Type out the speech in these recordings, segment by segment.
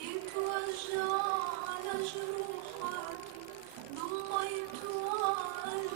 يتوجع على جروحك ضميته على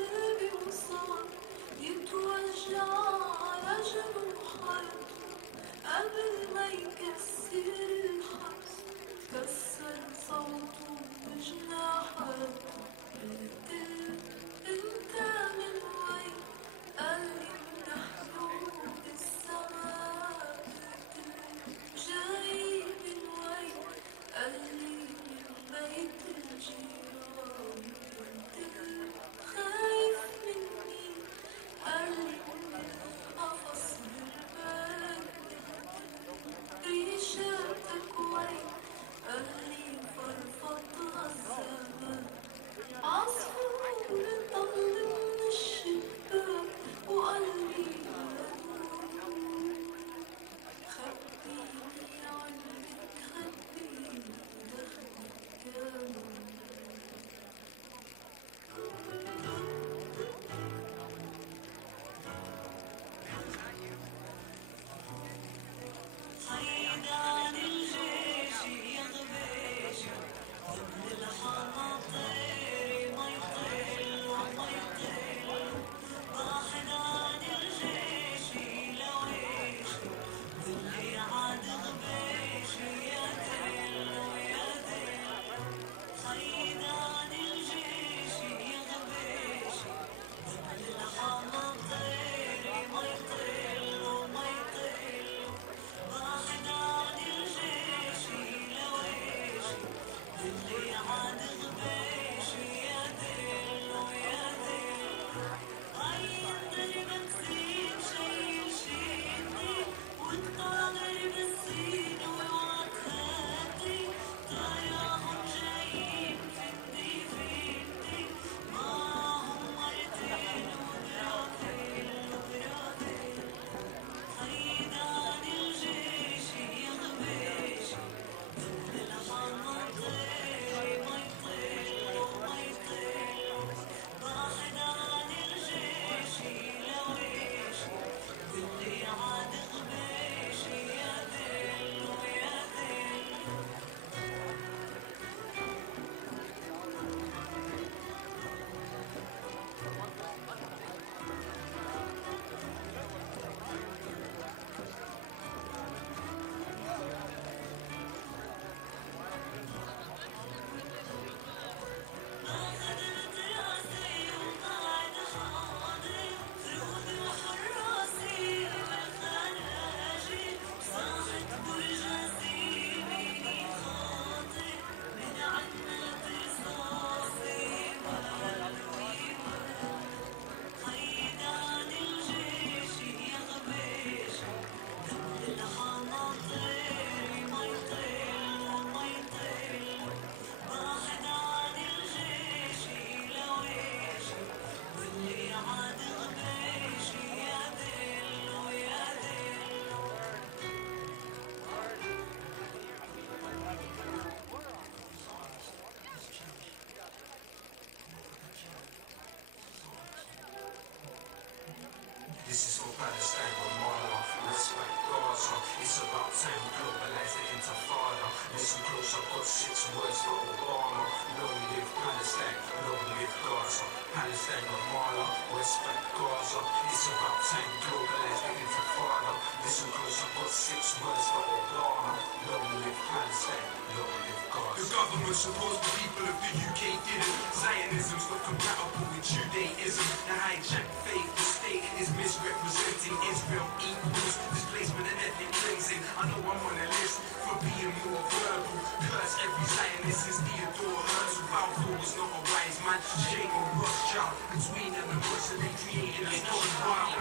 government supposed the people of the UK didn't. Zionism's not compatible with Judaism. The hijacked faith, the state is misrepresenting Israel equals displacement and ethnic cleansing. I know I'm on a list for being more verbal. Curse every Zionist since Theodore Herzl. Balfour was not a wise man. Jacob Rothschild between them and Russia they created a story wild.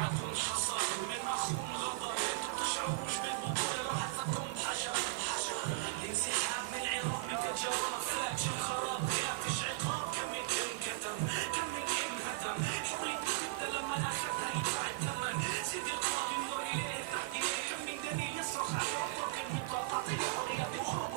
انسحاب من العراق بتجارب فاجر خراب فيش عقاب كم من كتم كم من انهدم حريته تبدا لما اخذها يدفع الثمن سيد القاضي انظر اليه تحت اليه كم من دليل يصرخ على الحقوق المطلقات الحريه بحروب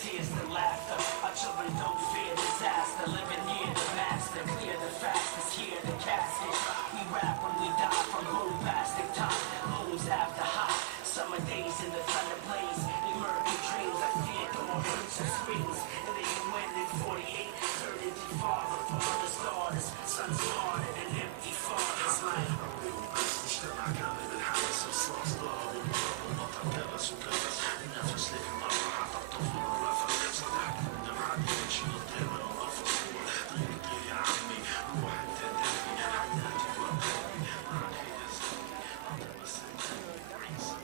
tears and laughter our children don't fear disaster living near the master clear the fastest hear the casket we rap when we die from whole plastic top moons after hot summer days in the thunder blaze emerging dreams I see it on hurts and screams and then you went in 48 turned into father for other starters sons martyred and empty fathers like مجتمع كامل بالحدث الصاص ضرب المطر كبس وكبس النفس لك مرة حتى الطفل مرة صدح كنا معدين شي الطيبة ونغفر طير طير يا عمي روح انت دافي حياتي وقلبي معك هي زمي انت بس انت عيسى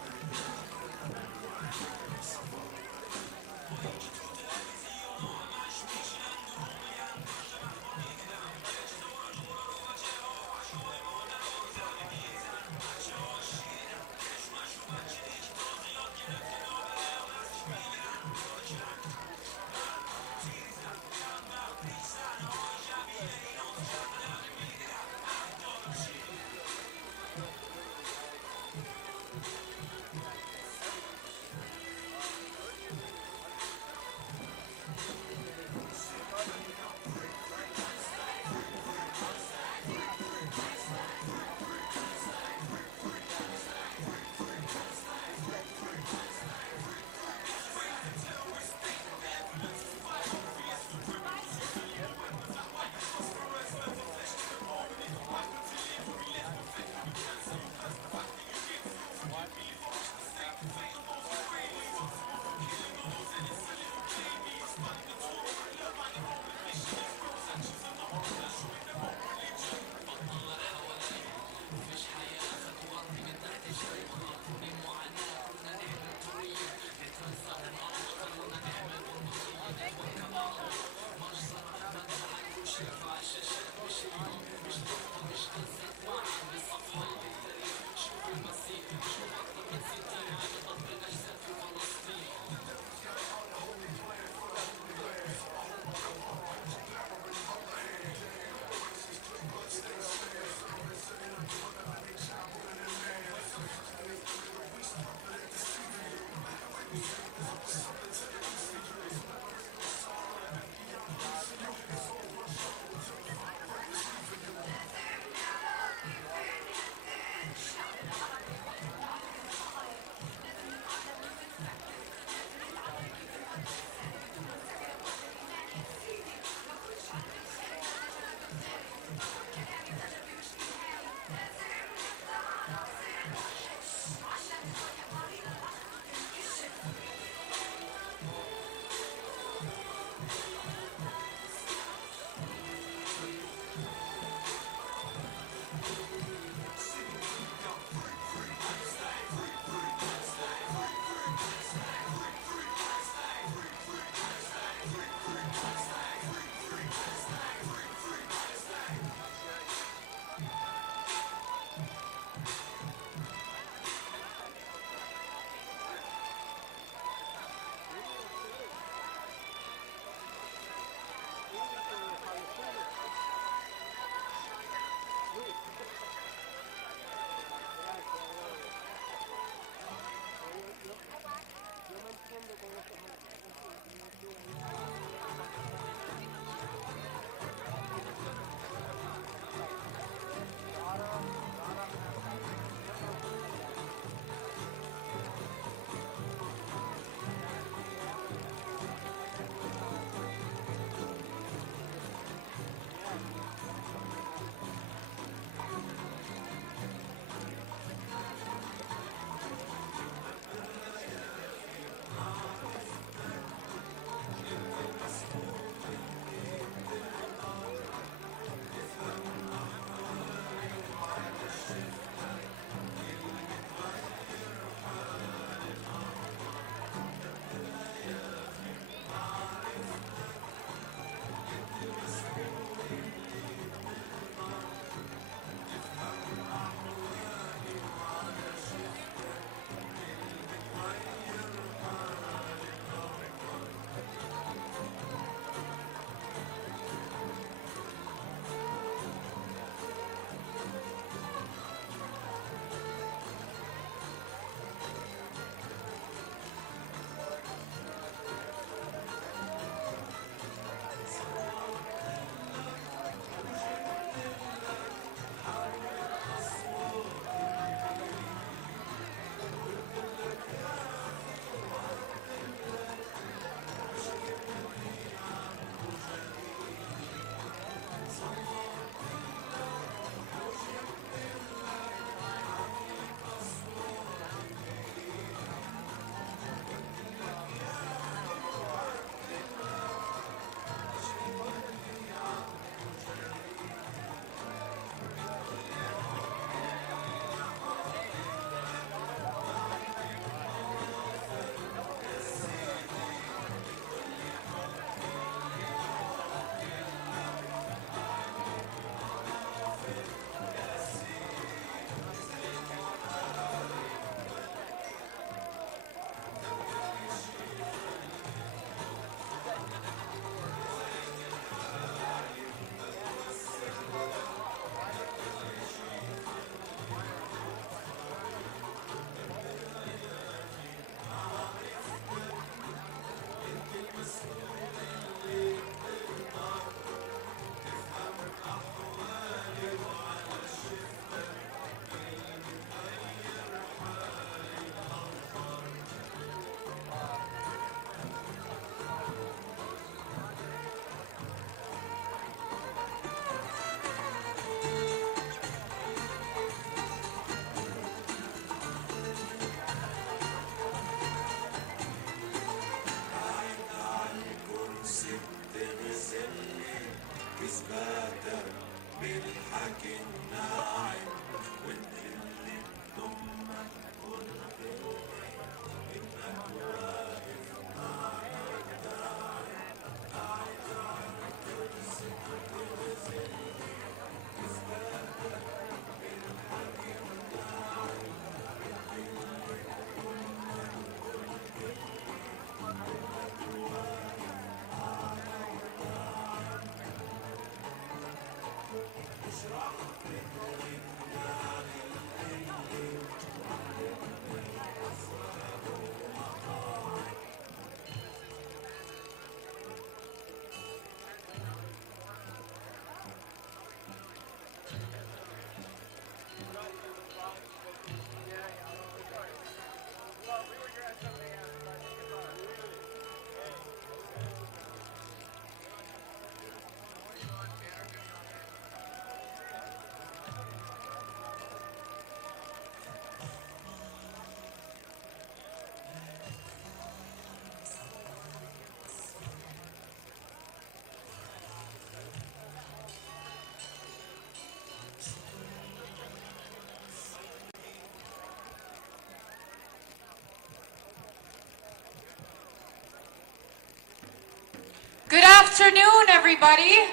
afternoon, everybody.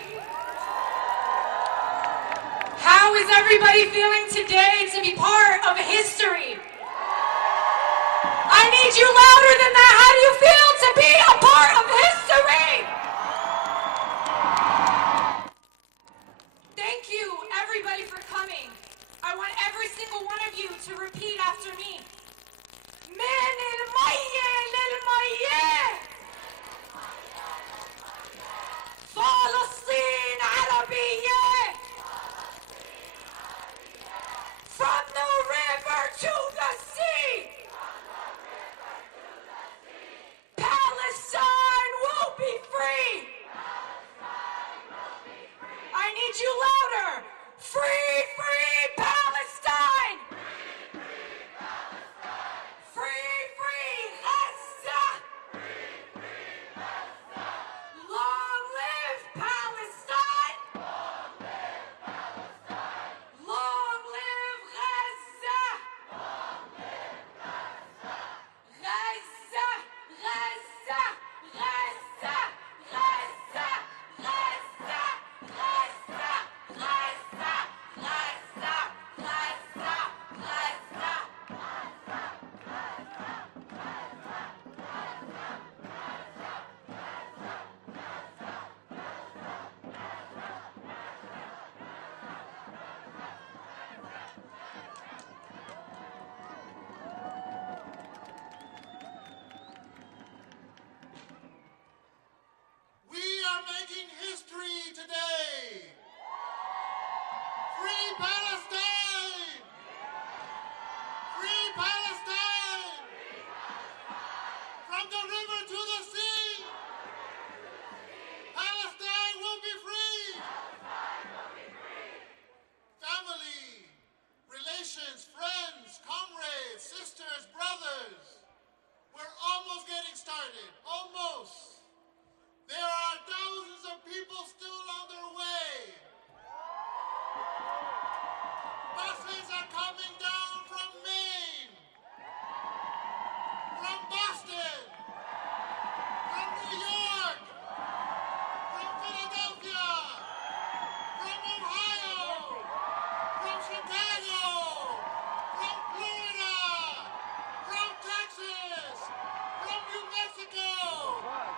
How is everybody feeling today to be part of history? I need you louder than that. How do you feel to be a part of history? Thank you, everybody, for coming. I want every single one of you to repeat after me. من المية للمية. فلسطين عربية. From the river to the sea. Palestine will be free. I need you louder. Free, free Palestine. Free, free Gaza. Long live Palestine. Long live Gaza. Gaza, Gaza, Gaza, Gaza, Gaza, Gaza, Gaza, Gaza, Gaza, Gaza. We are making history today. Free Palestine! Free Palestine! From the river to the sea! Palestine will be free! Family, relations, friends, comrades, sisters, brothers. We're almost getting started. Almost. There are thousands of people still on their way. Buses are coming down from Maine, from Boston, from New York, from Philadelphia, from Ohio, from Chicago, from Florida, from Texas, from New Mexico,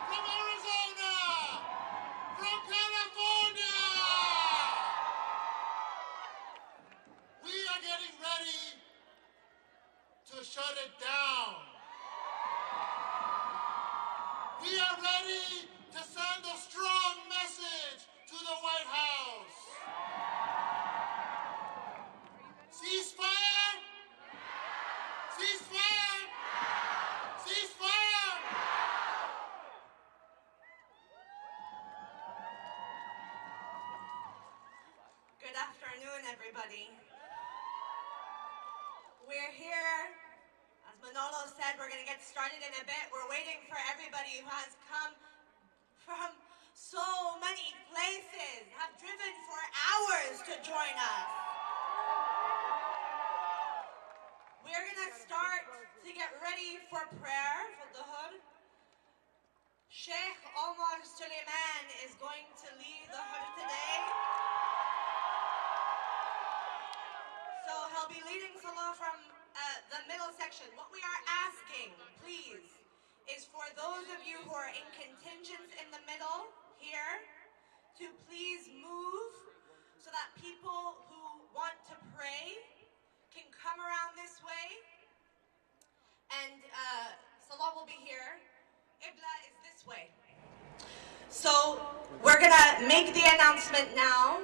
from Arizona, from California. We are getting ready to shut it down. We are ready to send a strong message to the White House. Ceasefire! Ceasefire! Ceasefire! Good afternoon, everybody. We're here. As Manolo said, we're going to get started in a bit. We're waiting for everybody who has come from so many places, have driven for hours to join us. We're going to start to get ready for prayer for the Hud. Sheikh Omar Suleiman is going to lead the Hud today. So he'll be leading Salah from the middle section. What we are asking, please, is for those of you who are in contingents in the middle here to please move so that people who want to pray can come around this way. And Salah will be here. Ibla is this way. So we're going to make the announcement now.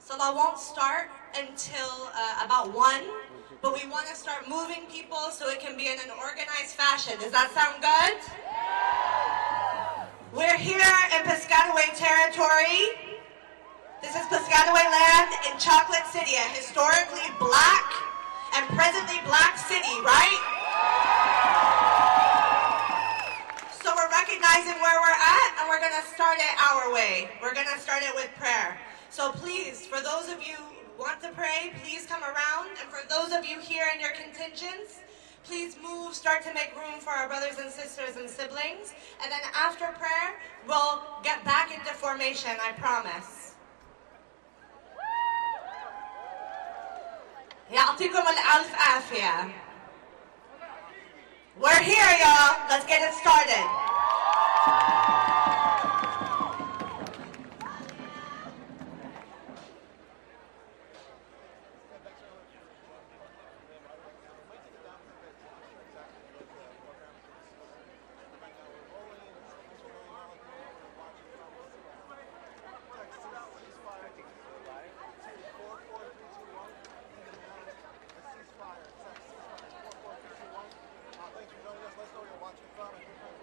Salah won't start until about 1, but we want to start moving people so it can be in an organized fashion. Does that sound good? We're here in Piscataway territory. This is Piscataway land in Chocolate City, a historically black and presently black city, right? So we're recognizing where we're at, and we're going to start it our way. We're going to start it with prayer. So please, for those of you who want to pray, please come around. And for those of you here in your contingents, Please move, start to make room for our brothers and sisters and siblings. And then after prayer, we'll get back into formation, I promise. يعطيكم الألف عافية. We're here, y'all. Let's get it started. Thanks for joining us. Let's know where you're watching from.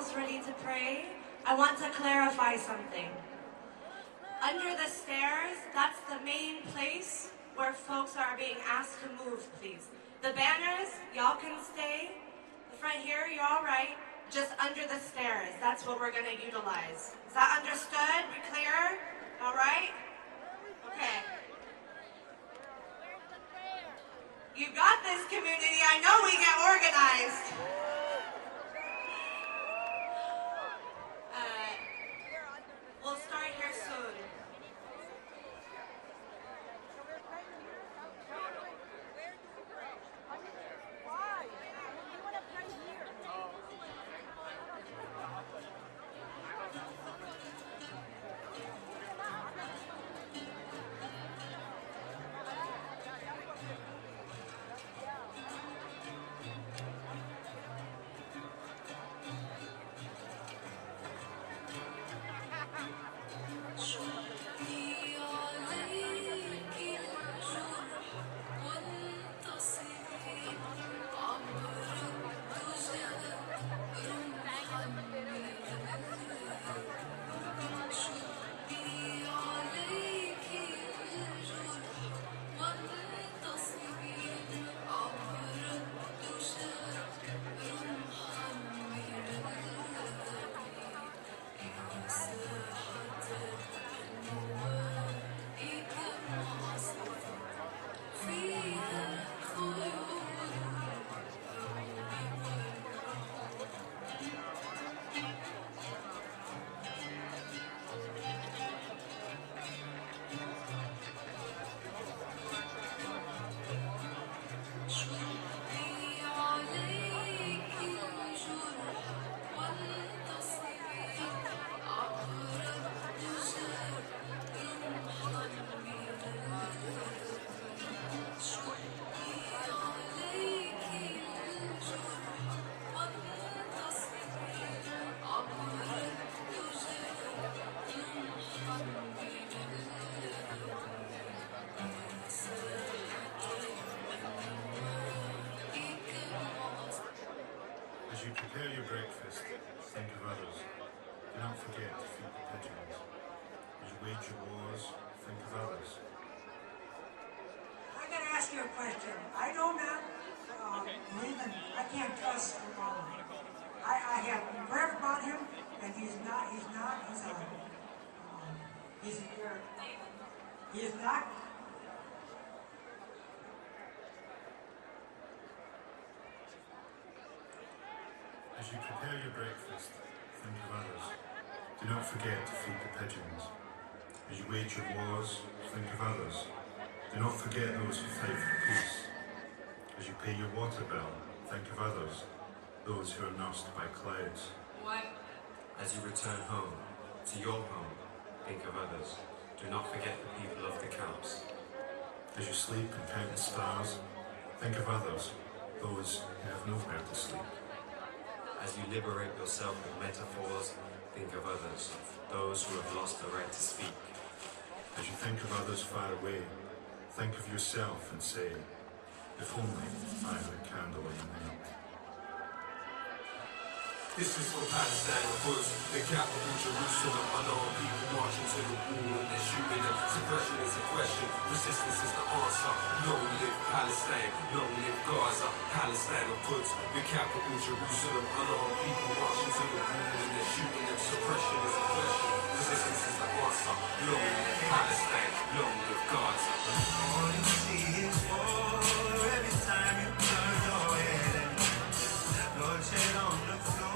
almost ready to pray, I want to clarify something. Under the stairs, that's the main place where folks are being asked to move, please. The banners, y'all can stay. The front here, you're all right. Just under the stairs, that's what we're gonna utilize. Is that understood? We clear? All right? Okay. You got this, community. I know we get organized. We'll start here soon. As you prepare your breakfast, think of others. Do not forget to feed the pigeons. As you wage your wars, think of others. I gotta ask you a question. I know not believe in, I can't trust Obama. I have read about him, and he's a, he is not. As you prepare your breakfast, think of others. Do not forget to feed the pigeons. As you wage your wars, think of others. Do not forget those who fight for peace. As you pay your water bill, think of others, those who are nursed by clouds. As you return home, to your home, think of others. Do not forget the people of the camps. As you sleep and count the stars, think of others, those who have nowhere to sleep. As you liberate yourself with metaphors, think of others, those who have lost the right to speak. As you think of others far away, think of yourself and say, if only I had a candle in the night. This is for Palestine, of course, the capital, Jerusalem. Unarmed people marching to the wall and they're shooting them. Suppression is a question, resistance is the answer. Long live Palestine, long live Gaza. Palestine, of course, the capital, Jerusalem. Unarmed people marching to the wall and they're shooting them. Suppression is a question, resistance is the answer. Long live Palestine, long live Gaza. All you see is war every time you turn your head. Bloodshed on the floor.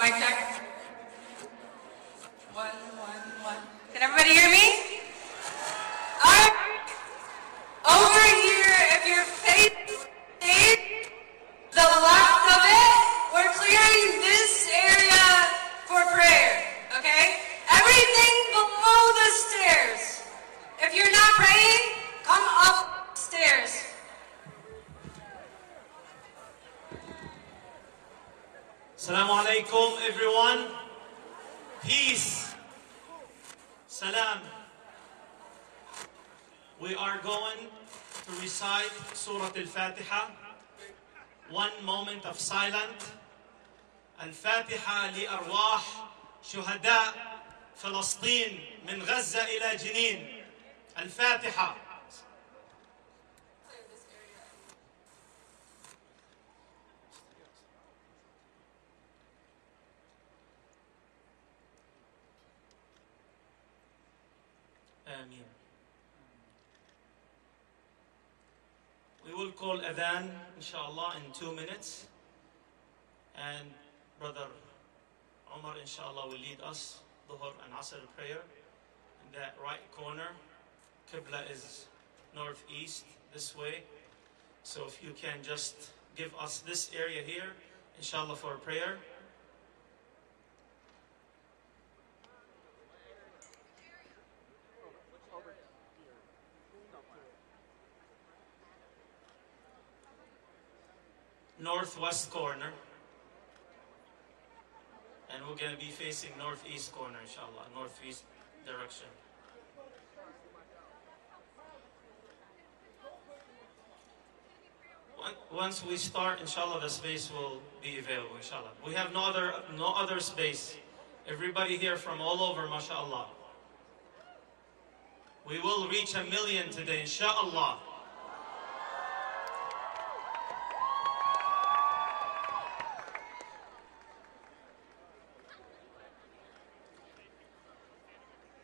Mic check. 1, 1, 1. Can everybody hear me? All right. Over here, if you're facing stage, Assalamu alaikum, everyone. Peace. Salam. We are going to recite Surah Al-Fatiha. One moment of silence. Al-Fatiha لأرواح شهداء فلسطين من غزة إلى جنين. Al-Fatiha. Ameen. We will call Adhan, inshallah, in 2 minutes. And Brother Omar, inshallah, will lead us Dhuhr and Asr prayer. In that right corner, Qibla is northeast, this way. So if you can just give us this area here, inshallah, for prayer. Northwest corner. And we're going to be facing northeast corner, inshallah, northeast direction. Once we start, inshallah, the space will be available, inshallah. We have no other space. Everybody here from all over, mashallah. We will reach 1 million today, inshallah.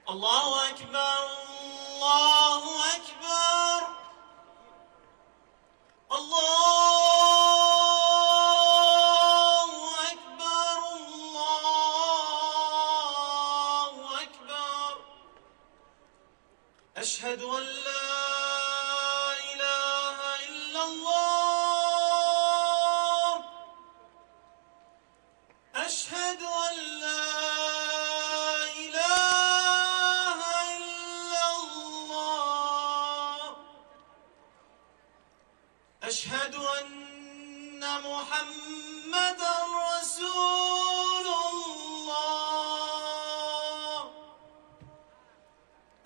Allahu Akbar, Allahu Akbar, Allahu Akbar, Allahu Akbar. Ashhadu an la ilaha illallah. Ashhadu an la أشهد أن محمدًا رسول الله.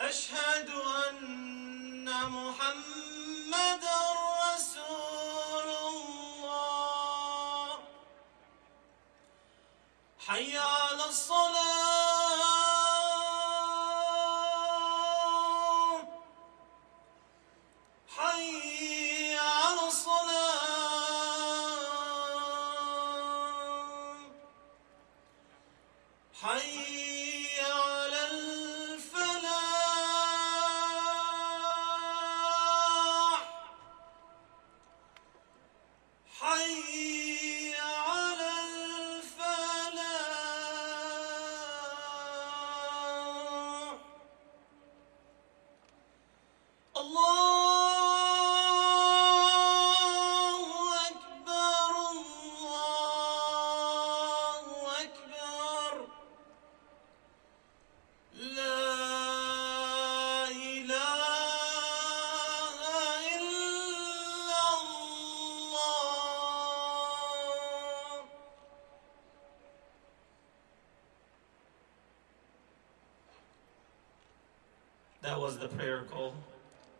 أشهد أن محمدًا رسول الله. حي على الصلاة. حي حي على الفلاح. حي على الفلاح. الله أكبر، الله أكبر. لا إله إلا الله. That was the prayer call.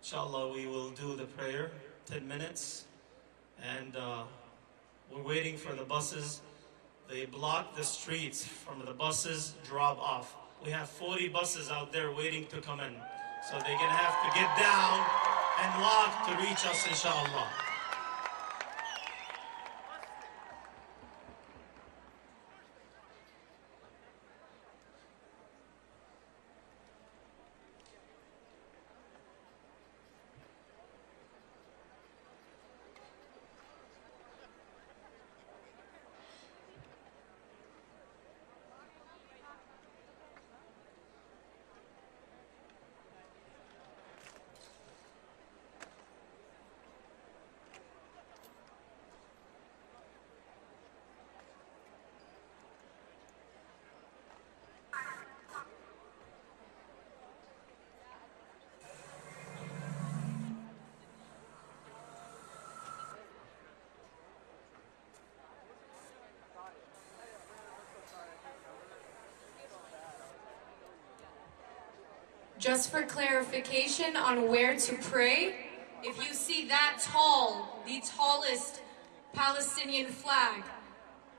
Inshallah, we will do the prayer, 10 minutes. And we're waiting for the buses. They block the streets from the buses drop off. We have 40 buses out there waiting to come in. So they're going to have to get down and walk to reach us, inshallah. Just for clarification on where to pray, if you see that tall, the tallest Palestinian flag,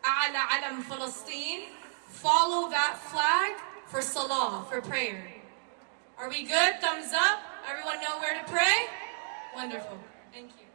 A'la Alam Palestine, follow that flag for salah, for prayer. Are we good? Thumbs up. Everyone know where to pray? Wonderful. Thank you.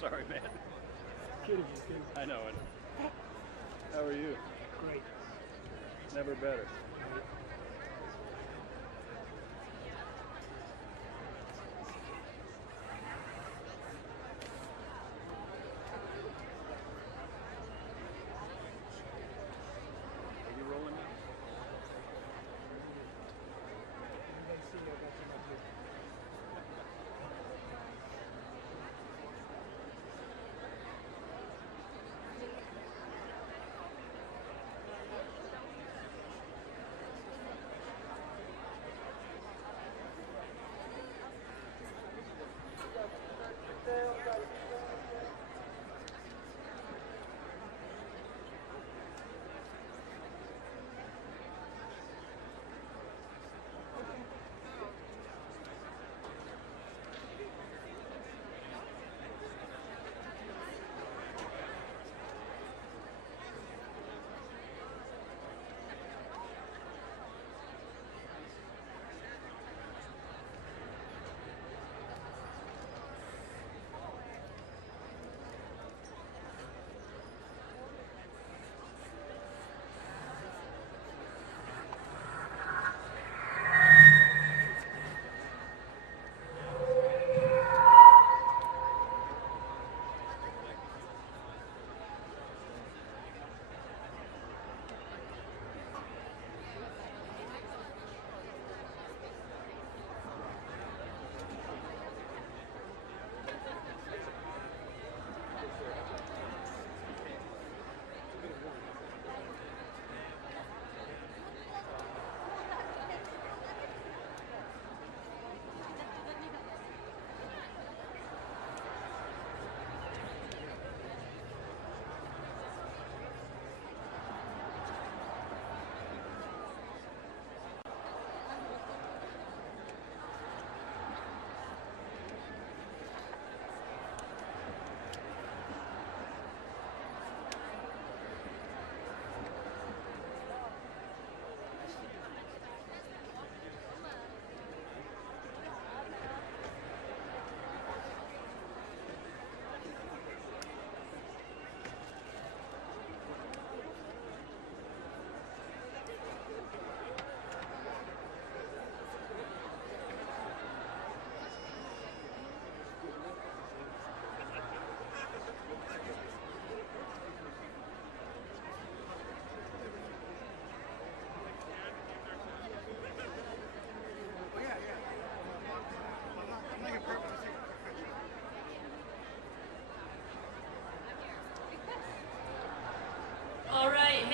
Sorry, man. I know it. How are you? Great. Never better. Are you rolling now?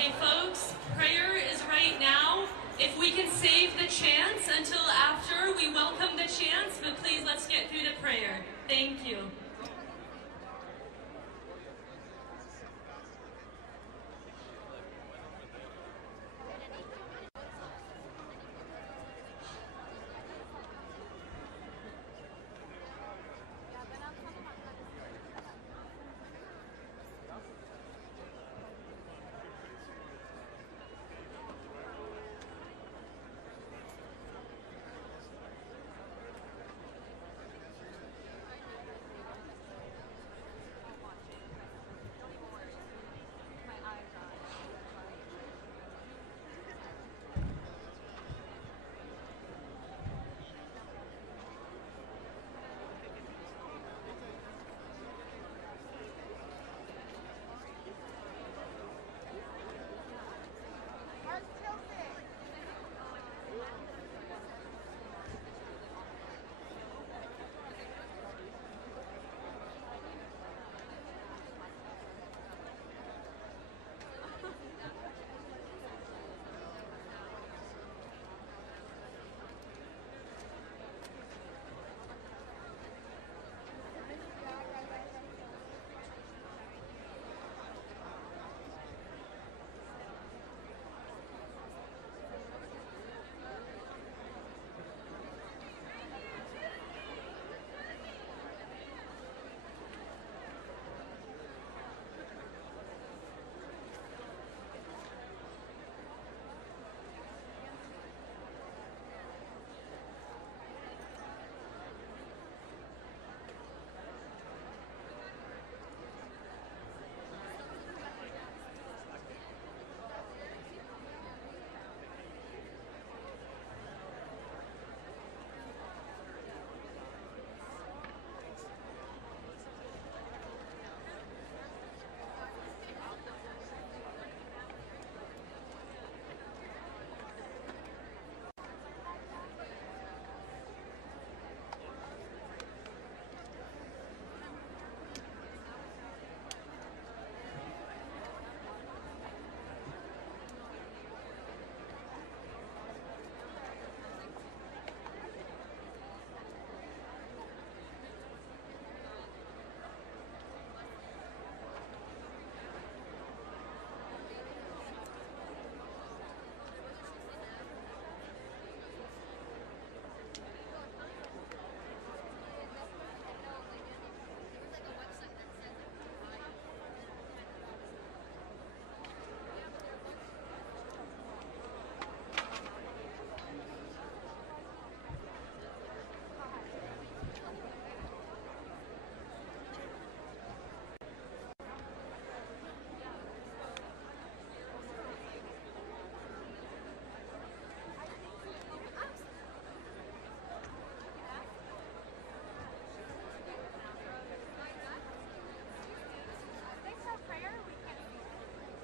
Okay, folks, prayer is right now. If we can save the chants until after, we welcome the chants, but please let's get through the prayer. Thank you.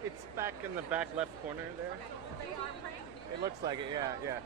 It's back in the back left corner there. It looks like it, yeah, yeah.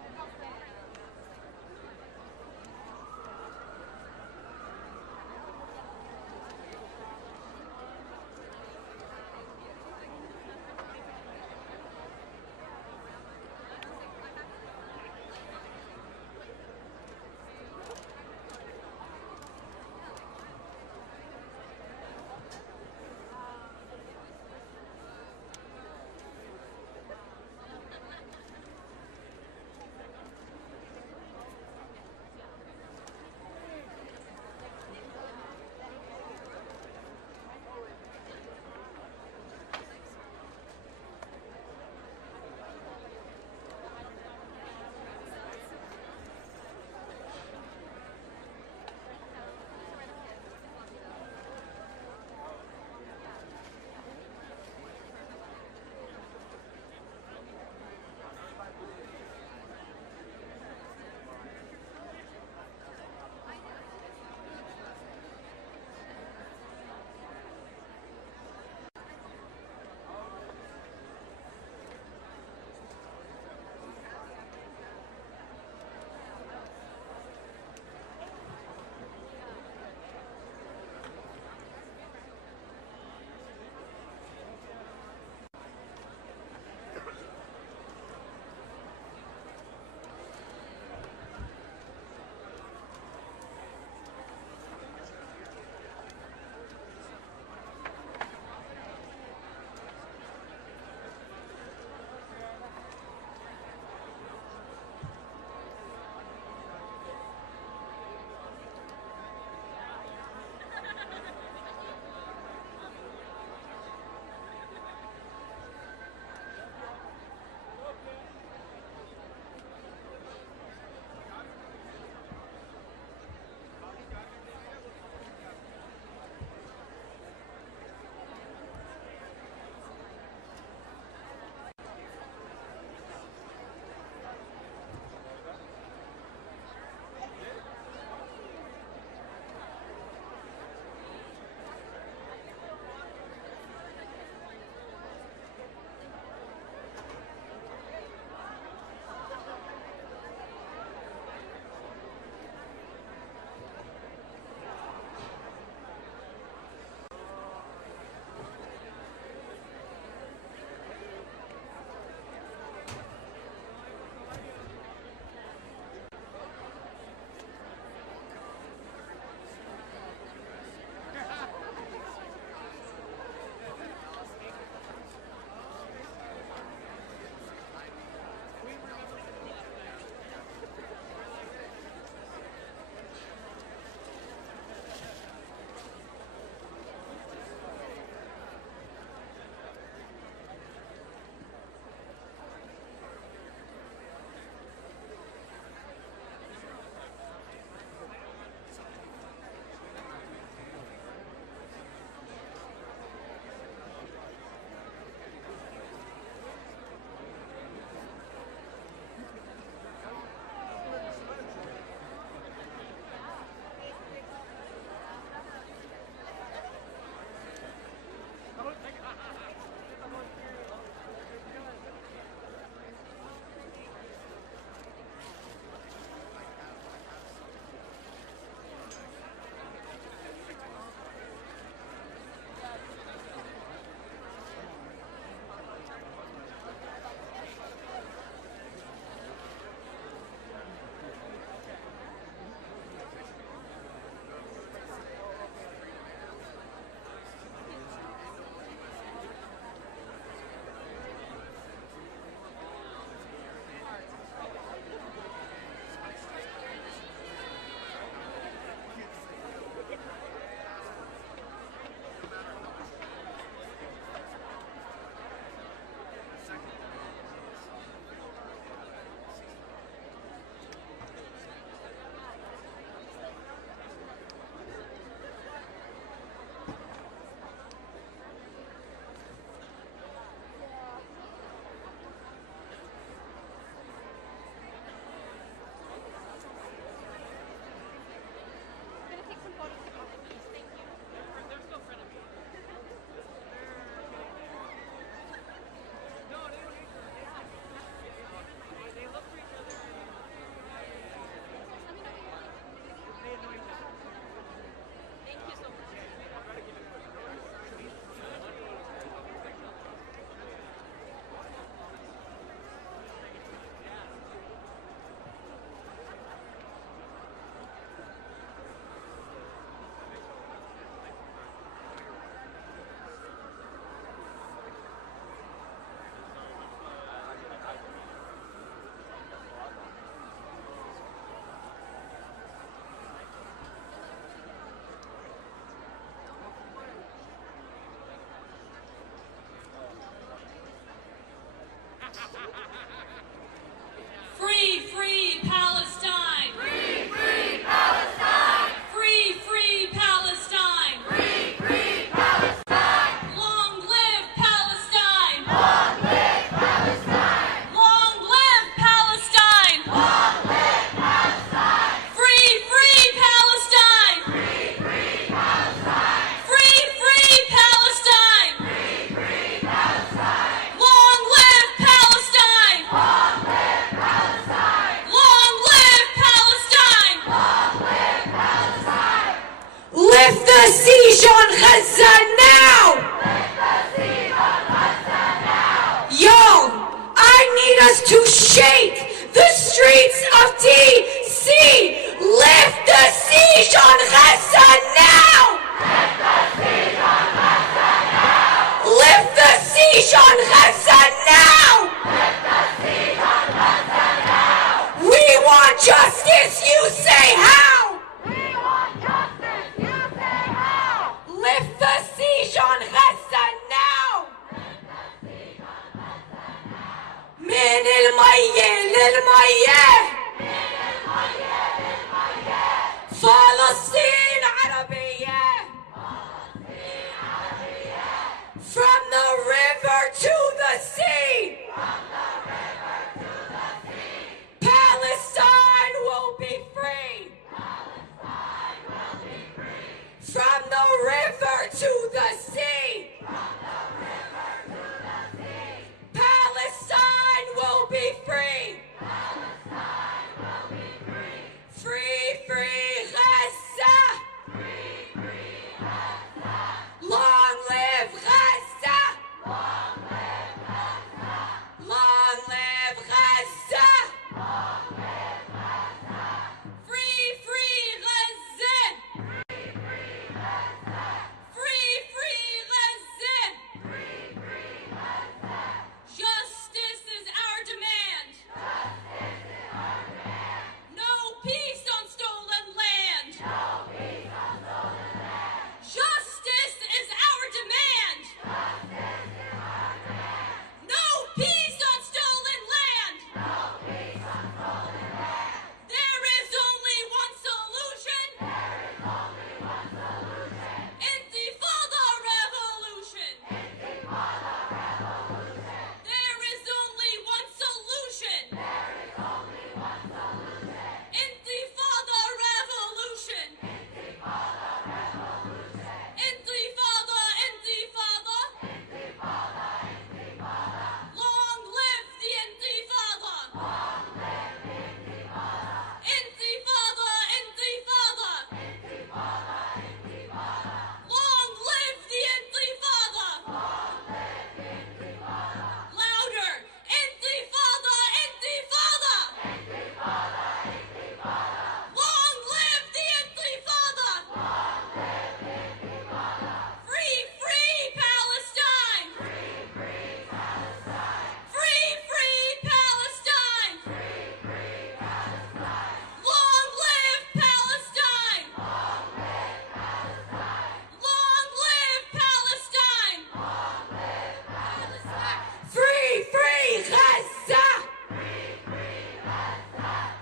Free, free Palestine! Free, free Palestine! Free, free Palestine! Free, free Palestine! Long live Palestine! Long live Palestine! Long live Palestine! Long live Palestine! Free, free Palestine! Free, free Palestine! Free, free Palestine! Free, free Palestine! Long live Palestine! Long live Palestine! Long live Palestine! Long live Palestine! Lift the siege on Gaza now! Lift the siege on Gaza now! Yo, I need us to shake the streets of DC! Lift the siege on Gaza now! Lift the siege on Gaza now! Lift the siege on Gaza now! Lift the siege on Gaza now! We want justice, you say how? We want justice, you say how? Lift the siege on Gaza now! من المية للمية فلسطين عربية From the river to the sea Palestine will be free From the river to the sea Palestine will be free. Free, free Gaza. Long live Gaza. Long live Gaza. Free, free Gaza! Free, free Gaza! Justice is our demand. No peace on stolen land. Justice is our demand. No peace on stolen land. There is only one solution. Intifada revolution. There is only one solution. Intifada revolution. Intifada, intifada. Long live the intifada. Intifada, intifada. Long live the intifada. Louder! Intifada! Intifada! Long live the Intifada! Free, free Palestine! Free, free Palestine! Long live Palestine! Long live Palestine! Free, free Gaza.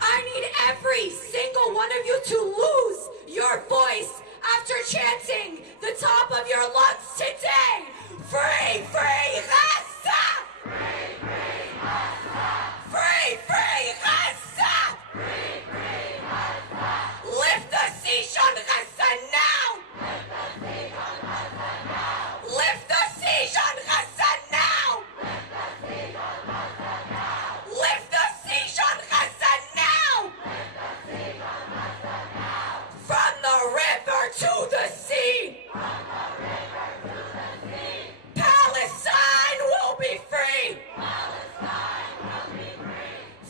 I need every single one of you to lose your voice after chanting the top of your lungs today. Free, free Gaza. Free, free Gaza. Lift the siege on Gaza now. Lift the siege on Gaza now. Lift the siege on Gaza now. From the river to the sea. Palestine will be free.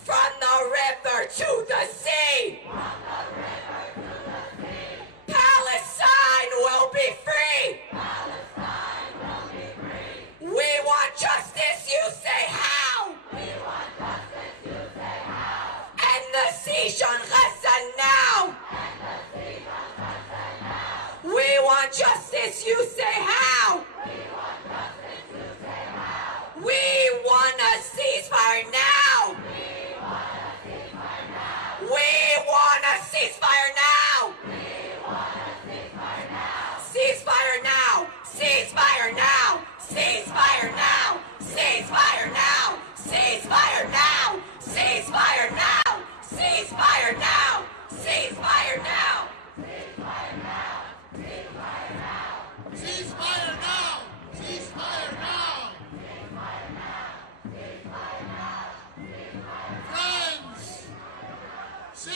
From the river to the sea. Palestine will be free. We want justice, you say how? End the siege on Gaza now. We want justice, you say how? We want a ceasefire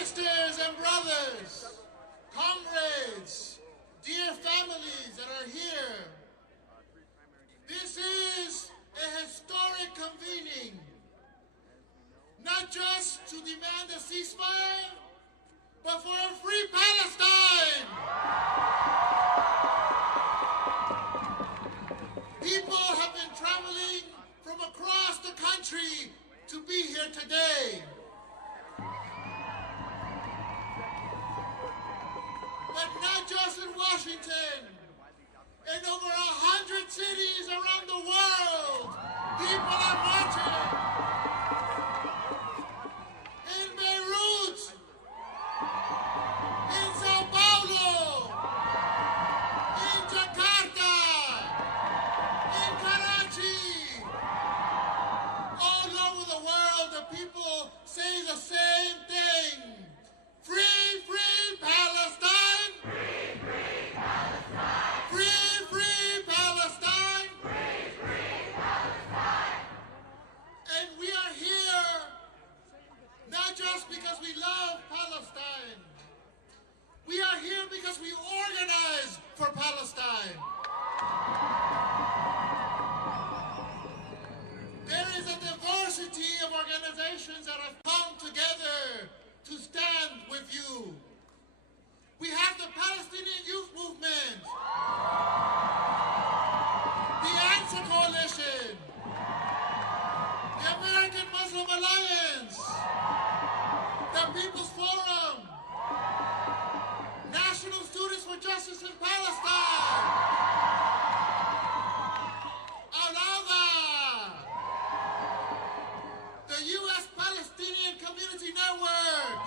sisters and brothers, comrades, dear families that are here, this is a historic convening, not just to demand a ceasefire, but for a free Palestine. People have been traveling from across the country to be here today. But not just in Washington. In over 100 cities around the world, people are marching. In Beirut, in Sao Paulo, in Jakarta, in Karachi, all over the world, the people say the same thing. Free, free Palestine! Free, free Palestine! Free, free Palestine! Free, free Palestine! And we are here not just because we love Palestine. We are here because we organize for Palestine. There is a diversity of organizations that have come together to stand with you. We have the Palestinian Youth Movement, the Answer Coalition, the American Muslim Alliance, the People's Forum, National Students for Justice in Palestine, Al-Awda, the U.S. Palestinian Community Network,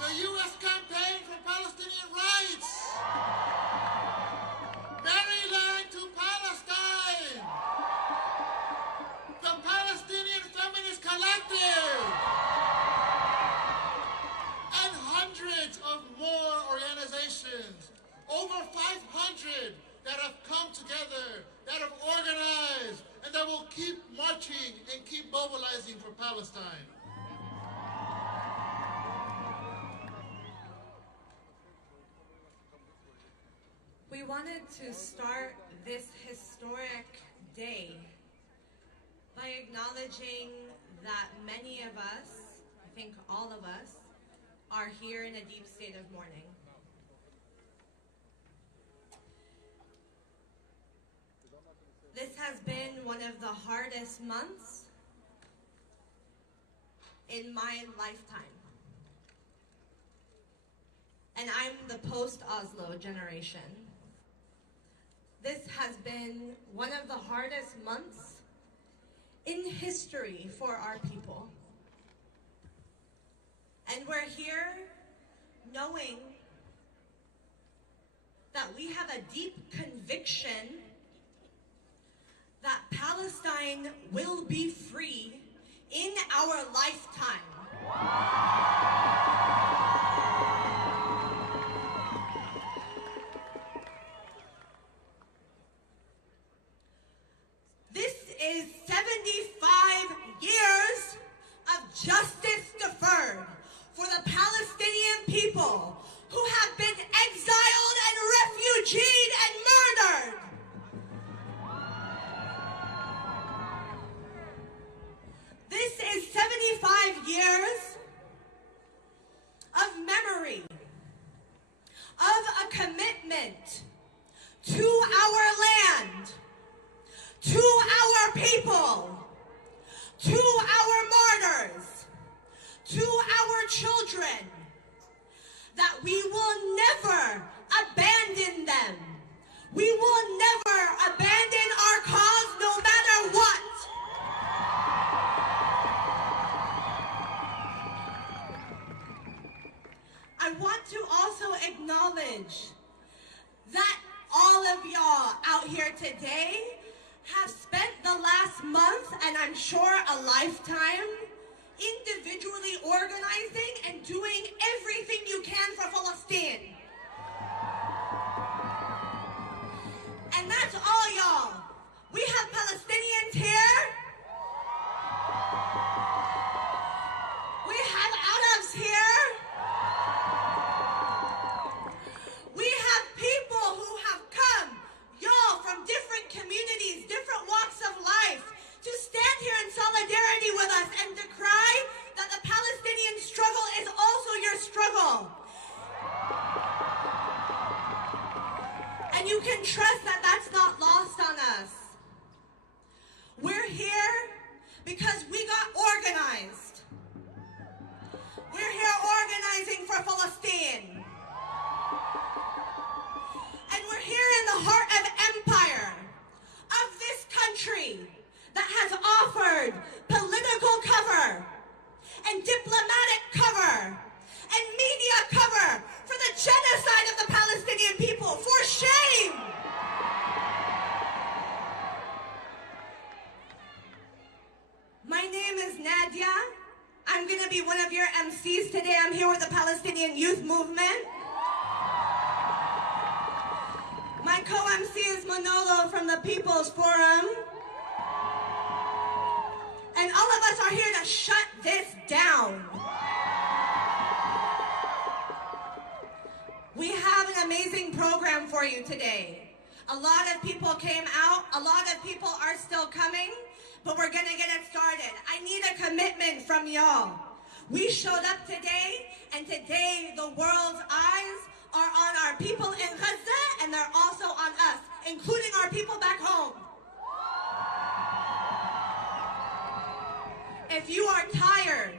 the U.S. Campaign for Palestinian Rights, Maryland to Palestine, the Palestinian Feminist Collective, and hundreds of more organizations, over 500 that have come together, that have organized, and that will keep marching and keep mobilizing for Palestine. We wanted to start this historic day by acknowledging that many of us, I think all of us, are here in a deep state of mourning. This has been one of the hardest months in my lifetime. And I'm the post-Oslo generation. This has been one of the hardest months in history for our people. And we're here knowing that we have a deep conviction that Palestine will be free in our lifetime. This is 75 years of justice deferred for the Palestinian people who have been exiled and refugeed and murdered. This is 75 years of memory, of a commitment to our land, to our people, to our martyrs, to our children, that we will never abandon them. We will never abandon our cause no matter what. I want to also acknowledge that all of y'all out here today have spent the last month, and I'm sure a lifetime, individually organizing and doing everything you can for Palestine. And that's all y'all. We have Palestinians here. We have out Nadia. I'm going to be one of your MCs today. I'm here with the Palestinian Youth Movement. My co-MC is Manolo from the People's Forum. And all of us are here to shut this down. We have an amazing program for you today. A lot of people came out. A lot of people are still coming. But we're going to get it started. I need a commitment from y'all. We showed up today, and today the world's eyes are on our people in Gaza, and they're also on us, including our people back home. If you are tired,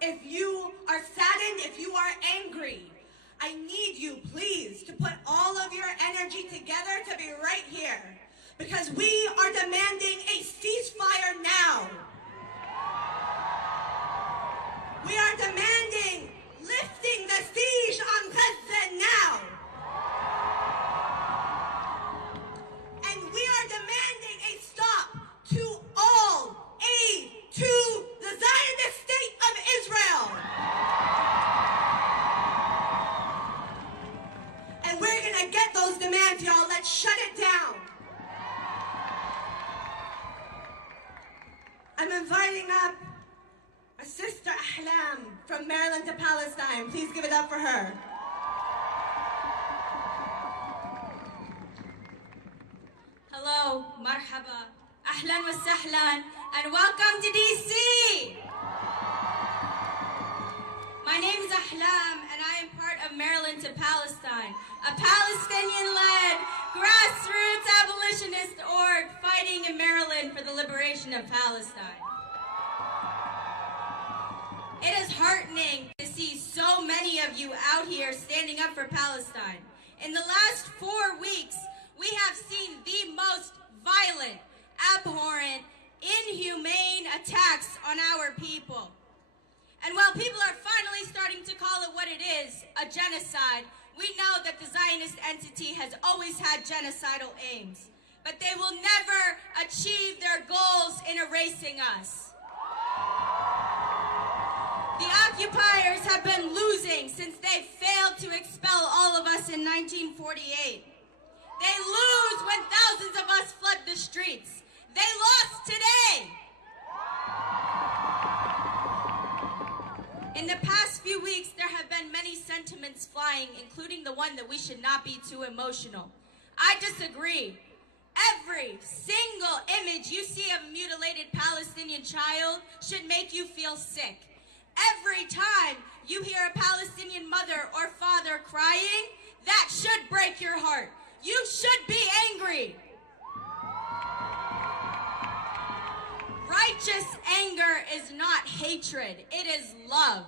if you are saddened, if you are angry, I need you, please, to put all of your energy together to be right here. Because we are demanding a ceasefire now. We are demanding lifting the siege on Gaza now. And we are demanding a stop to all aid to the Zionist state of Israel. And we're gonna get those demands, y'all. Let's shut it down. I'm inviting up my sister Ahlam from Maryland to Palestine. Please give it up for her. Hello, marhaba, ahlan wa sahlan, and welcome to DC. My name is Ahlam, and I am part of Maryland to Palestine, a Palestinian-led grassroots abolitionist org fighting in Maryland for the liberation of Palestine. It is heartening to see so many of you out here standing up for Palestine. In the last 4 weeks, we have seen the most violent, abhorrent, inhumane attacks on our people. And while people are finally starting to call it what it is, a genocide, we know that the Zionist entity has always had genocidal aims. But they will never achieve their goals in erasing us. The occupiers have been losing since they failed to expel all of us in 1948. They lose when thousands of us flood the streets. They lost today. In the past few weeks, there have been many sentiments flying, including the one that we should not be too emotional. I disagree. Every single image you see of a mutilated Palestinian child should make you feel sick. Every time you hear a Palestinian mother or father crying, that should break your heart. You should be angry. Righteous anger is not hatred, it is love.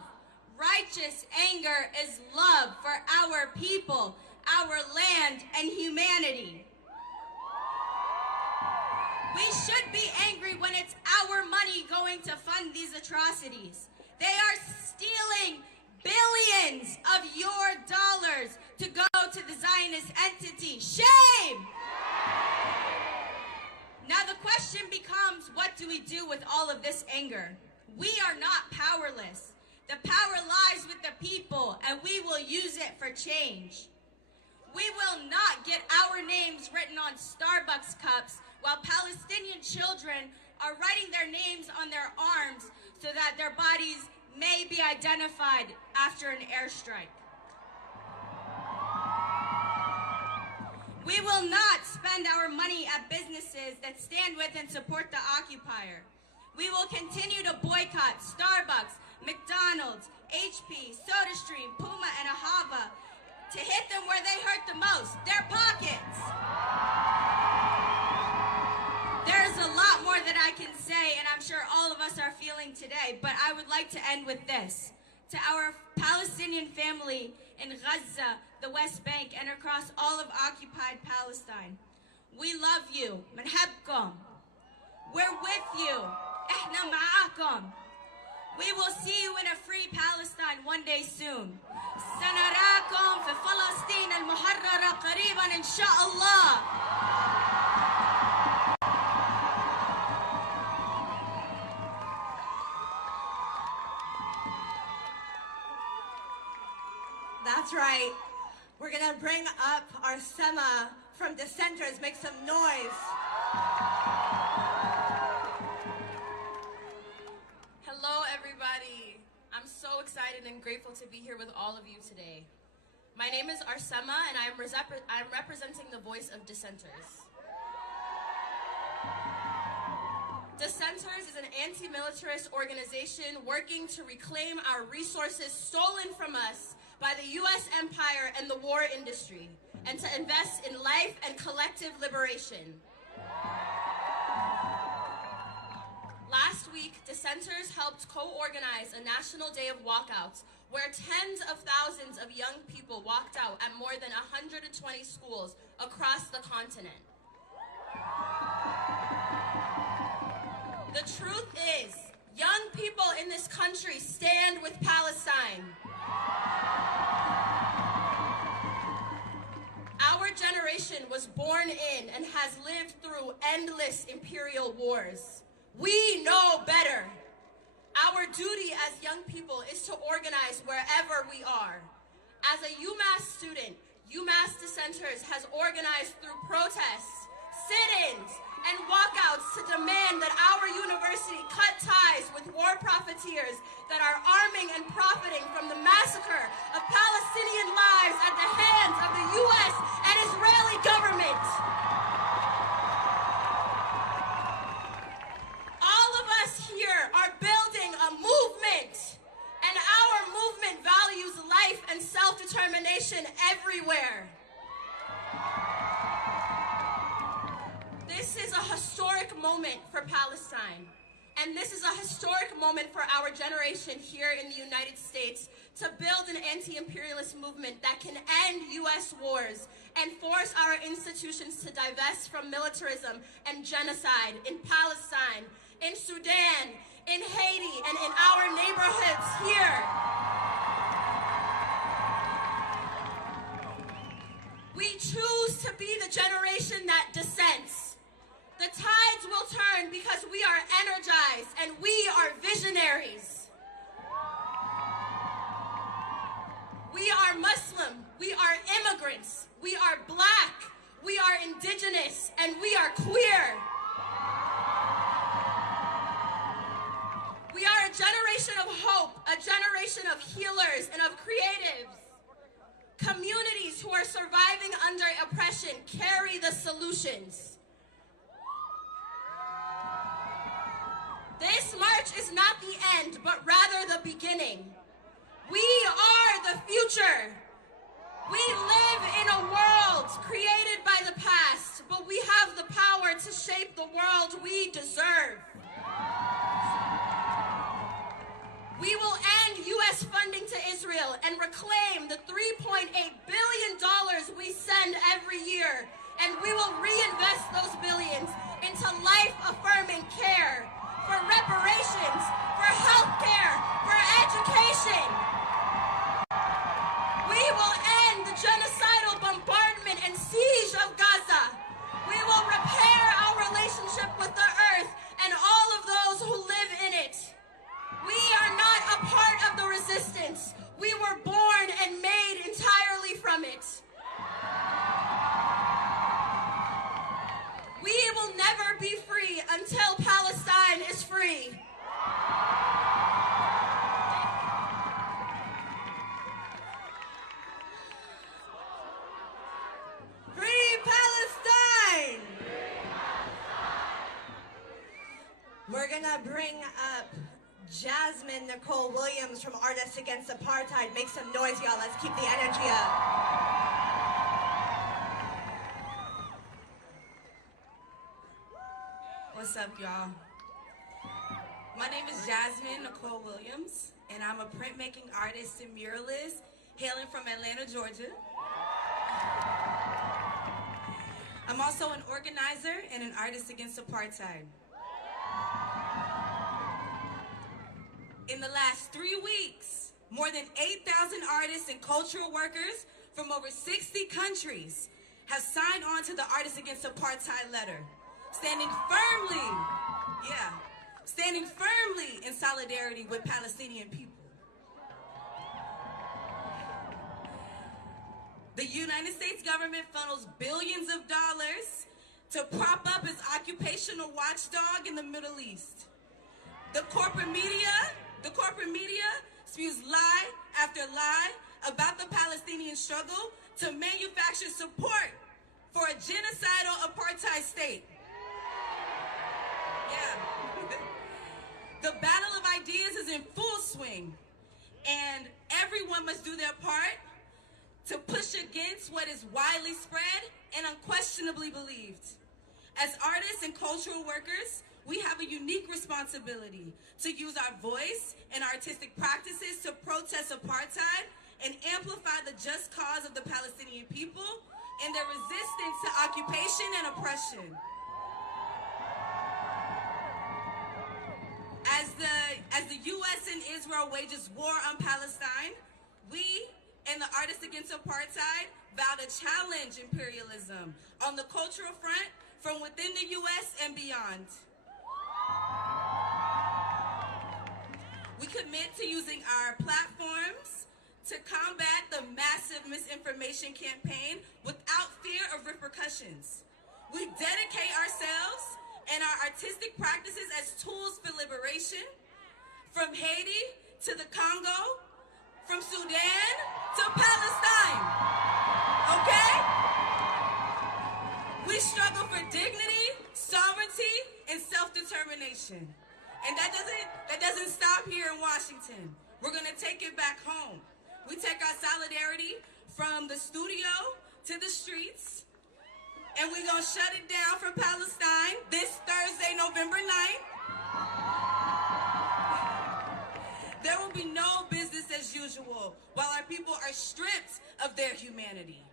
Righteous anger is love for our people, our land, and humanity. We should be angry when it's our money going to fund these atrocities. They are stealing billions of your dollars to go to the Zionist entity. Shame! Now the question becomes, what do we do with all of this anger? We are not powerless. The power lies with the people, and we will use it for change. We will not get our names written on Starbucks cups while Palestinian children are writing their names on their arms so that their bodies may be identified after an airstrike. We will not spend our money at businesses that stand with and support the occupier. We will continue to boycott Starbucks, McDonald's, HP, SodaStream, Puma, and Ahava to hit them where they hurt the most, their pockets. There's a lot more that I can say, and I'm sure all of us are feeling today, but I would like to end with this. To our Palestinian family in Gaza, the West Bank, and across all of occupied Palestine, we love you. منحبكم. We're with you. إحنا معاكم. We will see you in a free Palestine one day soon. سنراكم في فلسطين المحررة قريبا إن شاء الله. That's right. We're gonna bring up our Sema from Dissenters. Make some noise. Hello, everybody. I'm so excited and grateful to be here with all of you today. My name is Arsema, and I'm representing the voice of Dissenters. Dissenters is an anti-militarist organization working to reclaim our resources stolen from us by the U.S. empire and the war industry, and to invest in life and collective liberation. Last week, Dissenters helped co-organize a national day of walkouts where tens of thousands of young people walked out at more than 120 schools across the continent. The truth is, young people in this country stand with Palestine. Our generation was born in and has lived through endless imperial wars. We know better. Our duty as young people is to organize wherever we are. As a UMass student, UMass Dissenters has organized through protests, sit-ins, and walkouts to demand that our university cut ties with war profiteers that are arming and profiting from the massacre of Palestinian lives at the hands of the U.S. and Israeli government. All of us here are building a movement, and our movement values life and self-determination everywhere. This is a historic moment for Palestine, and this is a historic moment for our generation here in the United States to build an anti-imperialist movement that can end U.S. wars and force our institutions to divest from militarism and genocide in Palestine, in Sudan, in Haiti, and in our neighborhoods here. We choose to be the generation that dissents. The tides will turn because we are energized and we are visionaries. We are Muslim, we are immigrants, we are black, we are indigenous, and we are queer. We are a generation of hope, a generation of healers and of creatives. Communities who are surviving under oppression carry the solutions. This march is not the end, but rather the beginning. We are the future. We live in a world created by the past, but we have the power to shape the world we deserve. We will end U.S. funding to Israel and reclaim the $3.8 billion we send every year, and we will reinvest those billions into life-affirming care, for reparations, for health care, for education. We will end the genocidal bombardment and siege of Gaza. We will repair our relationship with the earth and all of those who live in it. We are not a part of the resistance. We were born and made entirely from it. We will never be free until Palestine is free. Free Palestine! We're gonna bring up Jasmine Nicole Williams from Artists Against Apartheid. Make some noise, y'all. Let's keep the energy up. What's up, y'all? My name is Jasmine Nicole Williams, and I'm a printmaking artist and muralist hailing from Atlanta, Georgia. I'm also an organizer and an artist against apartheid. In the last 3 weeks, more than 8,000 artists and cultural workers from over 60 countries have signed on to the Artists Against Apartheid letter, standing firmly in solidarity with Palestinian people. The United States government funnels billions of dollars to prop up its occupational watchdog in the Middle East. The corporate media spews lie after lie about the Palestinian struggle to manufacture support for a genocidal apartheid state. Yeah. The battle of ideas is in full swing, and everyone must do their part to push against what is widely spread and unquestionably believed. As artists and cultural workers, we have a unique responsibility to use our voice and artistic practices to protest apartheid and amplify the just cause of the Palestinian people and their resistance to occupation and oppression. As the U.S. and Israel wages war on Palestine, we and the Artists Against Apartheid vow to challenge imperialism on the cultural front from within the U.S. and beyond. We commit to using our platforms to combat the massive misinformation campaign without fear of repercussions. We dedicate ourselves and our artistic practices as tools for liberation, from Haiti to the Congo, from Sudan to Palestine, okay? We struggle for dignity, sovereignty, and self-determination. And that doesn't stop here in Washington. We're gonna take it back home. We take our solidarity from the studio to the streets, and we're gonna shut it down for Palestine this Thursday, November 9th. There will be no business as usual while our people are stripped of their humanity.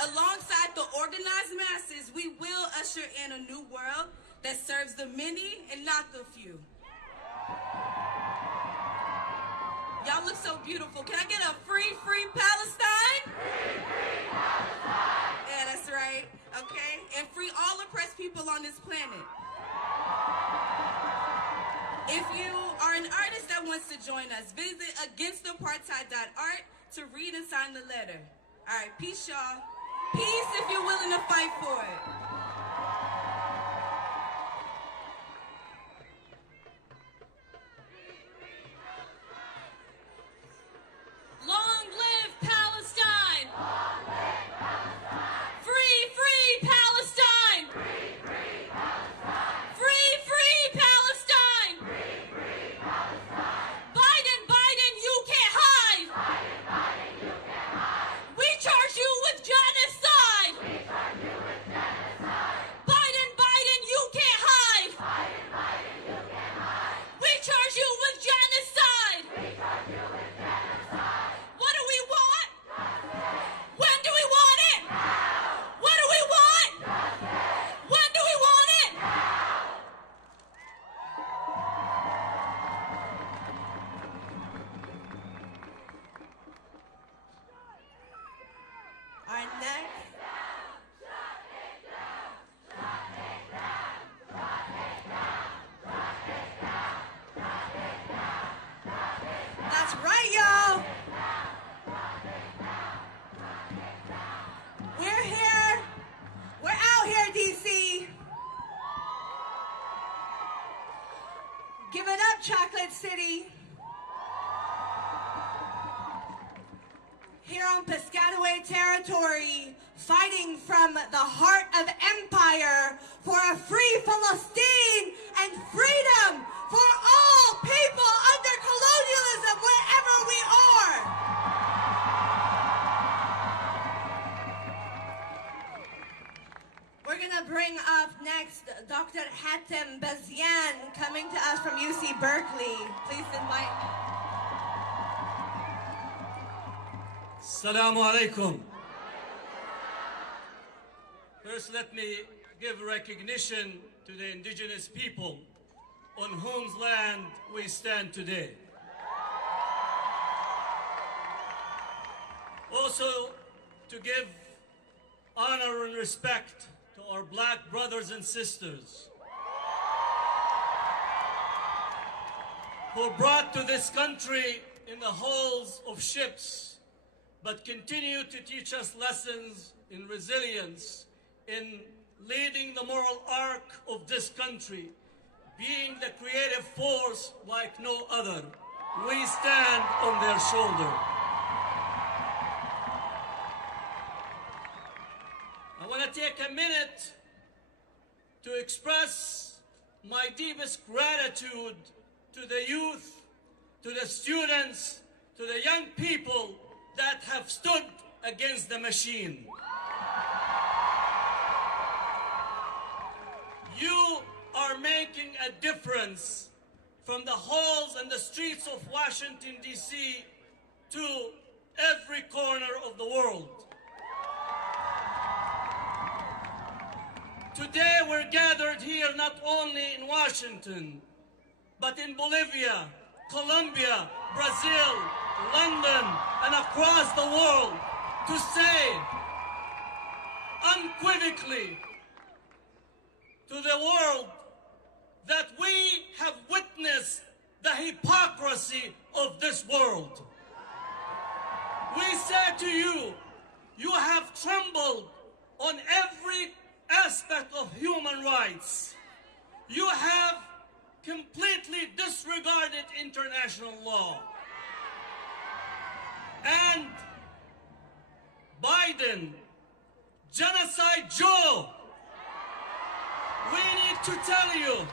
Alongside the organized masses, we will usher in a new world that serves the many and not the few. Y'all look so beautiful. Can I get a free Palestine? Free Palestine! Yeah, that's right. Okay? And free all oppressed people on this planet. If you are an artist that wants to join us, visit againstapartheid.art to read and sign the letter. All right, peace, y'all. Peace if you're willing to fight for it. Long live Palestine! Long live Palestine! Free Palestine! Free Palestine! Free Palestine! Free Palestine! Biden, you can't hide! Biden, you can't hide! We charge you with genocide! We charge you with genocide! Biden, you can't hide! Biden, you can't hide! We charge you with genocide! We charge you with genocide! What do we want? Justice! When do we want it? Now! What do we want? Justice! When do we want it? Now! Our next. That's right, y'all. We're here. We're out here, DC. Give it up, Chocolate City. Here on Piscataway territory, fighting from the heart of empire for a free Palestine and freedom for all people under colonialism wherever we are. We're gonna bring up next Dr. Hatem Bazian, coming to us from UC Berkeley. Please invite. Assalamu alaikum. First, let me give recognition to the indigenous people on whose land we stand today. Also, to give honor and respect to our black brothers and sisters who brought to this country in the hulls of ships but continue to teach us lessons in resilience, in leading the moral arc of this country, being the creative force like no other. We stand on their shoulder. I want to take a minute to express my deepest gratitude to the youth, to the students, to the young people that have stood against the machine. You are making a difference from the halls and the streets of Washington, D.C. to every corner of the world. Today we're gathered here not only in Washington, but in Bolivia, Colombia, Brazil, London, and across the world to say unequivocally to the world that we have witnessed the hypocrisy of this world. We say to you, you have trembled on every aspect of human rights. You have completely disregarded international law. And Biden, Genocide Joe, we need to tell you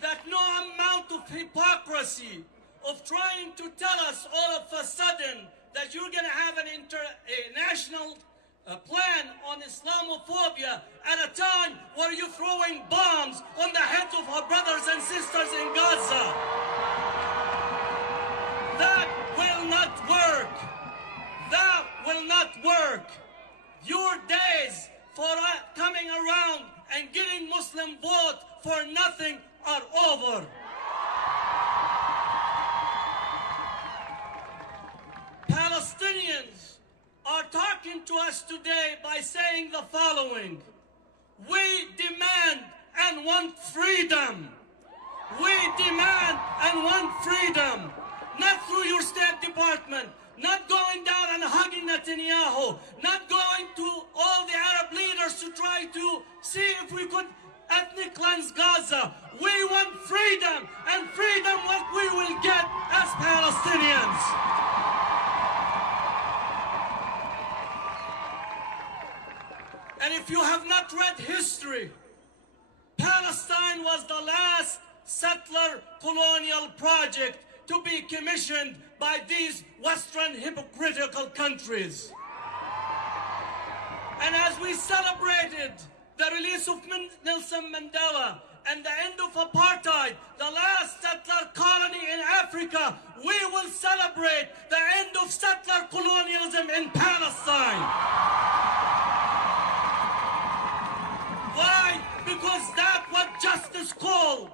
that no amount of hypocrisy, of trying to tell us all of a sudden that you're going to have a national plan on Islamophobia at a time where you're throwing bombs on the heads of our brothers and sisters in Gaza. That will not work. That will not work. Your days for coming around and getting Muslim vote for nothing are over. Palestinians are talking to us today by saying the following: we demand and want freedom. We demand and want freedom, not through your State Department, not going down and hugging Netanyahu, not going to all the Arab leaders to try to see if we could ethnic cleanse Gaza. We want freedom, and freedom what we will get as Palestinians. And if you have not read history, Palestine was the last settler colonial project to be commissioned by these Western hypocritical countries. And as we celebrated the release of Nelson Mandela and the end of apartheid, the last settler colony in Africa, we will celebrate the end of settler colonialism in Palestine. Why? Because that's what justice calls.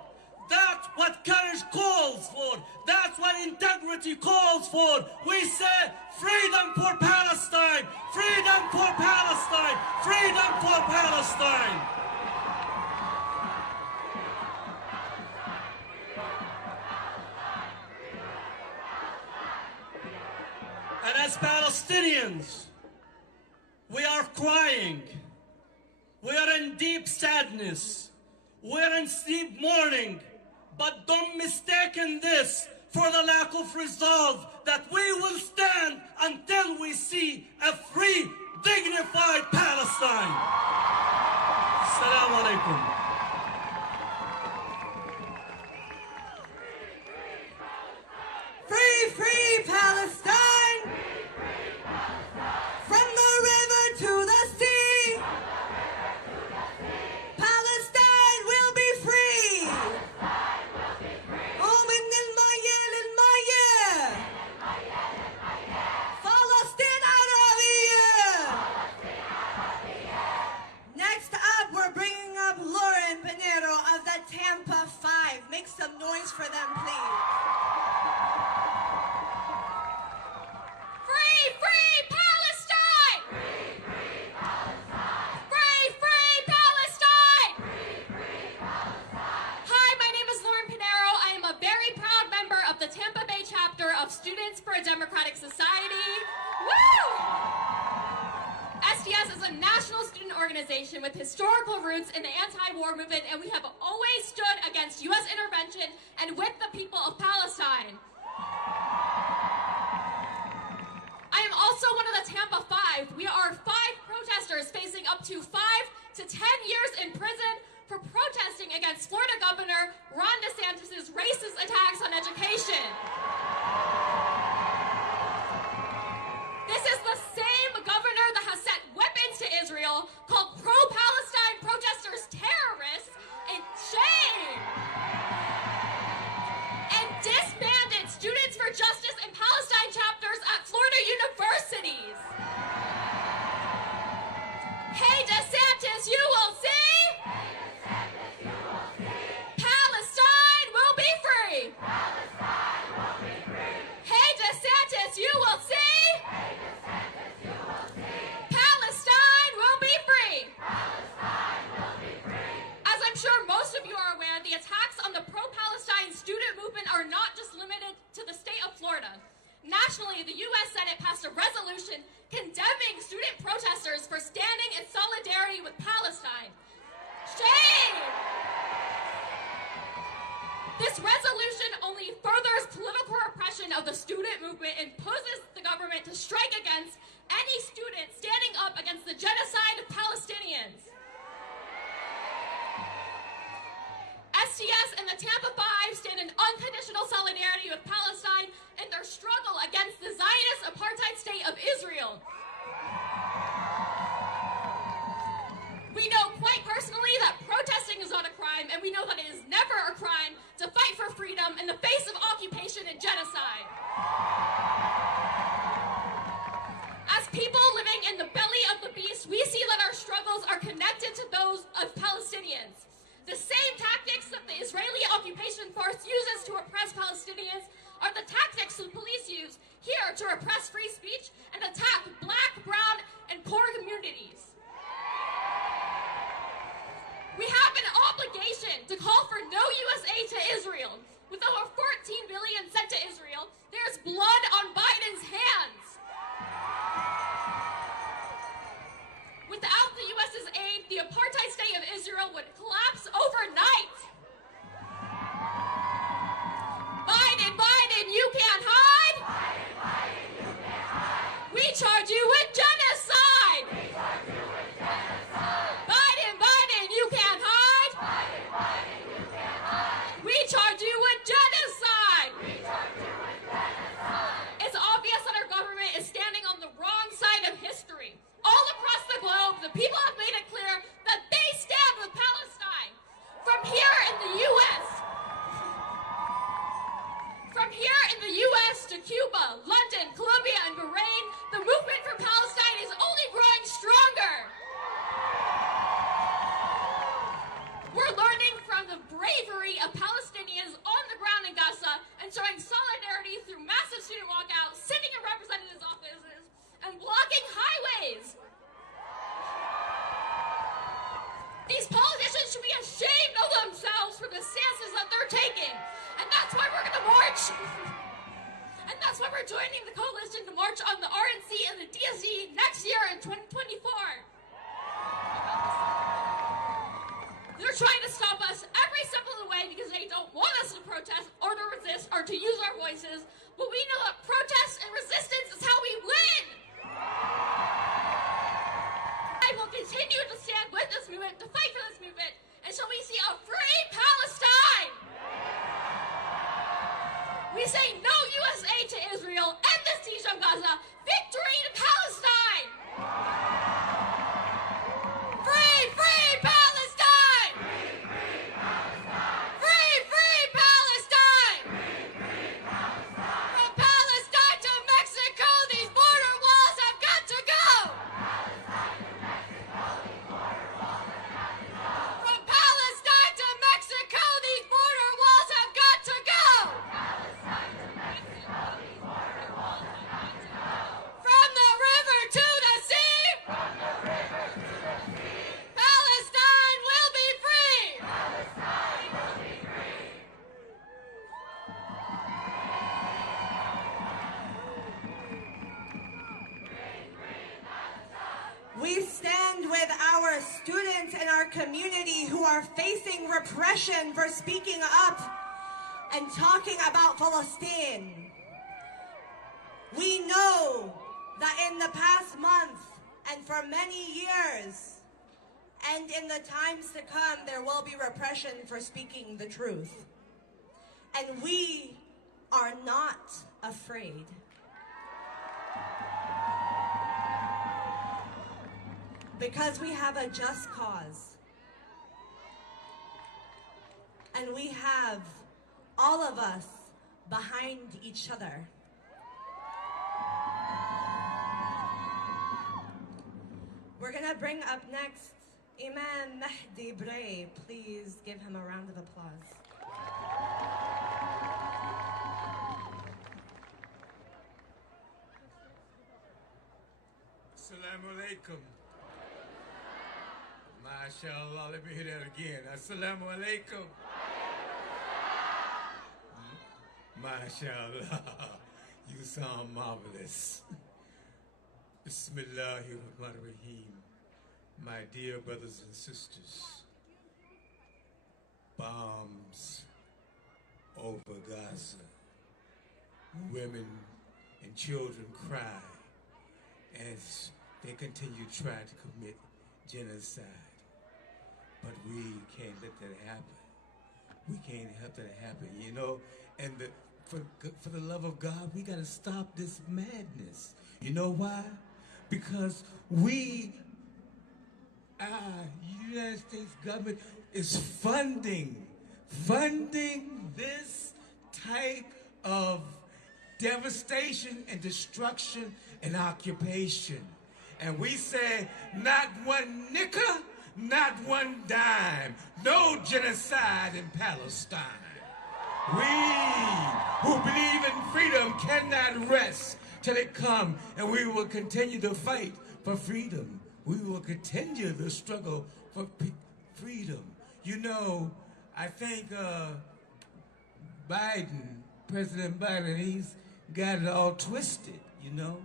That's what courage calls for. That's what integrity calls for. We say freedom for Palestine. Freedom for Palestine. Freedom for Palestine. And as Palestinians, we are crying. We are in deep sadness. We're in deep mourning. But don't mistake this for the lack of resolve, that we will stand until we see a free, dignified Palestine. Assalamu alaikum. Free, free Palestine! From the river to the sea! Palestine will be free! ومن المية للمية! فلسطين عربية! Next up, we're bringing up Lauren Pinero of the Tampa 5. Make some noise for them, please. Free, free Palestine! Free, free Palestine! Free, free Palestine! Free, free Palestine! Hi, my name is Lauren Pinero. I am a very proud member of the Tampa Bay chapter of Students for a Democratic Society. Woo! SDS is a national student organization with historical roots in the anti-war movement, and we have always stood against U.S. intervention and with the people of Palestine. I am also one of the Tampa Five. We are 5 protesters facing up to 5 to 10 years in prison for protesting against Florida Governor Ron DeSantis' racist attacks on education. This is the same governor that has sent weapons to Israel, called pro-Palestine protesters terrorists, and shame! And disbanded Students for Justice and Palestine chapters at Florida universities. Hey DeSantis, you will see! Palestine will be free! Hey DeSantis, you will see! Palestine will be free! As I'm sure most of you are aware, the attacks on the pro-Palestine student movement are not just limited to the state of Florida. Nationally, the U.S. Senate passed a resolution condemning student protesters for standing in solidarity with Palestine. Shame! This resolution only furthers political repression of the student movement and pushes the government to strike against any student standing up against the genocide of Palestinians. SDS and the Tampa Five stand in unconditional solidarity with Palestine in their struggle against the Zionist apartheid state of Israel. We know quite personally that protesting is not a crime, and we know that it is never a crime to fight for freedom in the face of occupation and genocide. As people living in the belly of the beast, we see that our struggles are connected to those of Palestinians. The same tactics that the Israeli occupation force uses to oppress Palestinians are the tactics the police use here to repress free speech and attack black, brown, and poor communities. We have an obligation to call for no U.S. aid to Israel. With over $14 billion sent to Israel, there's blood on Biden's hands. Without the U.S.'s aid, the apartheid state of Israel would collapse overnight. Biden, Biden, you can't hide. Biden, you can't hide. We charge you with genocide. Biden, Biden, you can't hide. Biden, Biden, you can't hide. We charge you with genocide. It's obvious that our government is standing on the wrong side of history. All across the globe, the people have made it clear that they stand with Palestine. From here in the U.S., to Cuba, London, Colombia, and Bahrain, the movement for Palestine is only growing stronger. We're learning from the bravery of Palestinians on the ground in Gaza and showing solidarity through massive student walkouts, sitting in representatives' offices, and blocking highways. These politicians should be ashamed of themselves for the stances that they're taking. And that's why we're going to march. And that's why we're joining the coalition to march on the RNC and the DSE next year in 2024. They're trying to stop us every step of the way because they don't want us to protest or to resist or to use our voices. But we know that protest and resistance is how we win. I will continue to stand with this movement, to fight for this movement, until we see a free Palestine. We say no U.S. aid to Israel, end the siege on Gaza, victory to Palestine. Free, free Palestine. Free, free Palestine. From Palestine to Mexico, these border walls have got to go. From Palestine to Mexico, these border walls have got to go. From the river to community who are facing repression for speaking up and talking about Palestine. We know that in the past month and for many years and in the times to come, there will be repression for speaking the truth. And we are not afraid. Because we have a just cause. And we have all of us behind each other. We're gonna bring up next Imam Mahdi Bray. Please give him a round of applause. Assalamu alaikum. MashaAllah, let me hear that again. Assalamu alaikum. MashaAllah, you sound marvelous. Bismillahirrahmanirrahim. My dear brothers and sisters, bombs over Gaza. Women and children cry as they continue trying to commit genocide. But we can't let that happen. We can't help that happen, you know? And for the love of God, we gotta stop this madness. You know why? Because we, United States government is funding this type of devastation and destruction and occupation. And we say, not one nickel, not one dime, no genocide in Palestine. We who believe in freedom cannot rest till it come, and we will continue to fight for freedom. We will continue the struggle for freedom. You know, I think President Biden, he's got it all twisted, you know.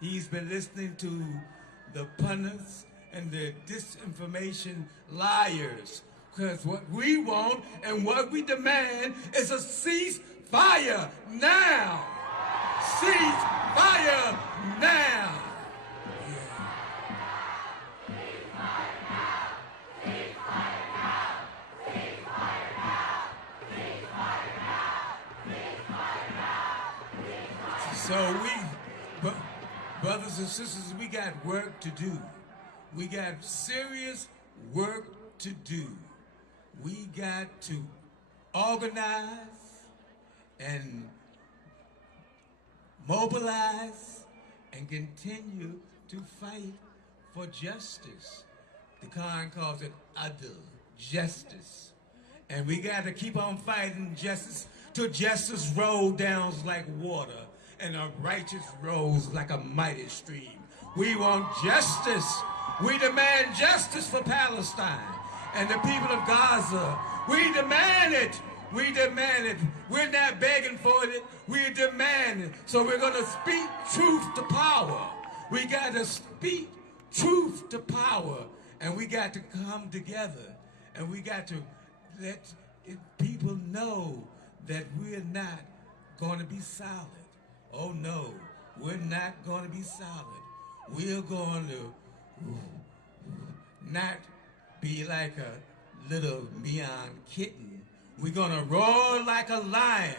He's been listening to the pundits and the disinformation liars. Because what we want and what we demand is a ceasefire now. Ceasefire now. So brothers and sisters, we got work to do. We got serious work to do. We got to organize and mobilize and continue to fight for justice. The Quran calls it adl, justice. And we got to keep on fighting justice till justice rolls down like water and a righteous rolls like a mighty stream. We want justice. We demand justice for Palestine and the people of Gaza. We demand it. We demand it. We're not begging for it. We demand it. So we're going to speak truth to power. We got to speak truth to power. And we got to come together. And we got to let people know that we're not going to be silent. Oh no, we're not going to be silent. We're going to not be like a little meow kitten. We're going to roar like a lion.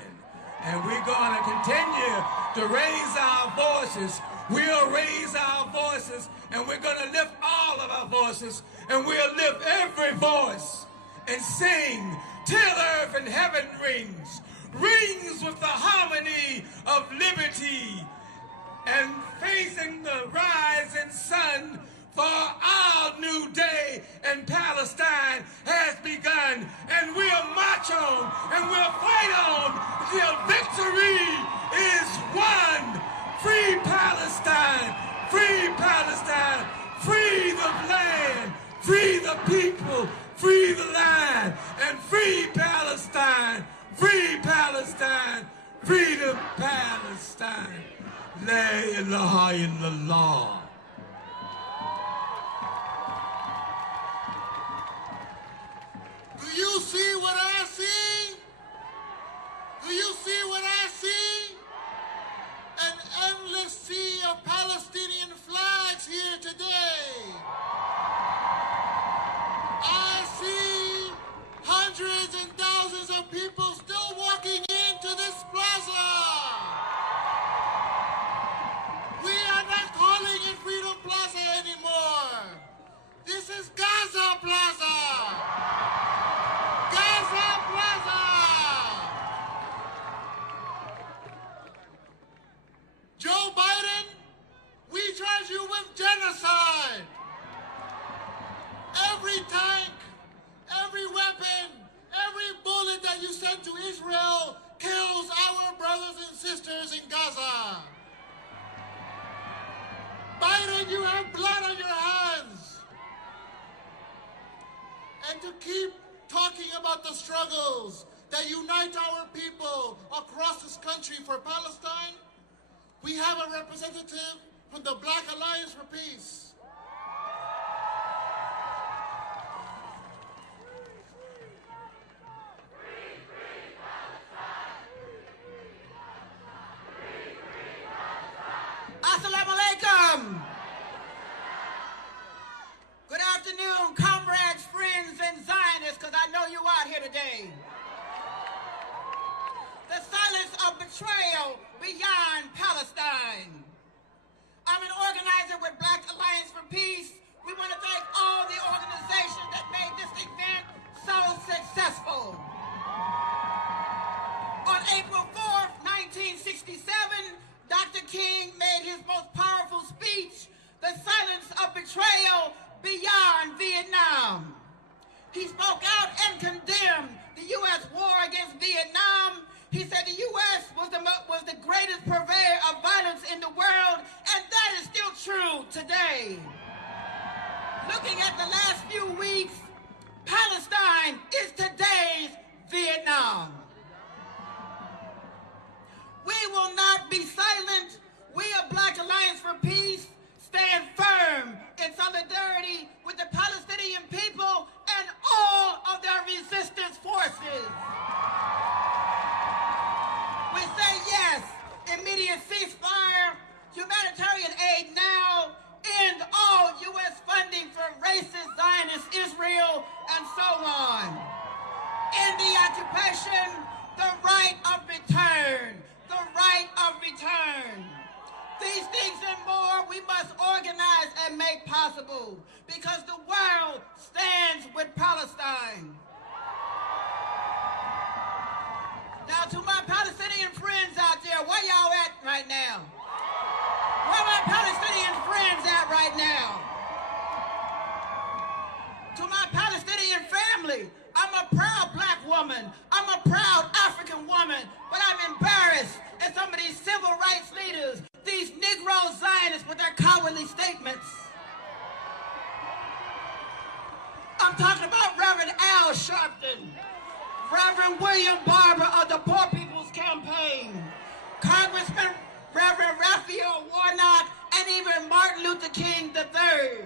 And we're going to continue to raise our voices. We'll raise our voices, and we're going to lift all of our voices, and we'll lift every voice and sing till earth and heaven rings. Rings with the harmony of liberty and facing the rising sun, for our new day in Palestine has begun, and we'll march on and we'll fight on until victory is won. Free Palestine, free Palestine, free the land, free the people, free the land, and free Palestine. Free Palestine! Freedom Palestine! La ilaha illallah. see what I see? Do you see what I see? An endless sea of Palestinian flags here today. I see hundreds and thousands of people still walking into this plaza. We are not calling it Freedom Plaza anymore. This is Gaza Plaza. Gaza Plaza. Joe Biden, we charge you with genocide. Every tank, every weapon, every bullet that you send to Israel kills our brothers and sisters in Gaza. Biden, you have blood on your hands. And to keep talking about the struggles that unite our people across this country for Palestine, we have a representative from the Black Alliance for Peace. Assalamu alaikum. Good afternoon, comrades, friends, and Zionists, because I know you out here today. The silence of betrayal beyond Palestine. I'm an organizer with Black Alliance for Peace. We want to thank all the organizations that made this event so successful. On April 4th, 1967, Dr. King made his most powerful speech, The Silence of Betrayal Beyond Vietnam. He spoke out and condemned the U.S. war against Vietnam. He said the U.S. was the greatest purveyor of violence in the world, and that is still true today. Looking at the last few weeks, Palestine is today's Vietnam. We will not be silent. We of Black Alliance for Peace stand firm in solidarity with the Palestinian people and all of their resistance forces. We say yes, immediate ceasefire, humanitarian aid now, end all U.S. funding for racist Zionist Israel, and so on. End the occupation, the right of return. The right of return. These things and more we must organize and make possible because the world stands with Palestine. Now to my Palestinian friends out there, where y'all at right now? Where my Palestinian friends at right now? To my Palestinian family, I'm a proud black woman. I'm a proud African woman, but I'm embarrassed at some of these civil rights leaders, these Negro Zionists with their cowardly statements. I'm talking about Reverend Al Sharpton, Reverend William Barber of the Poor People's Campaign, Congressman Reverend Raphael Warnock, and even Martin Luther King III.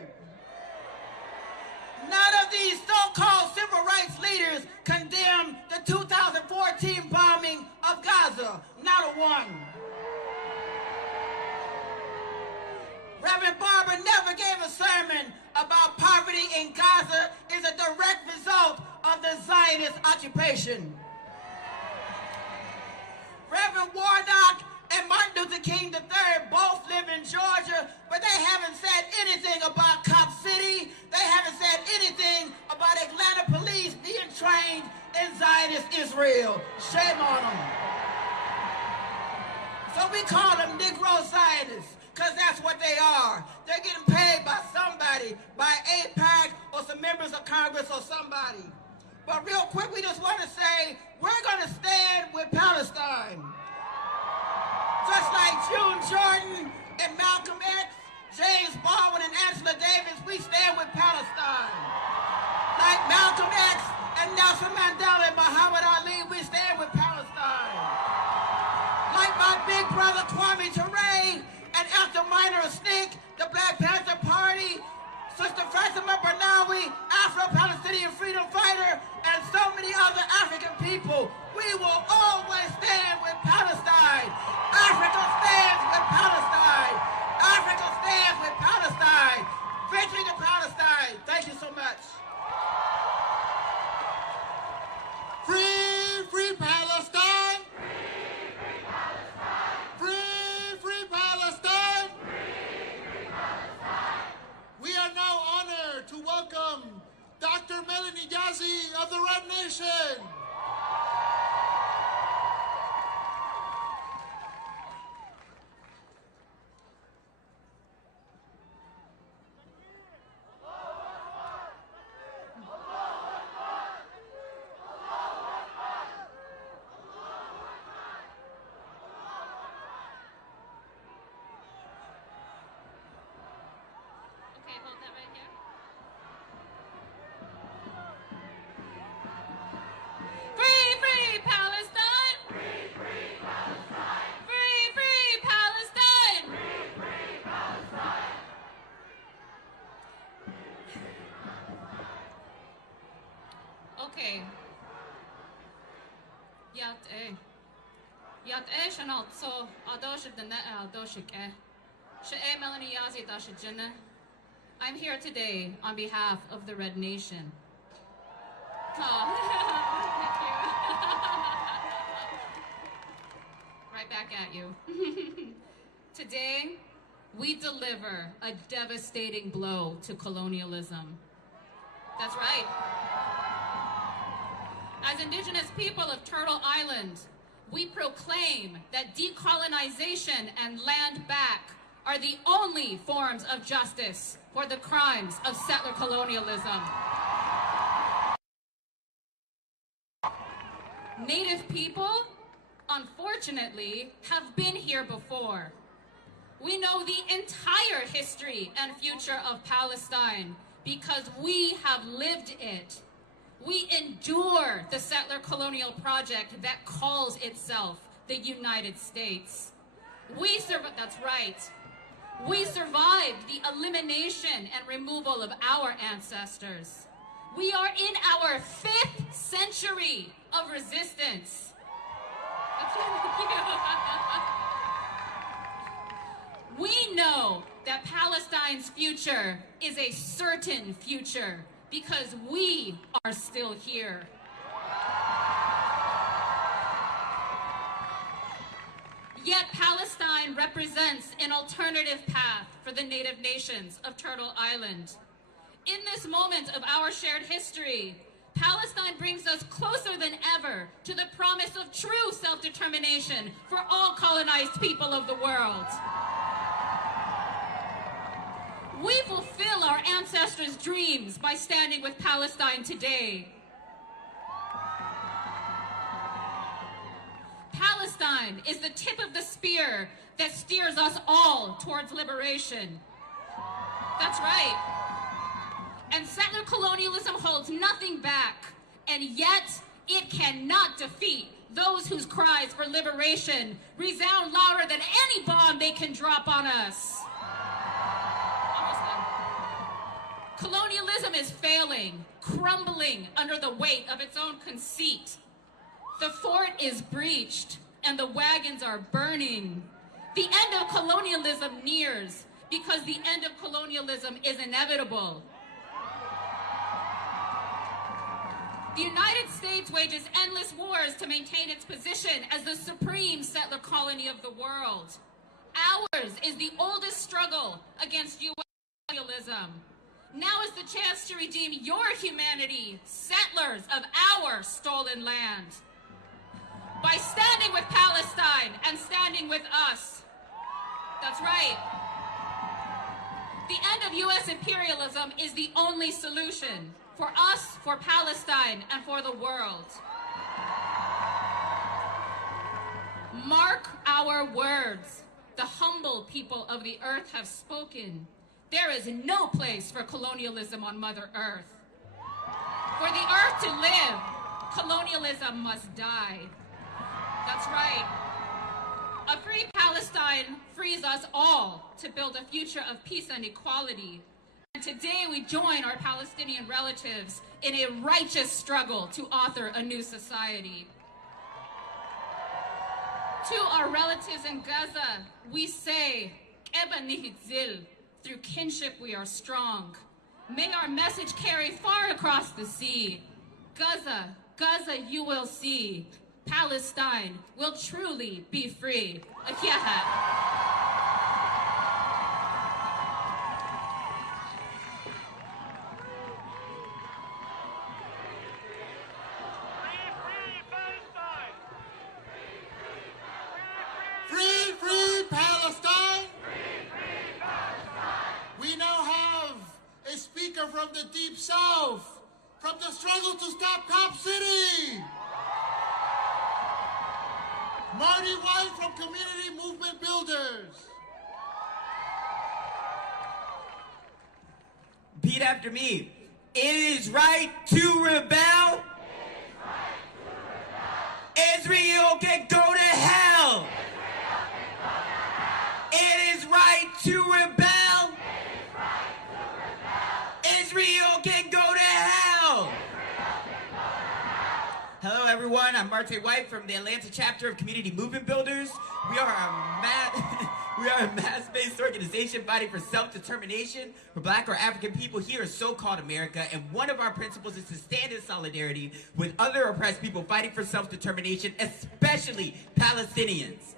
None of these so-called civil rights leaders condemned the 2014 bombing of Gaza. Not a one. Reverend Barber never gave a sermon about poverty in Gaza is a direct result of the Zionist occupation. Reverend Warnock and Martin Luther King III both live in Georgia, but they haven't said anything about Cop City. They haven't said anything about Atlanta police being trained in Zionist Israel. Shame on them. So we call them Negro Zionists, because that's what they are. They're getting paid by somebody, by AIPAC or some members of Congress or somebody. But real quick, we just want to say, we're going to stand with Palestine. Just like June Jordan and Malcolm X, James Baldwin and Angela Davis, we stand with Palestine. Like Malcolm X and Nelson Mandela and Muhammad Ali, we stand with Palestine. Like my big brother Kwame Ture and Elder Minor Sneak, the Black Panther Party, Sister Fatima Barnawi, Afro-Palestinian freedom fighter, and so many other African people, we will always stand with Palestine. Africa stands with Palestine. Africa stands with Palestine. Victory to Palestine. Thank you so much. Free, free Palestine! Free, free Palestine! Free, free Palestine! Free, free Palestine! We are now honored to welcome Dr. Melanie Yazzie of the Red Nation. Okay. Yat shanal so adoshik the net adoshik Melanie Yazzie dashijina. I'm here today on behalf of the Red Nation. Oh. Thank you. Right back at you. Today, we deliver a devastating blow to colonialism. That's right. As indigenous people of Turtle Island, we proclaim that decolonization and land back are the only forms of justice for the crimes of settler colonialism. Native people, unfortunately, have been here before. We know the entire history and future of Palestine because we have lived it. We endure the settler colonial project that calls itself the United States. That's right. We survived the elimination and removal of our ancestors. We are in our 5th century of resistance. We know that Palestine's future is a certain future because we are still here. Yet Palestine represents an alternative path for the native nations of Turtle Island. In this moment of our shared history, Palestine brings us closer than ever to the promise of true self-determination for all colonized people of the world. We fulfill our ancestors' dreams by standing with Palestine today. Palestine is the tip of the spear that steers us all towards liberation. That's right. And settler colonialism holds nothing back, and yet it cannot defeat those whose cries for liberation resound louder than any bomb they can drop on us. Almost done. Colonialism is failing, crumbling under the weight of its own conceit. The fort is breached, and the wagons are burning. The end of colonialism nears, because the end of colonialism is inevitable. The United States wages endless wars to maintain its position as the supreme settler colony of the world. Ours is the oldest struggle against U.S. colonialism. Now is the chance to redeem your humanity, settlers of our stolen land. By standing with Palestine and standing with us. That's right. The end of U.S. imperialism is the only solution for us, for Palestine, and for the world. Mark our words. The humble people of the earth have spoken. There is no place for colonialism on Mother Earth. For the earth to live, colonialism must die. That's right. A free Palestine frees us all to build a future of peace and equality. Today we join our Palestinian relatives in a righteous struggle to author a new society. To our relatives in Gaza, we say, through kinship we are strong. May our message carry far across the sea. Gaza, Gaza you will see. Palestine will truly be free. Free, free Palestine! We now have a speaker from the Deep South, from the struggle to stop Cop City! Marty White from Community Movement Builders. Repeat after me. It is right to rebel. Israel can go to hell. It is right to rebel. Israel can go to hell. Hello everyone, I'm Marty White from the Atlanta chapter of Community Movement Builders. We are a mass-based organization fighting for self-determination for Black or African people here in so-called America, and one of our principles is to stand in solidarity with other oppressed people fighting for self-determination, especially Palestinians.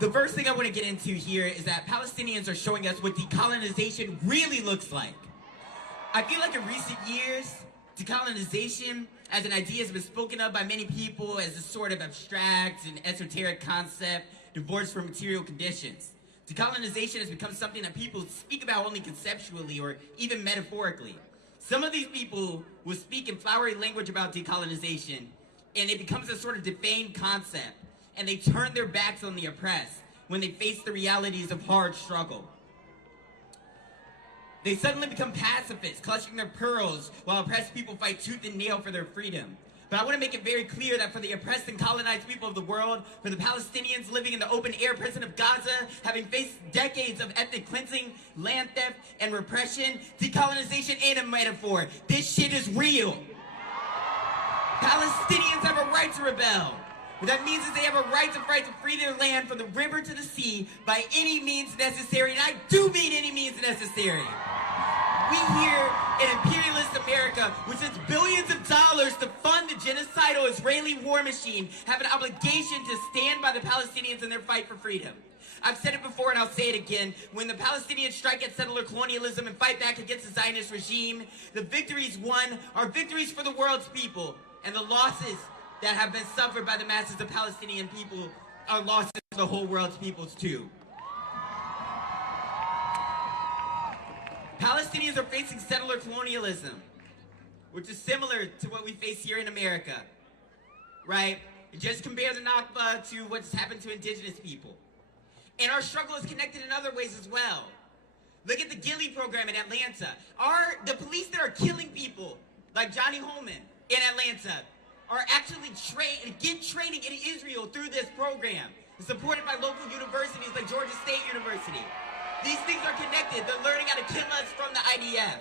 The first thing I want to get into here is that Palestinians are showing us what decolonization really looks like. I feel like in recent years, decolonization as an idea has been spoken of by many people as a sort of abstract and esoteric concept divorced from material conditions. Decolonization has become something that people speak about only conceptually or even metaphorically. Some of these people will speak in flowery language about decolonization, and it becomes a sort of defamed concept, and they turn their backs on the oppressed when they face the realities of hard struggle. They suddenly become pacifists, clutching their pearls while oppressed people fight tooth and nail for their freedom. But I want to make it very clear that for the oppressed and colonized people of the world, for the Palestinians living in the open-air prison of Gaza, having faced decades of ethnic cleansing, land theft, and repression, decolonization ain't a metaphor. This shit is real. Palestinians have a right to rebel. What that means is they have a right to fight to free their land from the river to the sea by any means necessary, and I do mean any means necessary. We here in imperialist America, which sends billions of dollars to fund the genocidal Israeli war machine, have an obligation to stand by the Palestinians in their fight for freedom. I've said it before and I'll say it again. When the Palestinians strike at settler colonialism and fight back against the Zionist regime, the victories won are victories for the world's people, and the losses that have been suffered by the masses of Palestinian people are losses for the whole world's peoples too. Palestinians are facing settler colonialism, which is similar to what we face here in America, right? Just compare the Nakba to what's happened to indigenous people. And our struggle is connected in other ways as well. Look at the Gilly program in Atlanta. The police that are killing people, like Johnny Holman in Atlanta, are actually get training in Israel through this program. It's supported by local universities like Georgia State University. These things are connected. They're learning how to kill us from the IDF.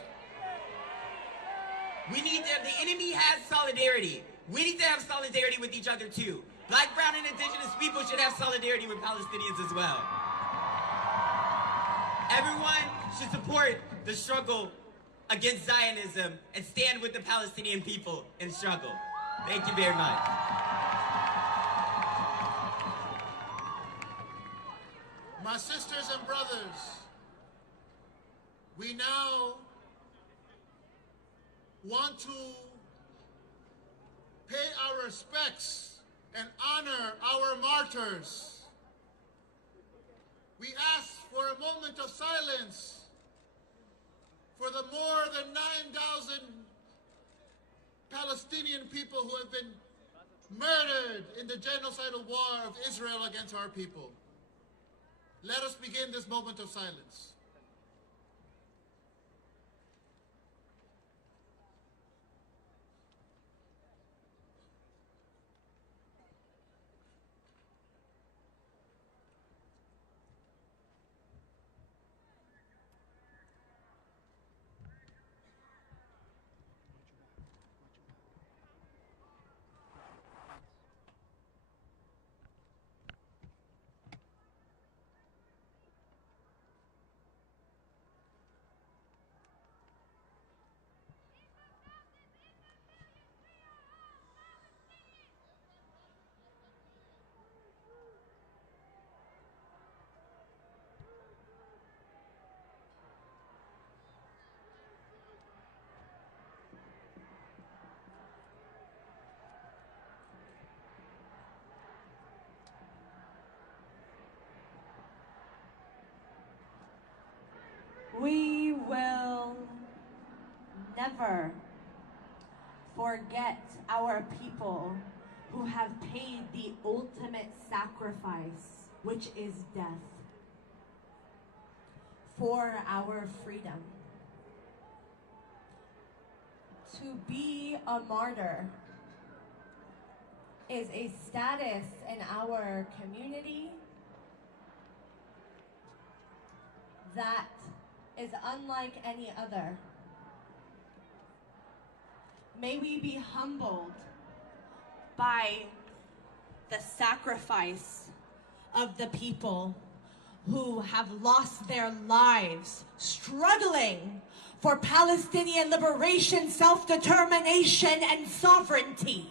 The enemy has solidarity. We need to have solidarity with each other too. Black, brown, and indigenous people should have solidarity with Palestinians as well. Everyone should support the struggle against Zionism and stand with the Palestinian people in struggle. Thank you very much. My sisters and brothers, we now want to pay our respects and honor our martyrs. We ask for a moment of silence for the more than 9,000 Palestinian people who have been murdered in the genocidal war of Israel against our people. Let us begin this moment of silence. We will never forget our people who have paid the ultimate sacrifice, which is death, for our freedom. To be a martyr is a status in our community that is unlike any other. May we be humbled by the sacrifice of the people who have lost their lives struggling for Palestinian liberation, self-determination, and sovereignty.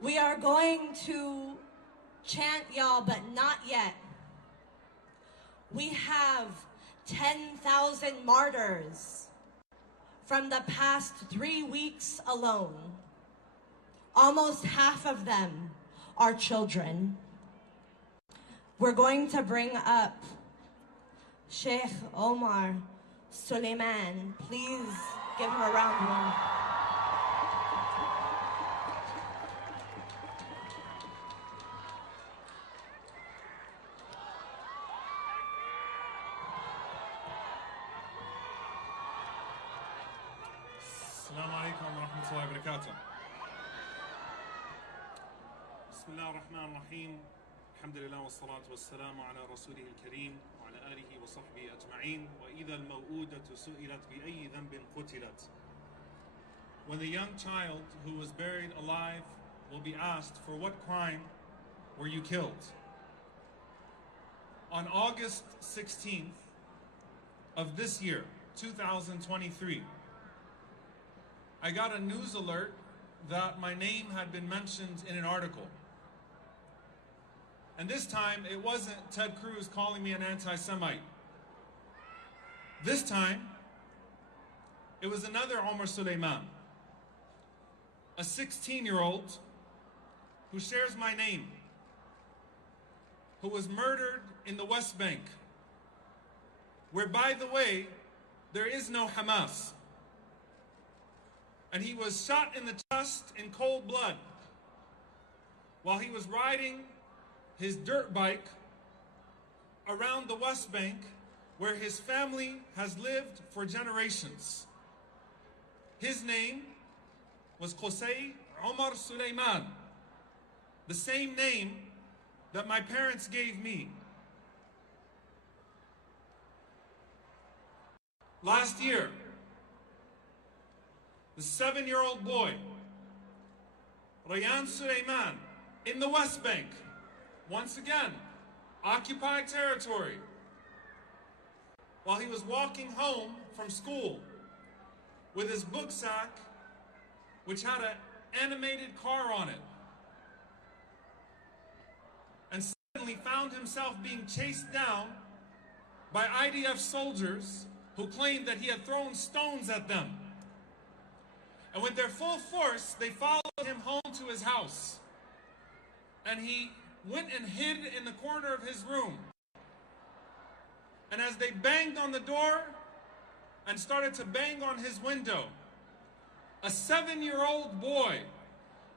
We are going to chant, y'all, but not yet. We have 10,000 martyrs from the past 3 weeks alone. Almost half of them are children. We're going to bring up Sheikh Omar Suleiman. Please give him a round of applause. السلام عليكم ورحمة الله وبركاته. بسم الله الرحمن الرحيم. الحمد لله والصلاة والسلام على رسوله الكريم وعلى آله وصحبه أجمعين. وإذا الموءودة سئلت بأي ذنب قتلت. When the young child who was buried alive will be asked, for what crime were you killed? On August 16th of this year, 2023, I got a news alert that my name had been mentioned in an article. And this time, it wasn't Ted Cruz calling me an anti-Semite. This time, it was another Omar Suleiman, a 16-year-old who shares my name, who was murdered in the West Bank, where, by the way, there is no Hamas. And he was shot in the chest in cold blood while he was riding his dirt bike around the West Bank, where his family has lived for generations. His name was Qusay Omar Suleiman, the same name that my parents gave me. Last year, the 7-year-old boy, Rayan Suleiman, in the West Bank, once again, occupied territory, while he was walking home from school with his book sack, which had an animated car on it, and suddenly found himself being chased down by IDF soldiers who claimed that he had thrown stones at them. And with their full force, they followed him home to his house. And he went and hid in the corner of his room. And as they banged on the door and started to bang on his window, a 7-year-old boy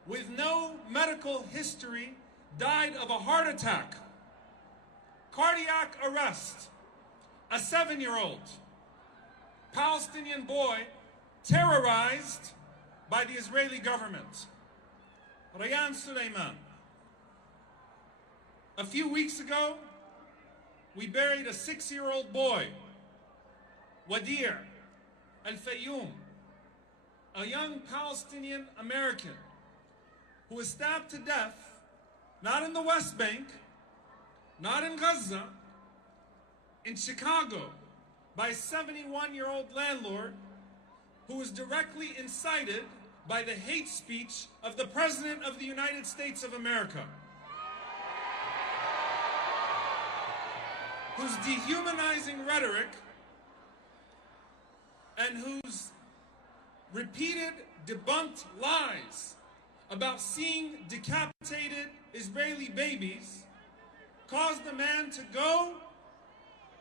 with no medical history died of a heart attack. Cardiac arrest. A 7-year-old Palestinian boy terrorized by the Israeli government. Rayan Suleiman. A few weeks ago, we buried a 6-year-old boy, Wadir Al-Fayoum, a young Palestinian American who was stabbed to death, not in the West Bank, not in Gaza, in Chicago, by a 71-year-old landlord who was directly incited by the hate speech of the President of the United States of America, whose dehumanizing rhetoric and whose repeated debunked lies about seeing decapitated Israeli babies caused the man to go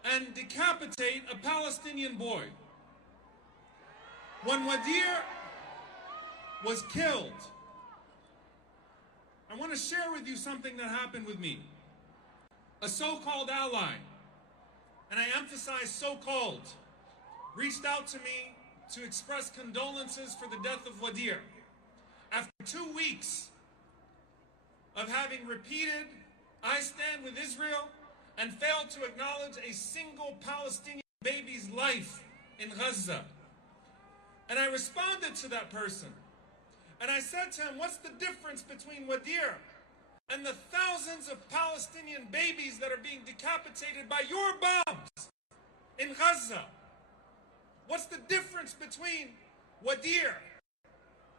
and decapitate a Palestinian boy. When Wadir was killed, I want to share with you something that happened with me. A so-called ally, and I emphasize so-called, reached out to me to express condolences for the death of Wadir. After 2 weeks of having repeated, I stand with Israel, and failed to acknowledge a single Palestinian baby's life in Gaza. And I responded to that person. And I said to him, what's the difference between Wadir and the thousands of Palestinian babies that are being decapitated by your bombs in Gaza? What's the difference between Wadir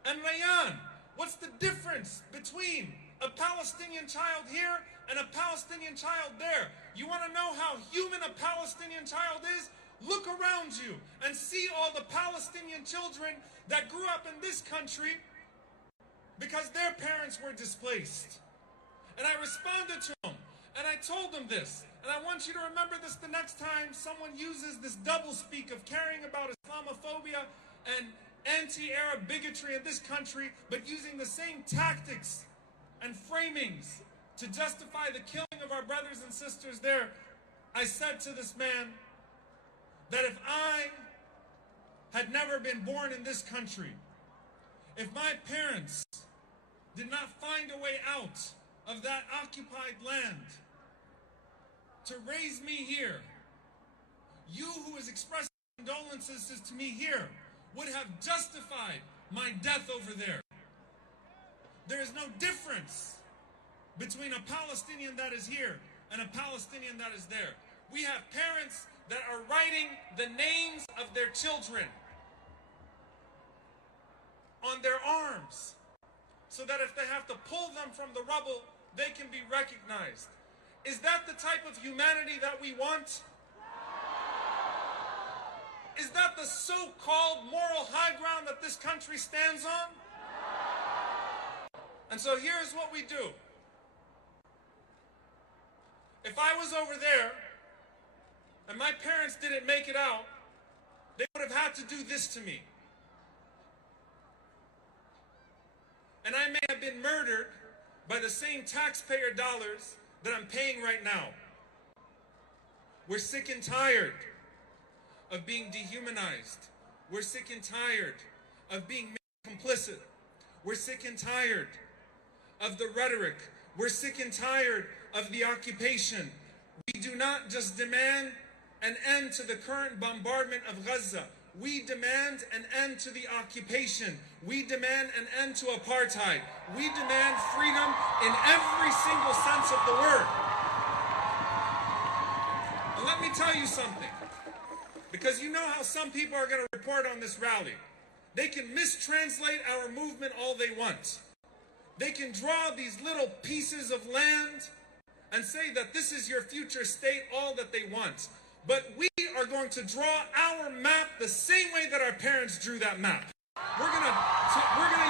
and Rayyan? What's the difference between a Palestinian child here and a Palestinian child there? You want to know how human a Palestinian child is? Look around you and see all the Palestinian children that grew up in this country because their parents were displaced. And I responded to them, and I told them this, and I want you to remember this the next time someone uses this doublespeak of caring about Islamophobia and anti-Arab bigotry in this country, but using the same tactics and framings to justify the killing of our brothers and sisters there. I said to this man that if I had never been born in this country, if my parents did not find a way out of that occupied land to raise me here, you who is expressing condolences to me here would have justified my death over there. There is no difference between a Palestinian that is here and a Palestinian that is there. We have parents that are writing the names of their children on their arms so that if they have to pull them from the rubble, they can be recognized. Is that the type of humanity that we want? Is that the so-called moral high ground that this country stands on? And so here's what we do. If I was over there and my parents didn't make it out, they would have had to do this to me. And I may have been murdered by the same taxpayer dollars that I'm paying right now. We're sick and tired of being dehumanized. We're sick and tired of being made complicit. We're sick and tired of the rhetoric. We're sick and tired of the occupation. We do not just demand an end to the current bombardment of Gaza. We demand an end to the occupation. We demand an end to apartheid. We demand freedom in every single sense of the word. And let me tell you something, because you know how some people are going to report on this rally. They can mistranslate our movement all they want. They can draw these little pieces of land and say that this is your future state, all that they want. But we are going to draw our map the same way that our parents drew that map. We're gonna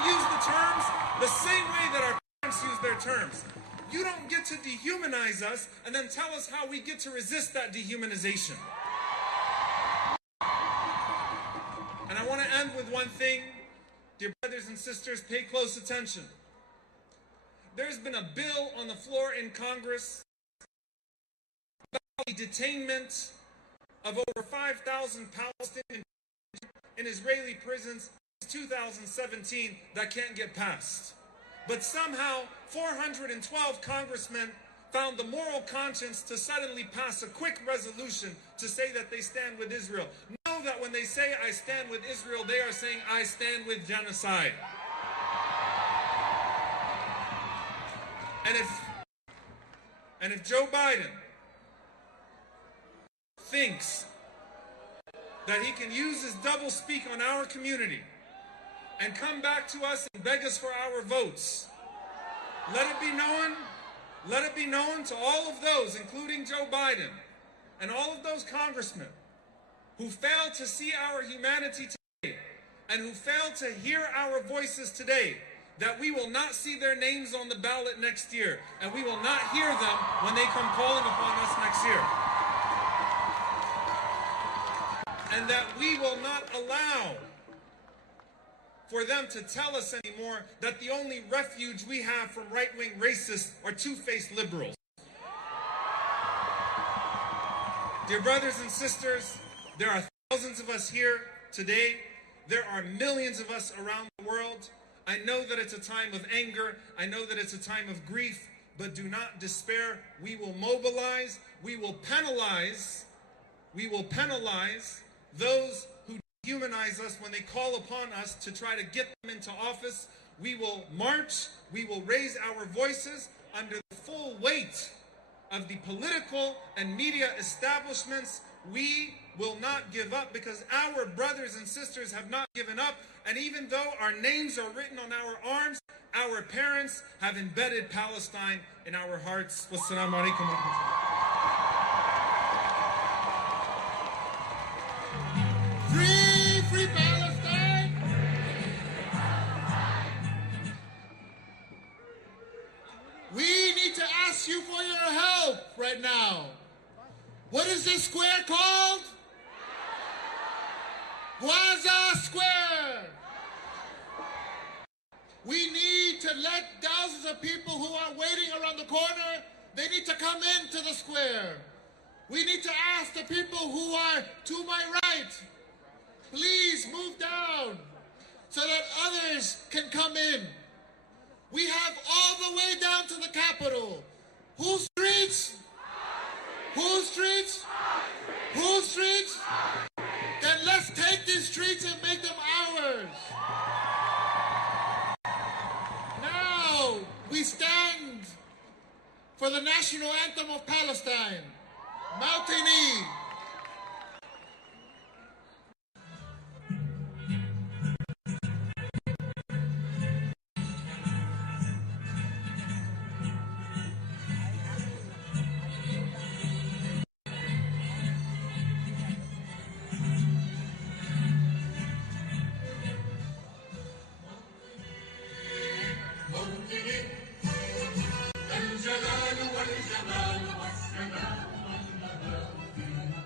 use the terms the same way that our parents use their terms. You don't get to dehumanize us and then tell us how we get to resist that dehumanization. And I want to end with one thing. Dear brothers and sisters, pay close attention. There's been a bill on the floor in Congress about the detainment of over 5,000 Palestinians in Israeli prisons since 2017 that can't get passed. But somehow 412 congressmen found the moral conscience to suddenly pass a quick resolution to say that they stand with Israel. Know that when they say I stand with Israel, they are saying I stand with genocide. And if Joe Biden thinks that he can use his doublespeak on our community and come back to us and beg us for our votes, let it be known to all of those, including Joe Biden and all of those congressmen who failed to see our humanity today and who failed to hear our voices today, that we will not see their names on the ballot next year, and we will not hear them when they come calling upon us next year. And that we will not allow for them to tell us anymore that the only refuge we have from right-wing racists are two-faced liberals. Dear brothers and sisters, there are thousands of us here today. There are millions of us around the world. I know that it's a time of anger. I know that it's a time of grief, but do not despair. We will mobilize. We will penalize those who dehumanize us when they call upon us to try to get them into office. We will march. We will raise our voices under the full weight of the political and media establishments. We will not give up, because our brothers and sisters have not given up. And even though our names are written on our arms, our parents have embedded Palestine in our hearts. Wassalamu alaikum wa rahmatullah. Free, free Palestine! We need to ask you for your help right now. What is this square called? Gaza Square. We need to let thousands of people who are waiting around the corner, they need to come into the square. We need to ask the people who are to my right, please move down so that others can come in. We have all the way down to the Capitol. Whose streets? Whose streets? Whose streets? Then let's take these streets and make them ours. Now we stand for the national anthem of Palestine. Mountainy. الجلال والجمال والسلام والنبات فيه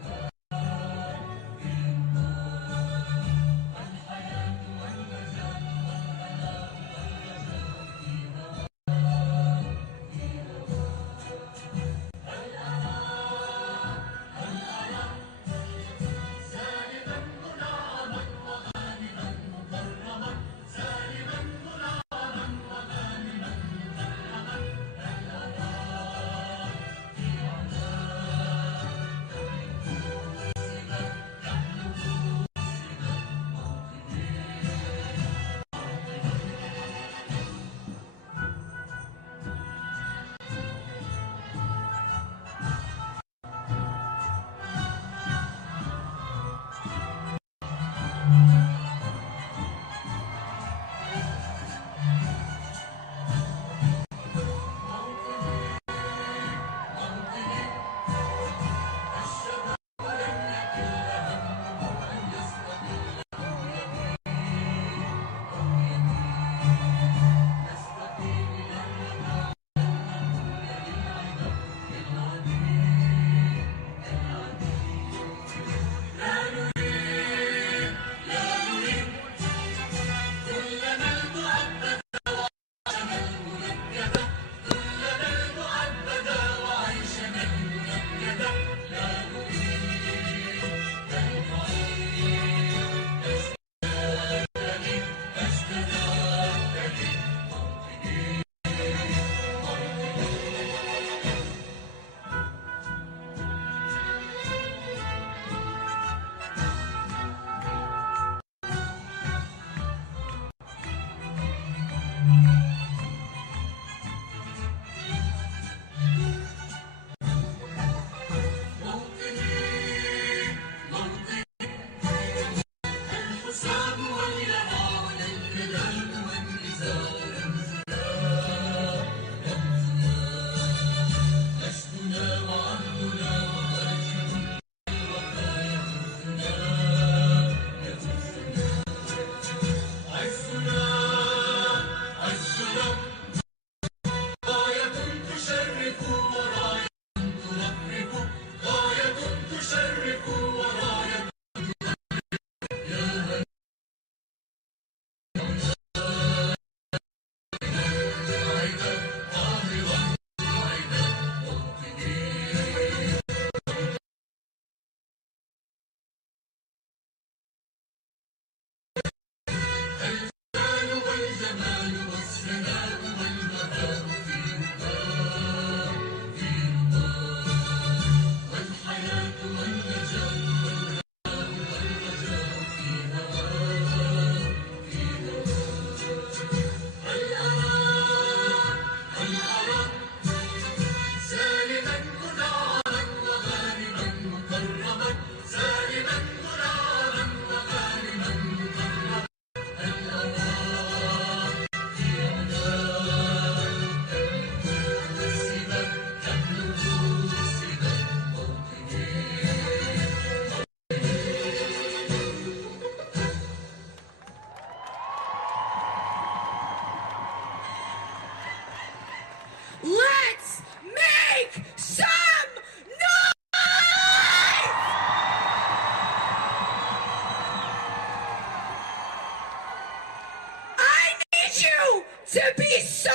to be so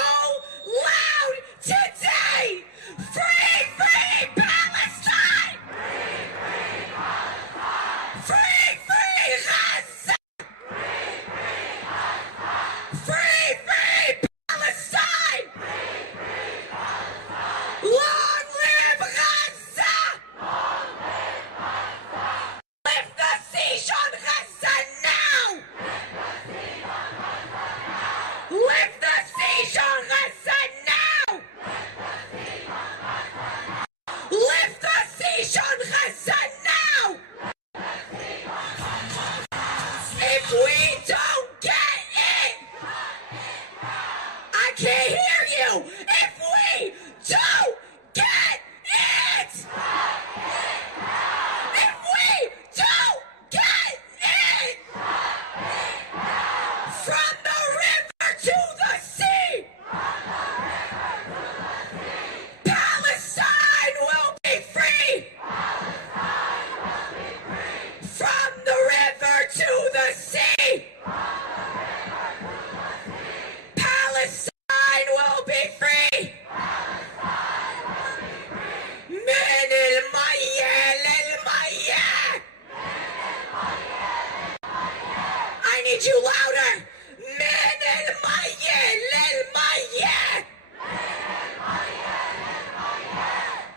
loud today. Free, free Palestine! Free, free Gaza! Free, free Palestine! Long live Gaza! Lift the siege on Gaza now! Lift the siege on Gaza now! Lift the siege on Gaza now! If we don't get it, I can't hear you. If we don't get it, if we don't get it, from the river to the sea, Palestine will be free. From the river to the sea, Palestine will be free. من المية للمية. I need you louder. من المية للمية.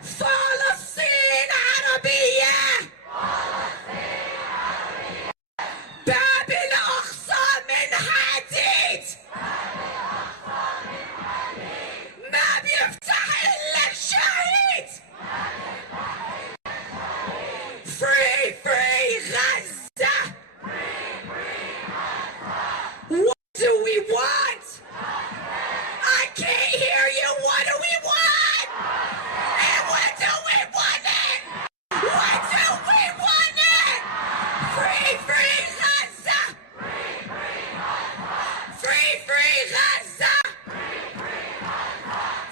فلسطين عربية. باب الأقصى من حديد. ما بيفتح إلا الشهيد. Free, free Gaza. What do we want? I can't hear you. What do we want? And when do we want it? When do we want it? Free, free Gaza. Free, free Gaza.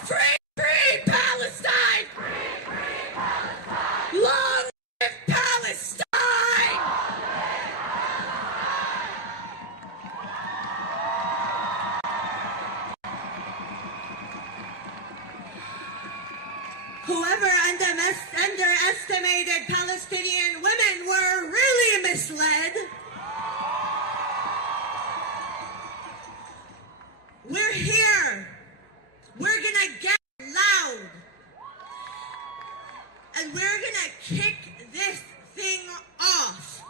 Free, free Palestine. Long live Palestine. Whoever underestimated Palestinian women were really misled. We're here. We're gonna get loud. And we're gonna kick this thing off.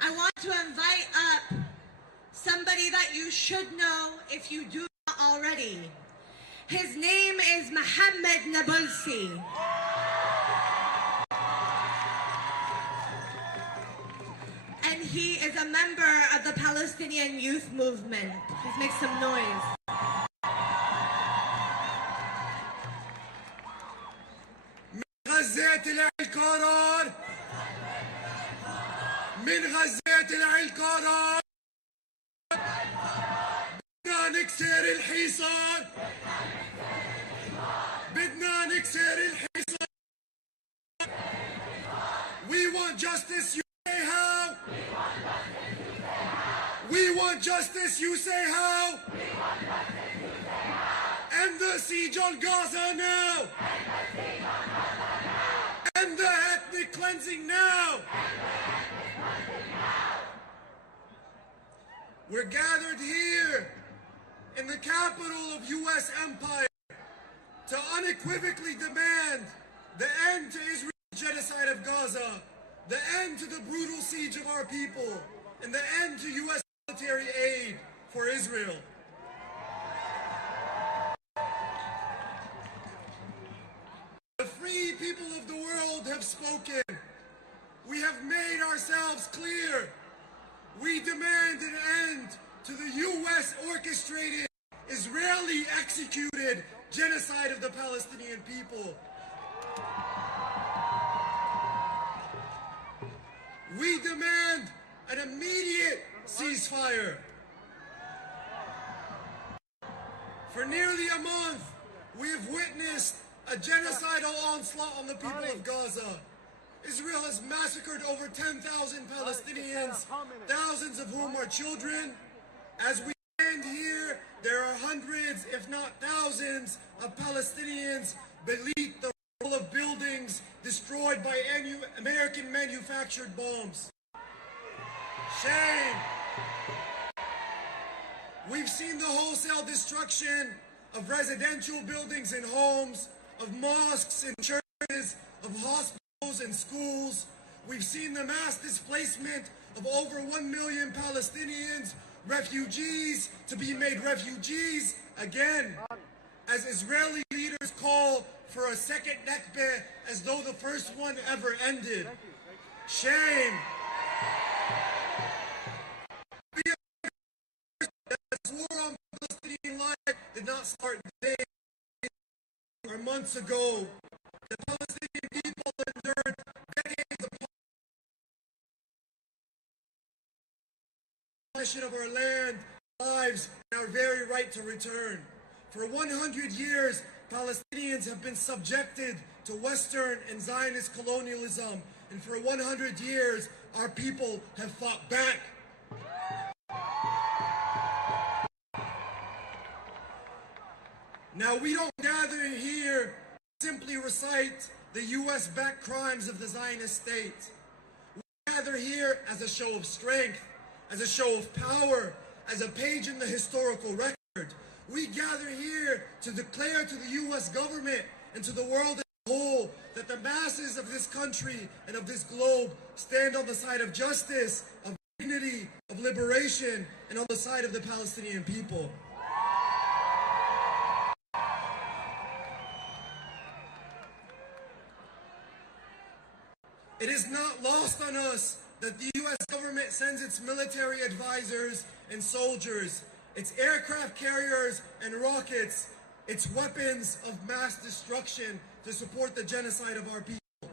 I want to invite up somebody that you should know if you do not already. His name is Mohammed Nabulsi. And he is a member of the Palestinian Youth Movement. Please make some noise. غزة طلع القرار. من غزة طلع القرار. بدنا نكسر الحصار. بدنا نكسر الحصار. We want justice, you say how? We want justice, you say how? End the siege on Gaza now. End the ethnic cleansing now. We're gathered here in the capital of U.S. empire to unequivocally demand the end to Israel's genocide of Gaza, the end to the brutal siege of our people, and the end to U.S. military aid for Israel. The free people of the world have spoken. We have made ourselves clear. We demand an end to the U.S. orchestrated, Israeli executed genocide of the Palestinian people. We demand an immediate ceasefire. For nearly a month, we have witnessed a genocidal onslaught on the people of Gaza. Israel has massacred over 10,000 Palestinians, thousands of whom are children. As we stand here, there are hundreds, if not thousands, of Palestinians beneath the rubble of buildings destroyed by American manufactured bombs. Shame. We've seen the wholesale destruction of residential buildings and homes, of mosques and churches, of hospitals and schools. We've seen the mass displacement of over 1 million Palestinians, refugees to be made refugees again, as Israeli leaders call for a second Nakba as though the first one ever ended. Shame. This war on Palestinian life did not start today or months ago. The Palestinian people endured decades of possession of our land, lives, and our very right to return. For 100 years, Palestinians have been subjected to Western and Zionist colonialism, and for 100 years, our people have fought back. Now, we don't gather here to simply recite the US-backed crimes of the Zionist state. We gather here as a show of strength, as a show of power, as a page in the historical record. We gather here to declare to the US government and to the world as a whole that the masses of this country and of this globe stand on the side of justice, of dignity, of liberation, and on the side of the Palestinian people. It is not lost on us that the US government sends its military advisors and soldiers, its aircraft carriers and rockets, its weapons of mass destruction to support the genocide of our people.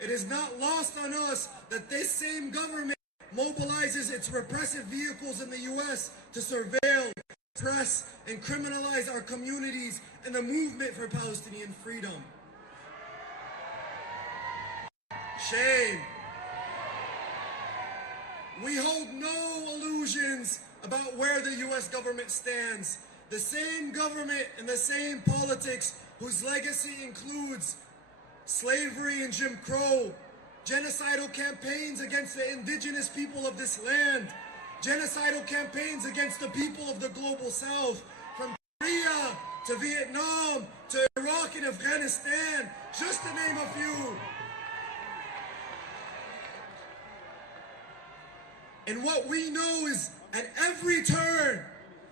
It is not lost on us that this same government mobilizes its repressive vehicles in the US to surveil, oppress, and criminalize our communities and the movement for Palestinian freedom. Shame. We hold no illusions about where the US government stands. The same government and the same politics whose legacy includes slavery and Jim Crow, genocidal campaigns against the indigenous people of this land, genocidal campaigns against the people of the global south, from Korea to Vietnam to Iraq and Afghanistan, just to name a few. And what we know is at every turn,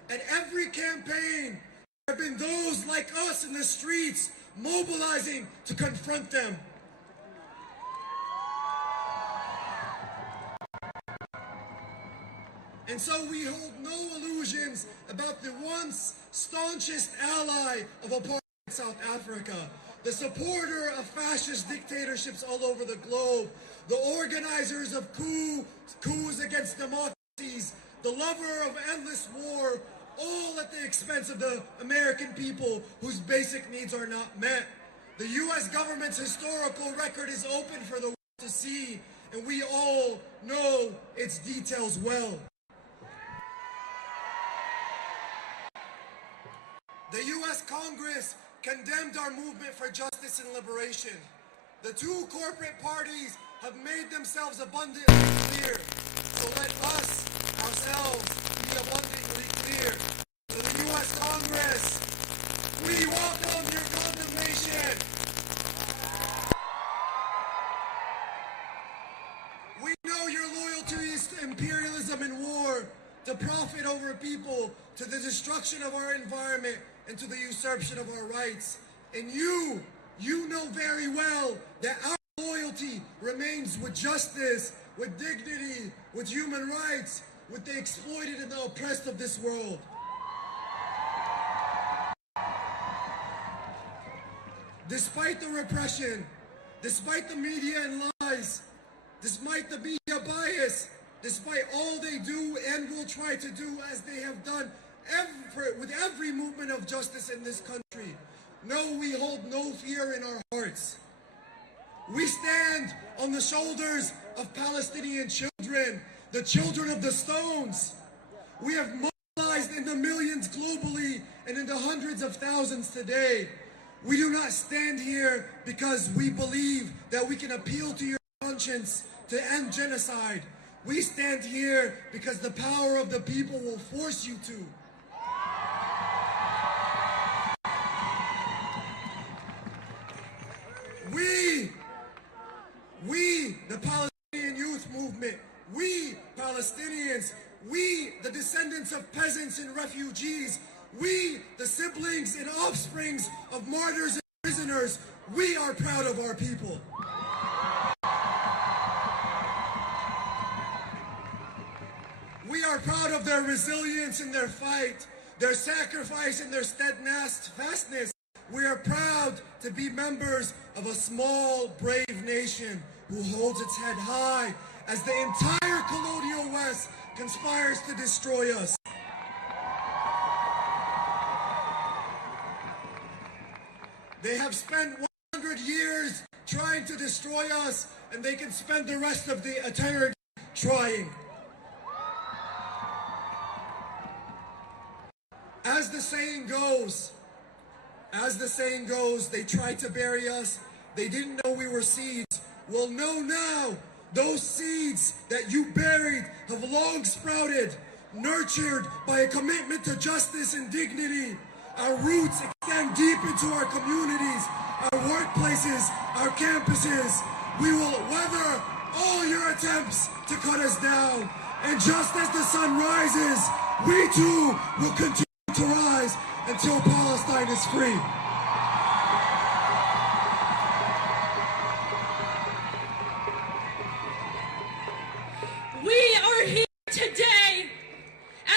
at every campaign, there have been those like us in the streets mobilizing to confront them. And so we hold no illusions about the once staunchest ally of apartheid South Africa, the supporter of fascist dictatorships all over the globe, the organizers of coups against democracies, the lover of endless war, all at the expense of the American people whose basic needs are not met. The US government's historical record is open for the world to see, and we all know its details well. The US Congress condemned our movement for justice and liberation. The two corporate parties have made themselves abundantly clear. So let us, ourselves, be abundantly clear. To the US Congress, we welcome your condemnation. We know your loyalty is to imperialism and war, to profit over people, to the destruction of our environment, and to the usurpation of our rights. And you know very well that our loyalty remains with justice, with dignity, with human rights, with the exploited and the oppressed of this world. Despite the repression, despite the media and lies, despite the media bias, despite all they do and will try to do as they have done with every movement of justice in this country, no, we hold no fear in our hearts. We stand on the shoulders of Palestinian children, the children of the stones. We have mobilized in the millions globally and in the hundreds of thousands today. We do not stand here because we believe that we can appeal to your conscience to end genocide. We stand here because the power of the people will force you to. We, the Palestinian youth movement, we, Palestinians, we, the descendants of peasants and refugees, we, the siblings and offsprings of martyrs and prisoners, we are proud of our people. We are proud of their resilience in their fight, their sacrifice and their steadfastness. We are proud to be members of a small, brave nation who holds its head high as the entire colonial West conspires to destroy us. They have spent 100 years trying to destroy us, and they can spend the rest of the eternity trying. As the saying goes, they tried to bury us. They didn't know we were seeds. Well, know now, those seeds that you buried have long sprouted, nurtured by a commitment to justice and dignity. Our roots extend deep into our communities, our workplaces, our campuses. We will weather all your attempts to cut us down. And just as the sun rises, we too will continue to rise until Palestine is free. We are here today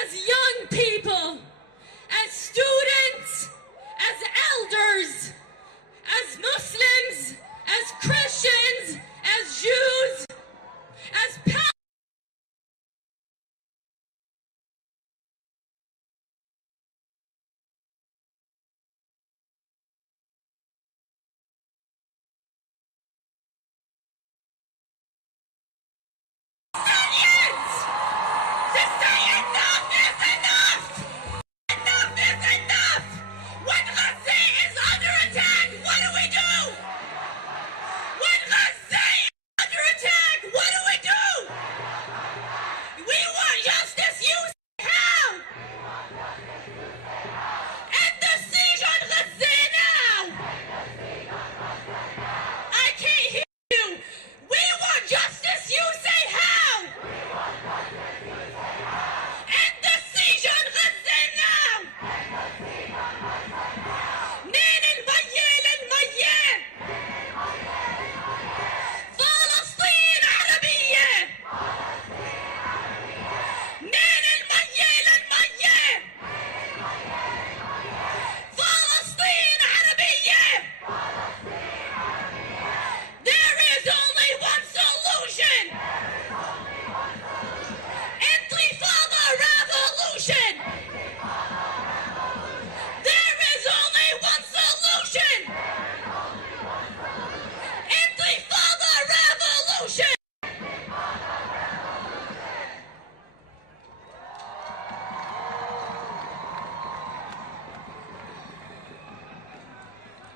as young people, as students, as elders, as Muslims, as Christians, as Jews, as Palestinians.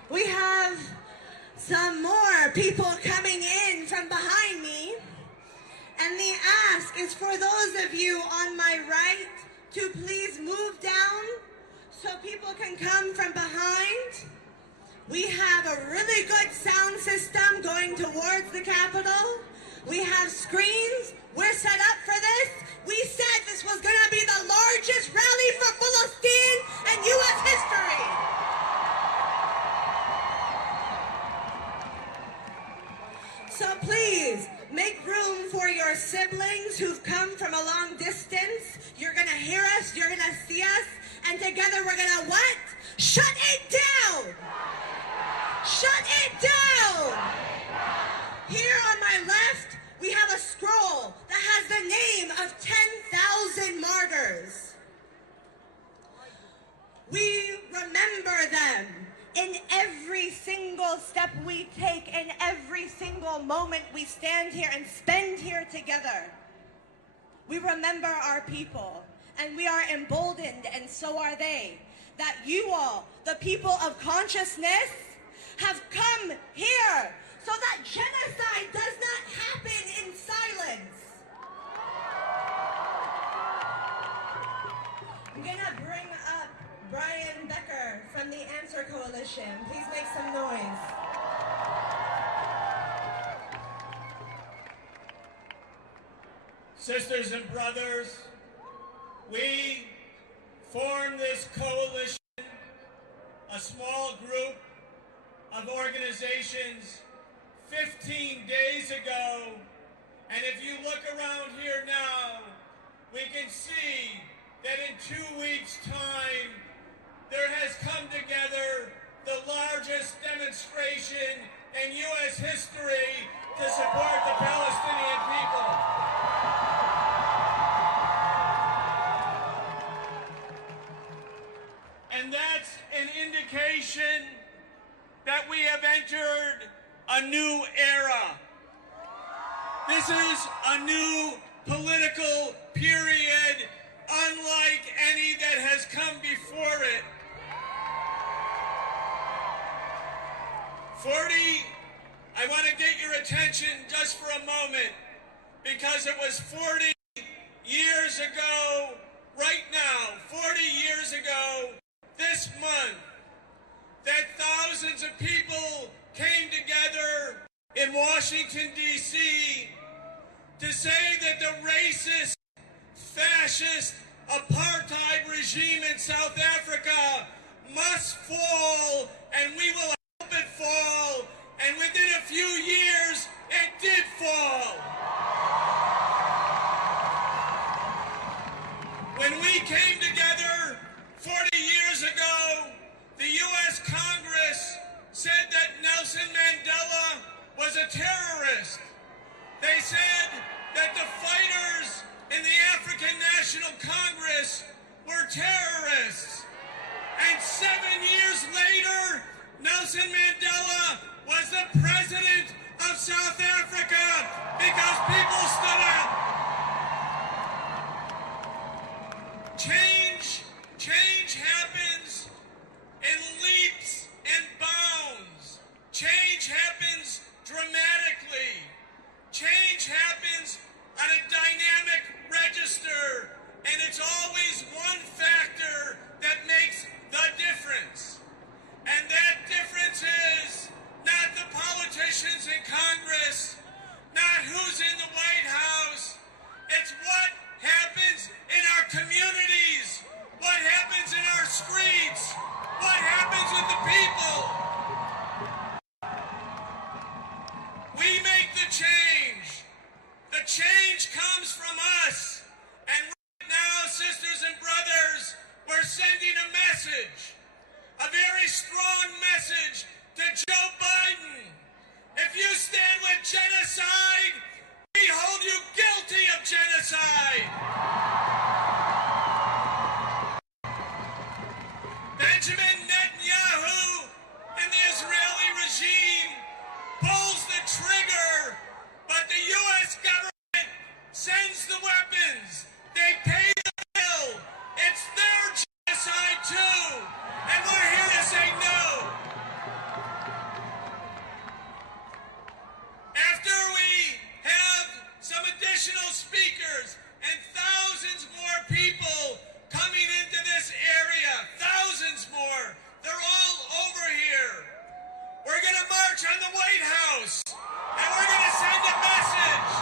We have some more people coming in from behind me, and the ask is for those of you on my right to please move down so people can come from behind. We have a really good sound system going towards the Capitol. We have screens. We're set up for this. We said this was going to be the largest rally for Palestine in U.S. history. So please, make room for your siblings who've come from a long distance. You're going to hear us, you're going to see us, and together we're going to what? Shut it down! Shut it down! Here on my left, we have a scroll that has the name of 10,000 martyrs. We remember them in every single step we take, in every single stand here and spend here together, we remember our people, and we are emboldened, and so are they, that you all, the people of consciousness, have come here so that genocide does not happen in silence. I'm gonna bring up Brian Becker from the Answer Coalition. Please make some noise. Sisters and brothers, we formed this coalition, a small group of organizations, 15 days ago, and if you look around here now, we can see that in 2 weeks' time, there has come together the largest demonstration in U.S. history to support the Palestinian people. And that's an indication that we have entered a new era. This is a new political period unlike any that has come before it. I want to get your attention just for a moment, because it was 40 years ago, right now, 40 years ago, this month, that thousands of people came together in Washington, D.C. to say that the racist, fascist, apartheid regime in South Africa must fall, and we will help it fall. And within a few years, it did fall. When we came together 40 years ago, the U.S. Congress said that Nelson Mandela was a terrorist. They said that the fighters in the African National Congress were terrorists. And 7 years later, Nelson Mandela was the president of South Africa because people stood up. Change happens in leaps and bounds. Change happens dramatically. Change happens on a dynamic register, and it's always one factor that makes the difference. And that difference is not the politicians in Congress, not who's in the White House. It's what happens in our communities, what happens in our streets, what happens with the people. We make the change. The change comes from us. And right now, sisters and brothers, we're sending a message, a very strong message to Joe Biden. If you stand with genocide, we hold you guilty of genocide. Benjamin Netanyahu and the Israeli regime pulls the trigger, but the U.S. government sends the weapons. They pay the bill. It's their genocide too, and we're here to say no. After we have some additional speakers and thousands more people coming into this area, thousands more, they're all over here. We're going to march on the White House, and we're going to send a message.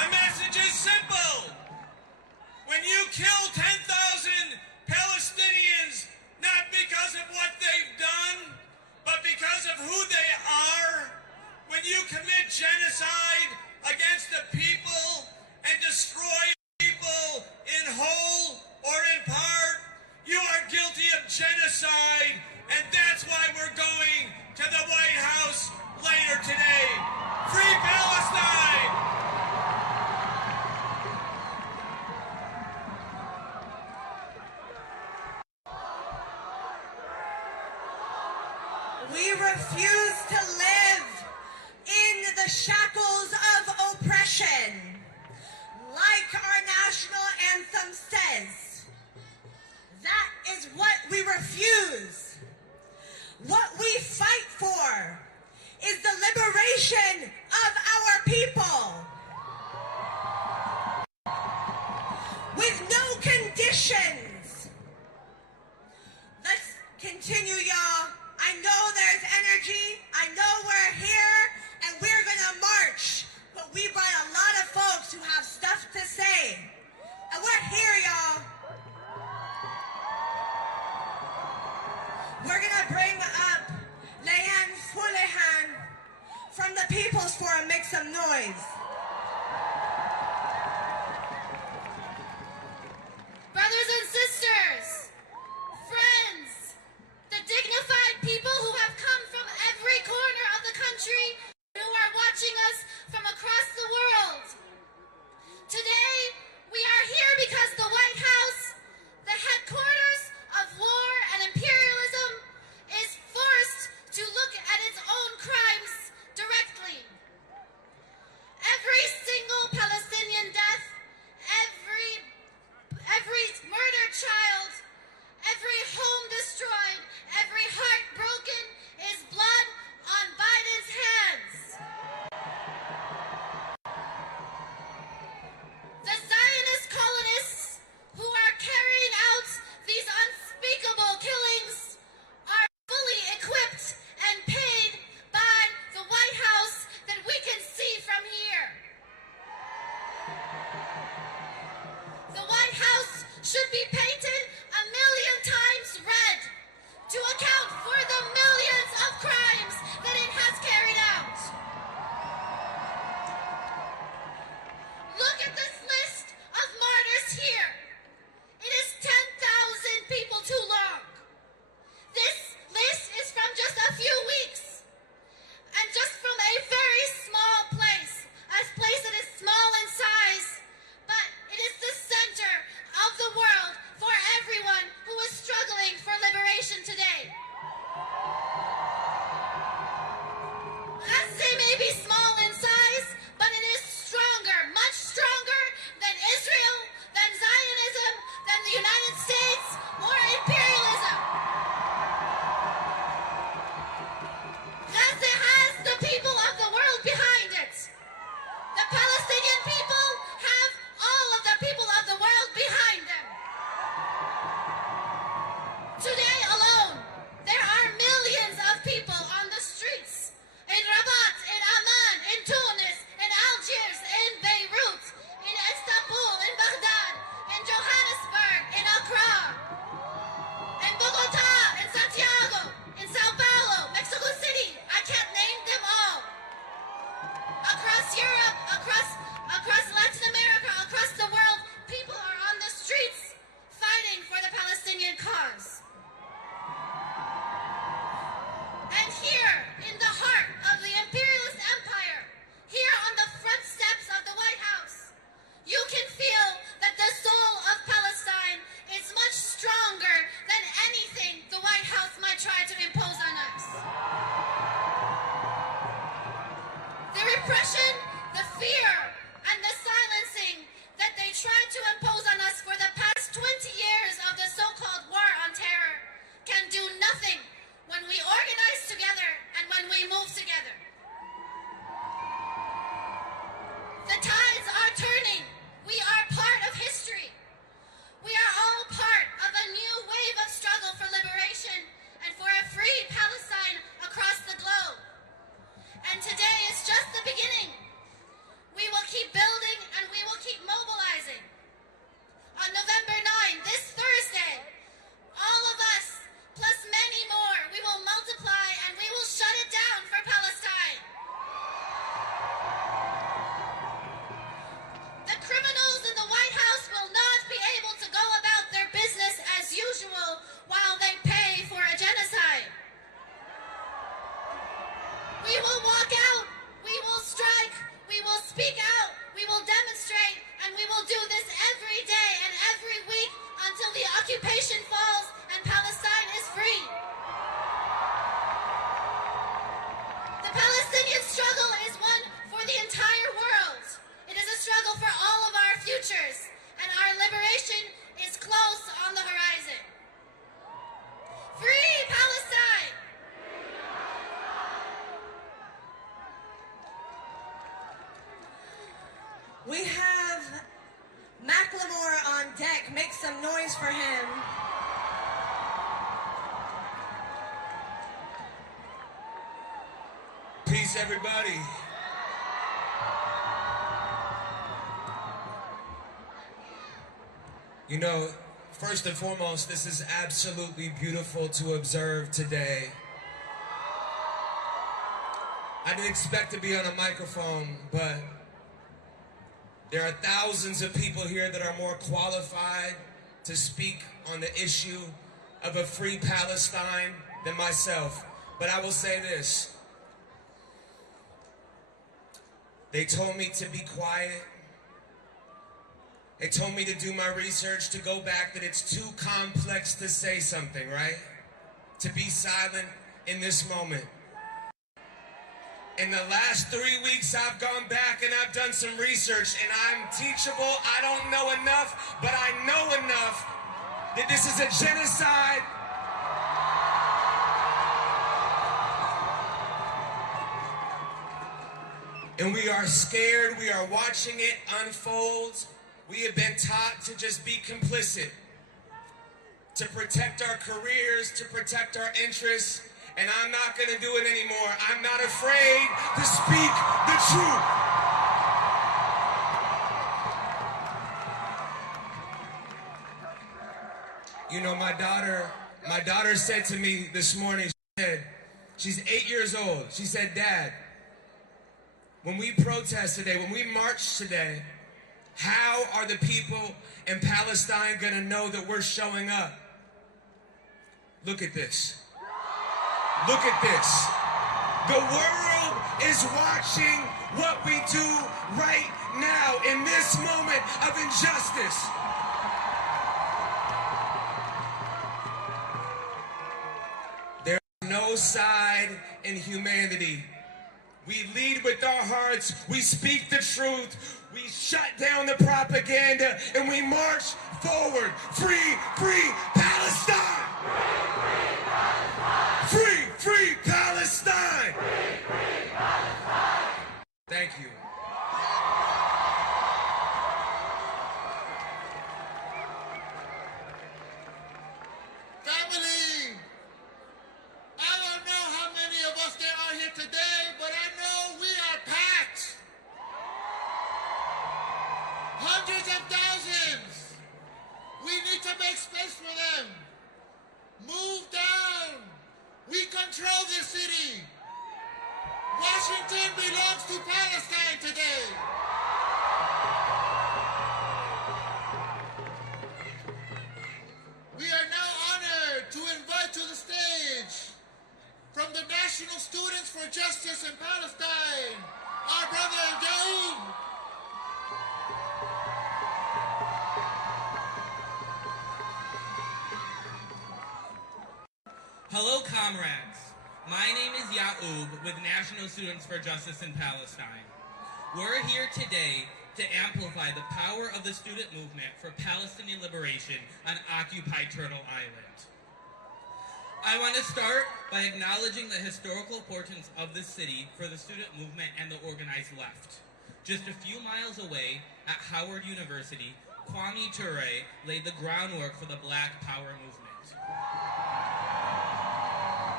The message is simple. When you kill 10,000 Palestinians, not because of what they've done, but because of who they are, when you commit genocide against the people and destroy people in whole or in part, you are guilty of genocide, and that's why we're going to the White House later today. Free Palestine! We refuse to live the shackles of oppression. Like our national anthem says, that is what we refuse. What we fight for is the liberation of our people. With no conditions. Let's continue, y'all. I know there's energy. I know we're here and we're gonna march. But we brought a lot of folks who have stuff to say. And we're here, y'all. We're gonna bring up Leanne Fulehan from the People's Forum. Make some noise. Brothers and sisters, friends, the dignified people who have come from every corner of the country, who are watching us from across the world. Today, we are here because the White House, the headquarters of war and imperialism, is forced to look at its own crimes directly. Every single Palestinian death, every murdered child, every home destroyed, every heart broken is blood on Biden's hands. The Zionist colonists who are carrying out these unspeakable killings are fully equipped and paid by the White House that we can see from here. The White House should be painted 1,000,000 times red to account for the millions of crimes that it has carried out. Look at this list of martyrs here. It is 10,000 people too long. This list is from just a few weeks and just from a very small place, a place that is small in size, but it is the center of the world for everyone who is struggling for liberation today. Gaza may be small in size, but it is stronger, much stronger than Israel, than Zionism, than the United States, or imperialism. Gaza has the people of the world behind it. The Palestinian people have all of the people of the world behind them. Today alone, there are millions of people on the streets in Rabat, in Amman, in Tunis, in Algiers, in Beirut, in Istanbul, in Baghdad, in Johannesburg, in Accra, in Bogota, in Santiago, in Sao Paulo, Mexico City. I can't name them all. Across Europe, across Latin America, across the world, people are on the streets fighting for the Palestinian cause. And here, in the heart of the imperialist empire, here on the front steps of the White House, you can feel that the soul of Palestine is much stronger than anything the White House might try to impose on us. The repression, the fear, and the silencing that they tried to impose on us for the past 20 years of the so-called war on terror can do nothing when we organize together and when we move together. The tides are turning. We are part of history. We are all part of a new wave of struggle for liberation and for a free Palestine across the globe. And today is just the beginning. We will keep building and we will keep mobilizing. On November 9, this Thursday, all of us, plus many more, we will multiply and we will shut it down for Palestine. The criminals in the White House will not be able to go about their business as usual while they pay for a genocide. We will walk out We have Macklemore on deck. Make some noise for him. Peace, everybody. You know, first and foremost, this is absolutely beautiful to observe today. I didn't expect to be on a microphone, but there are thousands of people here that are more qualified to speak on the issue of a free Palestine than myself. But I will say this. They told me to be quiet. They told me to do my research, to go back, that it's too complex to say something, right? To be silent in this moment. In the last 3 weeks, I've gone back and I've done some research, and I'm teachable. I don't know enough, but I know enough that this is a genocide. And we are scared. We are watching it unfold. We have been taught to just be complicit, to protect our careers, to protect our interests. And I'm not going to do it anymore. I'm not afraid to speak the truth. You know, my daughter said to me this morning, she's 8 years old. She said, "Dad, when we protest today, when we march today, how are the people in Palestine going to know that we're showing up?" Look at this. Look at this. The world is watching what we do right now in this moment of injustice. There's no side in humanity. We lead with our hearts. We speak the truth. We shut down the propaganda, and we march forward. Free, free Palestine! Free, free Palestine! Free, free Palestine! Thank you. Family, I don't know how many of us there are here today, but I know we are packed. Hundreds of thousands. We need to make space for them. Move down. We control this city. Washington belongs to Palestine today. We are now honored to invite to the stage, from the National Students for Justice in Palestine, our brother Daoud. Hello, comrades. My name is Yaoub with National Students for Justice in Palestine. We're here today to amplify the power of the student movement for Palestinian liberation on occupied Turtle Island. I want to start by acknowledging the historical importance of this city for the student movement and the organized left. Just a few miles away at Howard University, Kwame Ture laid the groundwork for the Black Power movement.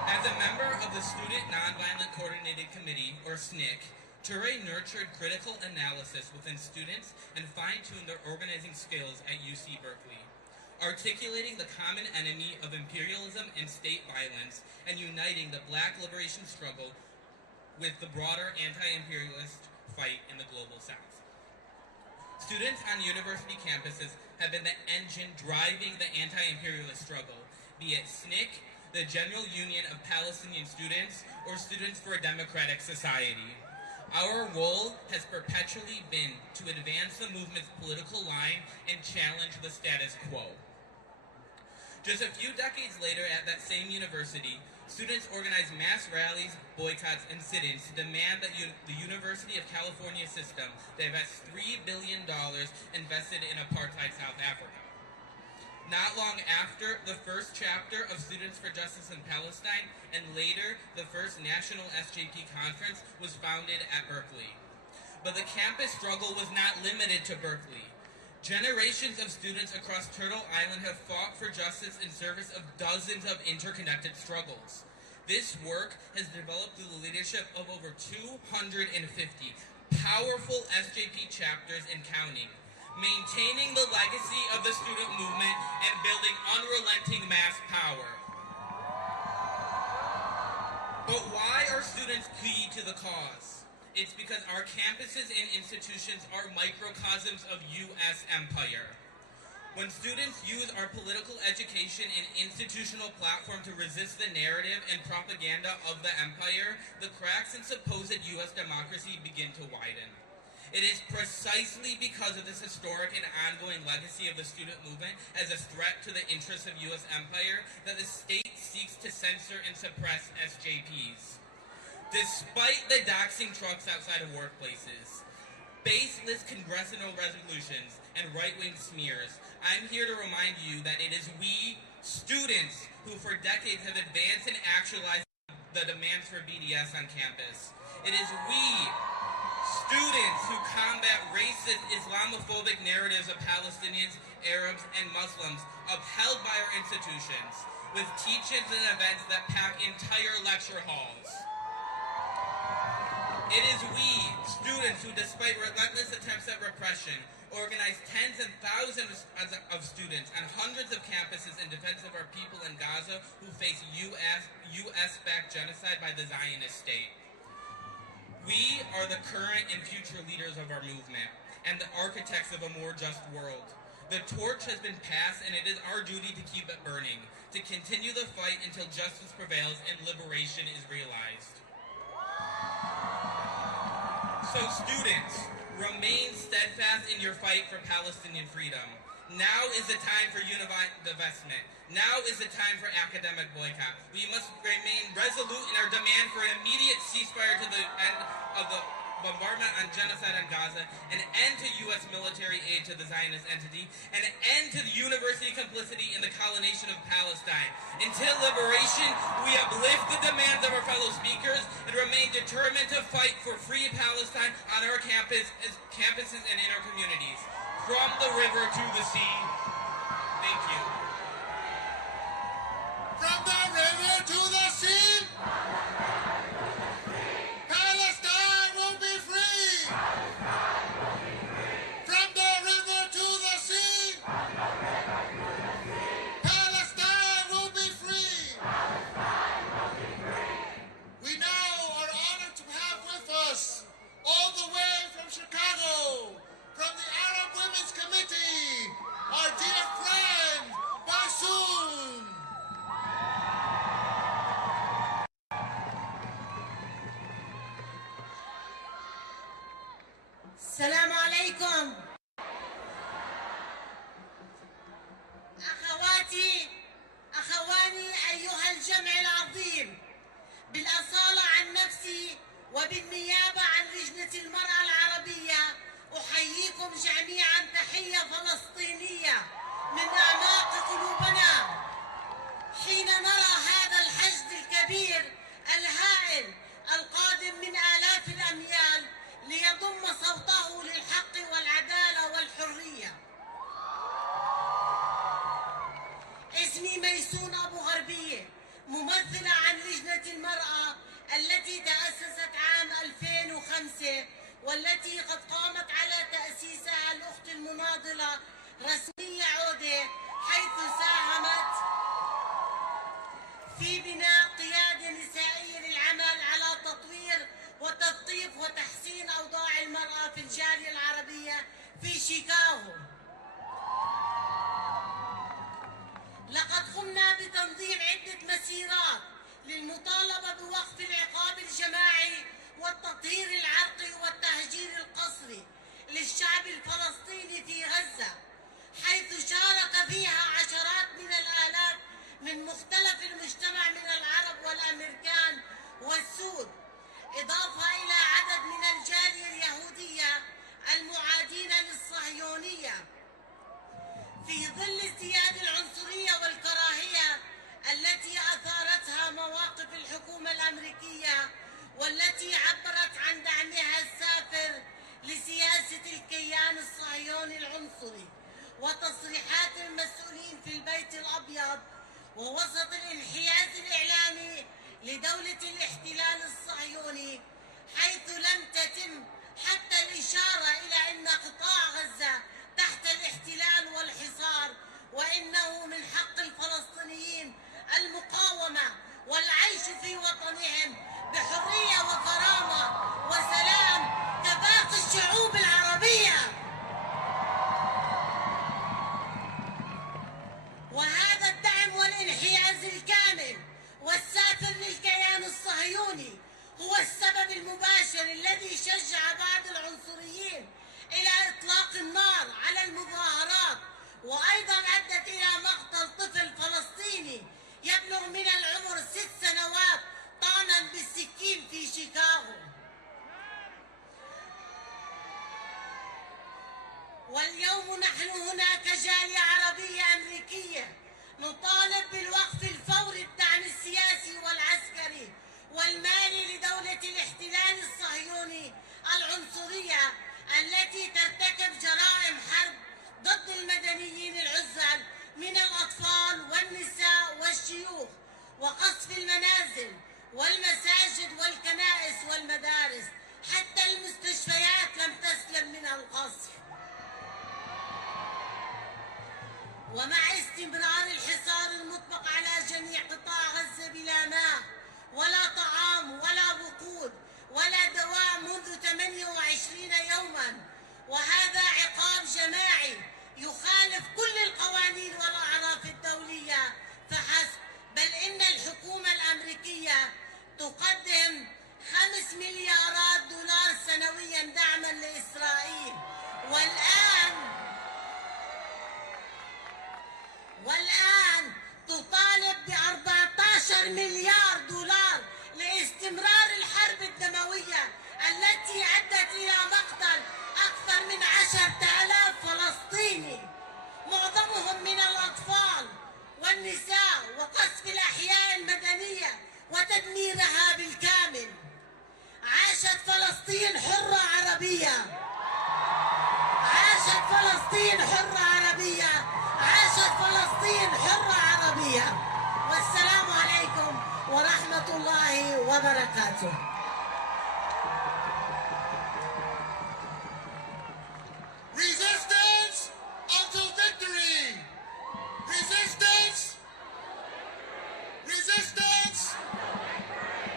As a member of the Student Nonviolent Coordinated Committee, or SNCC, Ture nurtured critical analysis within students and fine-tuned their organizing skills at UC Berkeley, articulating the common enemy of imperialism and state violence and uniting the Black liberation struggle with the broader anti-imperialist fight in the global South. Students on university campuses have been the engine driving the anti-imperialist struggle, be it SNCC, the General Union of Palestinian Students, or Students for a Democratic Society. Our role has perpetually been to advance the movement's political line and challenge the status quo. Just a few decades later at that same university, students organized mass rallies, boycotts, and sit-ins to demand that the University of California system divest $3 billion invested in apartheid South Africa. Not long after, the first chapter of Students for Justice in Palestine, and later the first national SJP conference, was founded at Berkeley. But the campus struggle was not limited to Berkeley. Generations of students across Turtle Island have fought for justice in service of dozens of interconnected struggles. This work has developed through the leadership of over 250 powerful SJP chapters and counting, maintaining the legacy of the student movement and building unrelenting mass power. But why are students key to the cause? It's because our campuses and institutions are microcosms of U.S. empire. When students use our political education and institutional platform to resist the narrative and propaganda of the empire, the cracks in supposed U.S. democracy begin to widen. It is precisely because of this historic and ongoing legacy of the student movement as a threat to the interests of U.S. empire that the state seeks to censor and suppress SJPs. Despite the doxing trucks outside of workplaces, baseless congressional resolutions, and right-wing smears, I'm here to remind you that it is we, students, who for decades have advanced and actualized the demands for BDS on campus. It is we, students, who combat racist, Islamophobic narratives of Palestinians, Arabs, and Muslims upheld by our institutions, with teach-ins and events that pack entire lecture halls. It is we, students, who despite relentless attempts at repression, organized tens and thousands of students on hundreds of campuses in defense of our people in Gaza who face U.S.-backed genocide by the Zionist state. We are the current and future leaders of our movement and the architects of a more just world. The torch has been passed and it is our duty to keep it burning, to continue the fight until justice prevails and liberation is realized. So students, remain steadfast in your fight for Palestinian freedom. Now is the time for unified divestment. Now is the time for academic boycott. We must remain resolute in our demand for an immediate ceasefire to the end of the bombardment on genocide on Gaza, an end to U.S. military aid to the Zionist entity, and an end to the university complicity in the colonization of Palestine. Until liberation, we uplift the demands of our fellow speakers and remain determined to fight for free Palestine on our campuses and in our communities. From the river to the sea. Thank you. From the river to the sea. Palestine will be free. From the river to the sea. Palestine will be free. We now are honored to have with us, all the way from Chicago, from the Arab Women's Committee, our dear friend, Barsoom. السلام عليكم أخواتي أخواني أيها الجمع العظيم. بالأصالة عن نفسي وبالنيابة عن لجنة المرأة العربية أحييكم جميعا تحية فلسطينية من أعماق قلوبنا حين نرى هذا الحشد الكبير الهائل القادم من آلاف الأميال ليضم صوته للحق والعدالة والحرية. اسمي ميسون أبو غربية، ممثلة عن لجنة المرأة التي تأسست عام 2005 والتي قد قامت على تأسيسها الأخت المناضلة رسمية عودة، حيث ساهمت في بناء قيادة نسائية للعمل على تطوير وتثقيف وتحسين أوضاع المرأة في الجالية العربية في شيكاغو. لقد قمنا بتنظيم عدة مسيرات للمطالبة بوقف العقاب الجماعي والتطهير العرقي والتهجير القسري للشعب الفلسطيني في غزة، حيث شارك فيها عشرات من الآلاف من مختلف المجتمع من العرب والأمريكان والسود، إضافة إلى عدد من الجالية اليهودية المعادين للصهيونية. في ظل ازدياد العنصرية والكراهية التي أثارتها مواقف الحكومة الأمريكية والتي عبرت عن دعمها الشعوب العربية. وهذا الدعم والانحياز الكامل والسافر للكيان الصهيوني هو السبب المباشر الذي شجع بعض العنصريين إلى إطلاق النار على المظاهرات، وأيضا أدت إلى مقتل طفل فلسطيني يبلغ من العمر 6 سنوات طعنا بالسكين في شيكاغو. واليوم نحن هنا كجالية عربية أمريكية نطالب بالوقف الفوري الدعم السياسي والعسكري والمالي لدولة الاحتلال الصهيوني العنصرية التي ترتكب جرائم حرب ضد المدنيين العزل من الأطفال والنساء والشيوخ، وقصف المنازل والمساجد والكنائس والمدارس، حتى المستشفيات لم تسلم من القصف. ومع استمرار الحصار المطبق على جميع قطاع غزة بلا ماء ولا طعام ولا وقود ولا دواء منذ 28 يوما، وهذا عقاب جماعي يخالف كل القوانين والأعراف الدولية فحسب، بل إن الحكومة الأمريكية تقدم 5 مليارات دولار سنويا دعما لإسرائيل، والآن تطالب ب14 مليار دولار لاستمرار الحرب الدموية التي أدت إلى مقتل أكثر من 10,000 فلسطيني، معظمهم من الأطفال والنساء، وقصف الأحياء المدنية وتدميرها بالكامل. عاشت فلسطين حرة عربية، عاشت فلسطين حرة عربية، عاشت فلسطين حرة عربية. والسلام عليكم ورحمة الله وبركاته. Resistance until victory! Resistance! Resistance!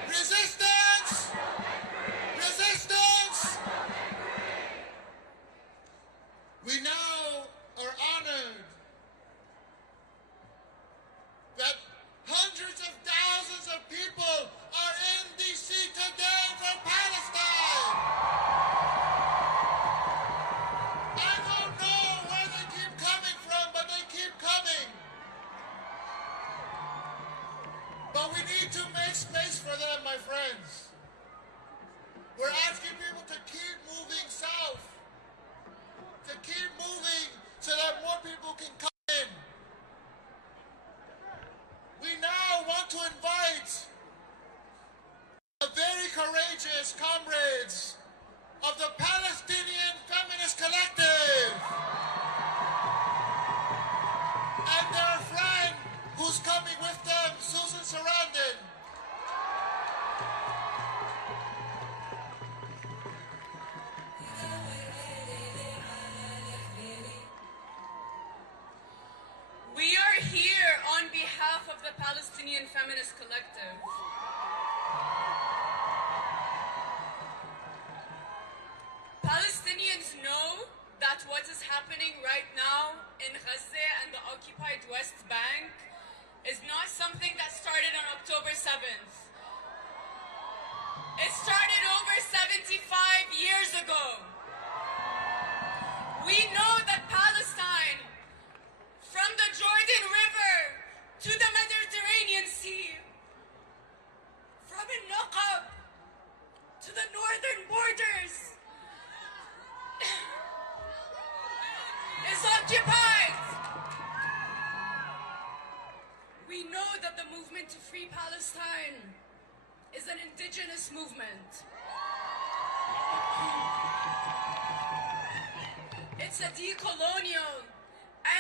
Resistance! Resistance! We now are honored that hundreds of thousands of people are in D.C. today for Palestine. I don't know where they keep coming from, but they keep coming. But we need to make space for them, my friends. We're asking people to keep moving south, to keep moving so that more people can come in. We now want to invite the very courageous comrades of the Palestinian Feminist Collective and their friend who's coming with them, Susan Sarandon. We are here on behalf of the Palestinian Feminist Collective. Palestinians know that what is happening right now in Gaza and the occupied West Bank is not something that started on October 7th. It started over 75 years ago. We know that Palestine, from the Jordan River to the Mediterranean Sea, from Al-Naqab to the northern borders, is occupied. We know that the movement to free Palestine is an indigenous movement. It's a decolonial,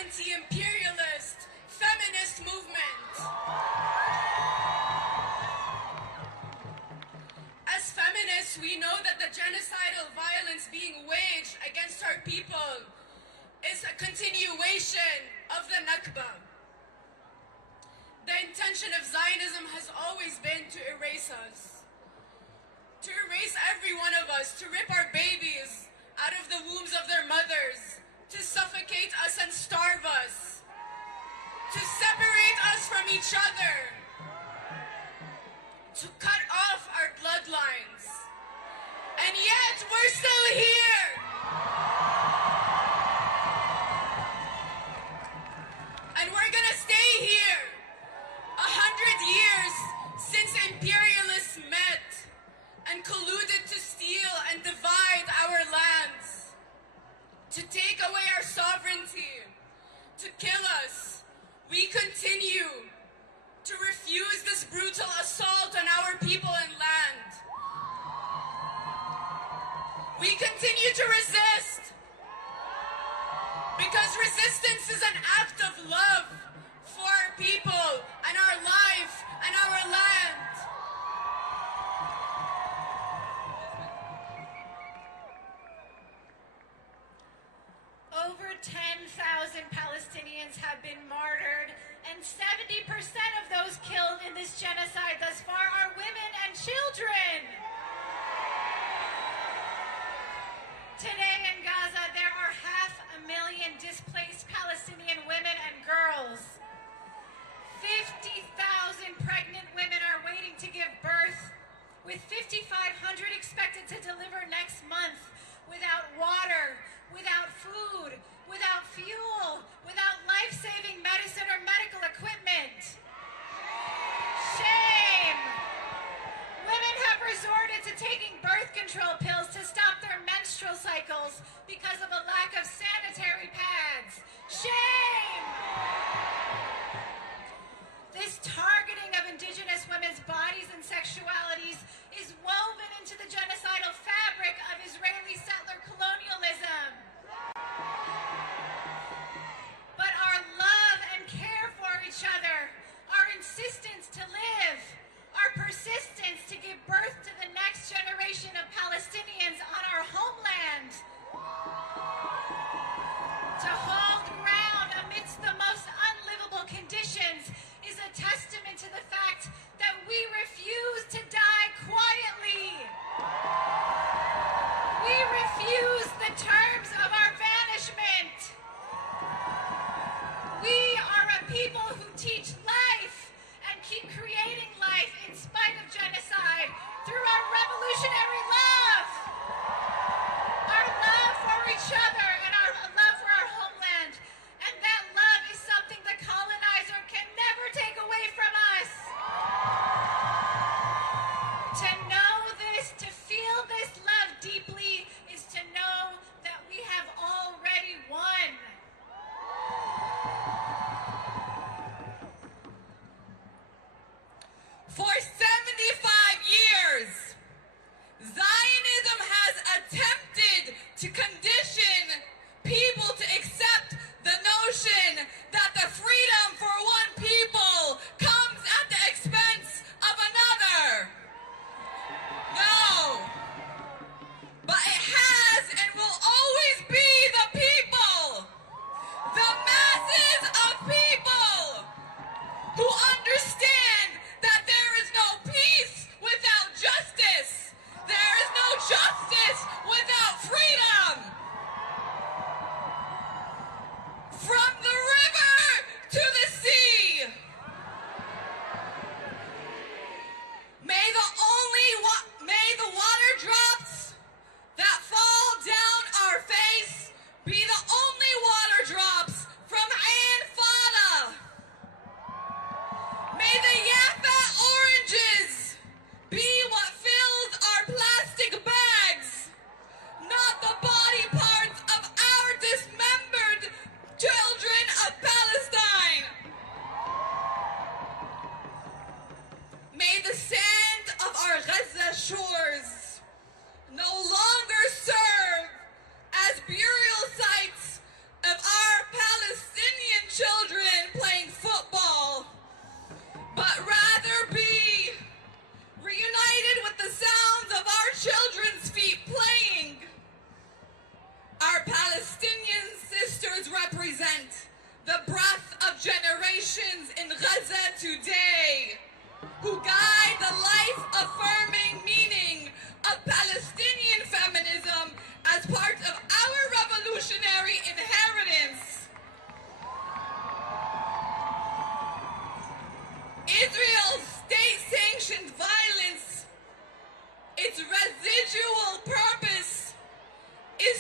anti-imperialist, feminist movement. As feminists, we know that the genocidal violence being waged against our people is a continuation of the Nakba. The intention of Zionism has always been to erase us, to erase every one of us, to rip our babies out of the wombs of their mothers to suffocate us and starve us, to separate us from each other, to cut off our bloodlines. And yet we're still here. And we're gonna stay here 100 years since imperialists met and colluded to steal and divide our lands, to take away our sovereignty, to kill us. We continue to refuse this brutal assault on our people and land. We continue to resist because resistance is an act of love for our people and our life and our land. Over 10,000 Palestinians have been martyred, and 70% of those killed in this genocide thus far are women and children. Today in Gaza, there are 500,000 displaced Palestinian women and girls. 50,000 pregnant women are waiting to give birth, with 5,500 expected to deliver next month, without water, without food, without fuel, without life-saving medicine or medical equipment. Shame! Women have resorted to taking birth control pills to stop their menstrual cycles because of a lack of sanitary pads. Shame! This targeting of indigenous women's bodies and sexualities is woven into the genocidal fabric of Israeli settler colonialism. But our love and care for each other, our insistence to live, our persistence to give birth to the next generation of Palestinians on our homeland, to hold ground amidst the most unlivable conditions, is a testament to the fact that we refuse to die quietly. We refuse the terms of our banishment. We are a people who teach life and keep creating life in spite of genocide through our revolutionary love. Our love for each other and our love for our homeland. And that love is something the colonizer can never take away from us. To know this, to feel this love deeply, is to know that we have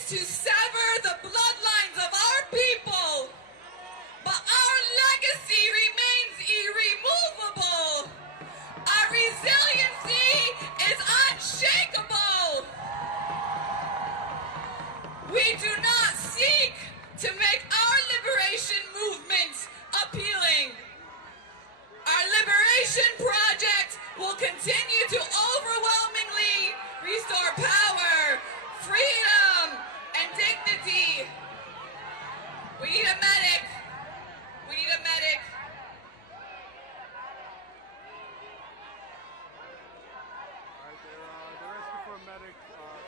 to sever the bloodlines of our people, but our legacy remains irremovable. Our resiliency is unshakable. We do not seek to make our liberation movement appealing. Our liberation project will continue to overwhelmingly restore power, freedom, and dignity. We need a medic. We need a medic. They're asking for a medic.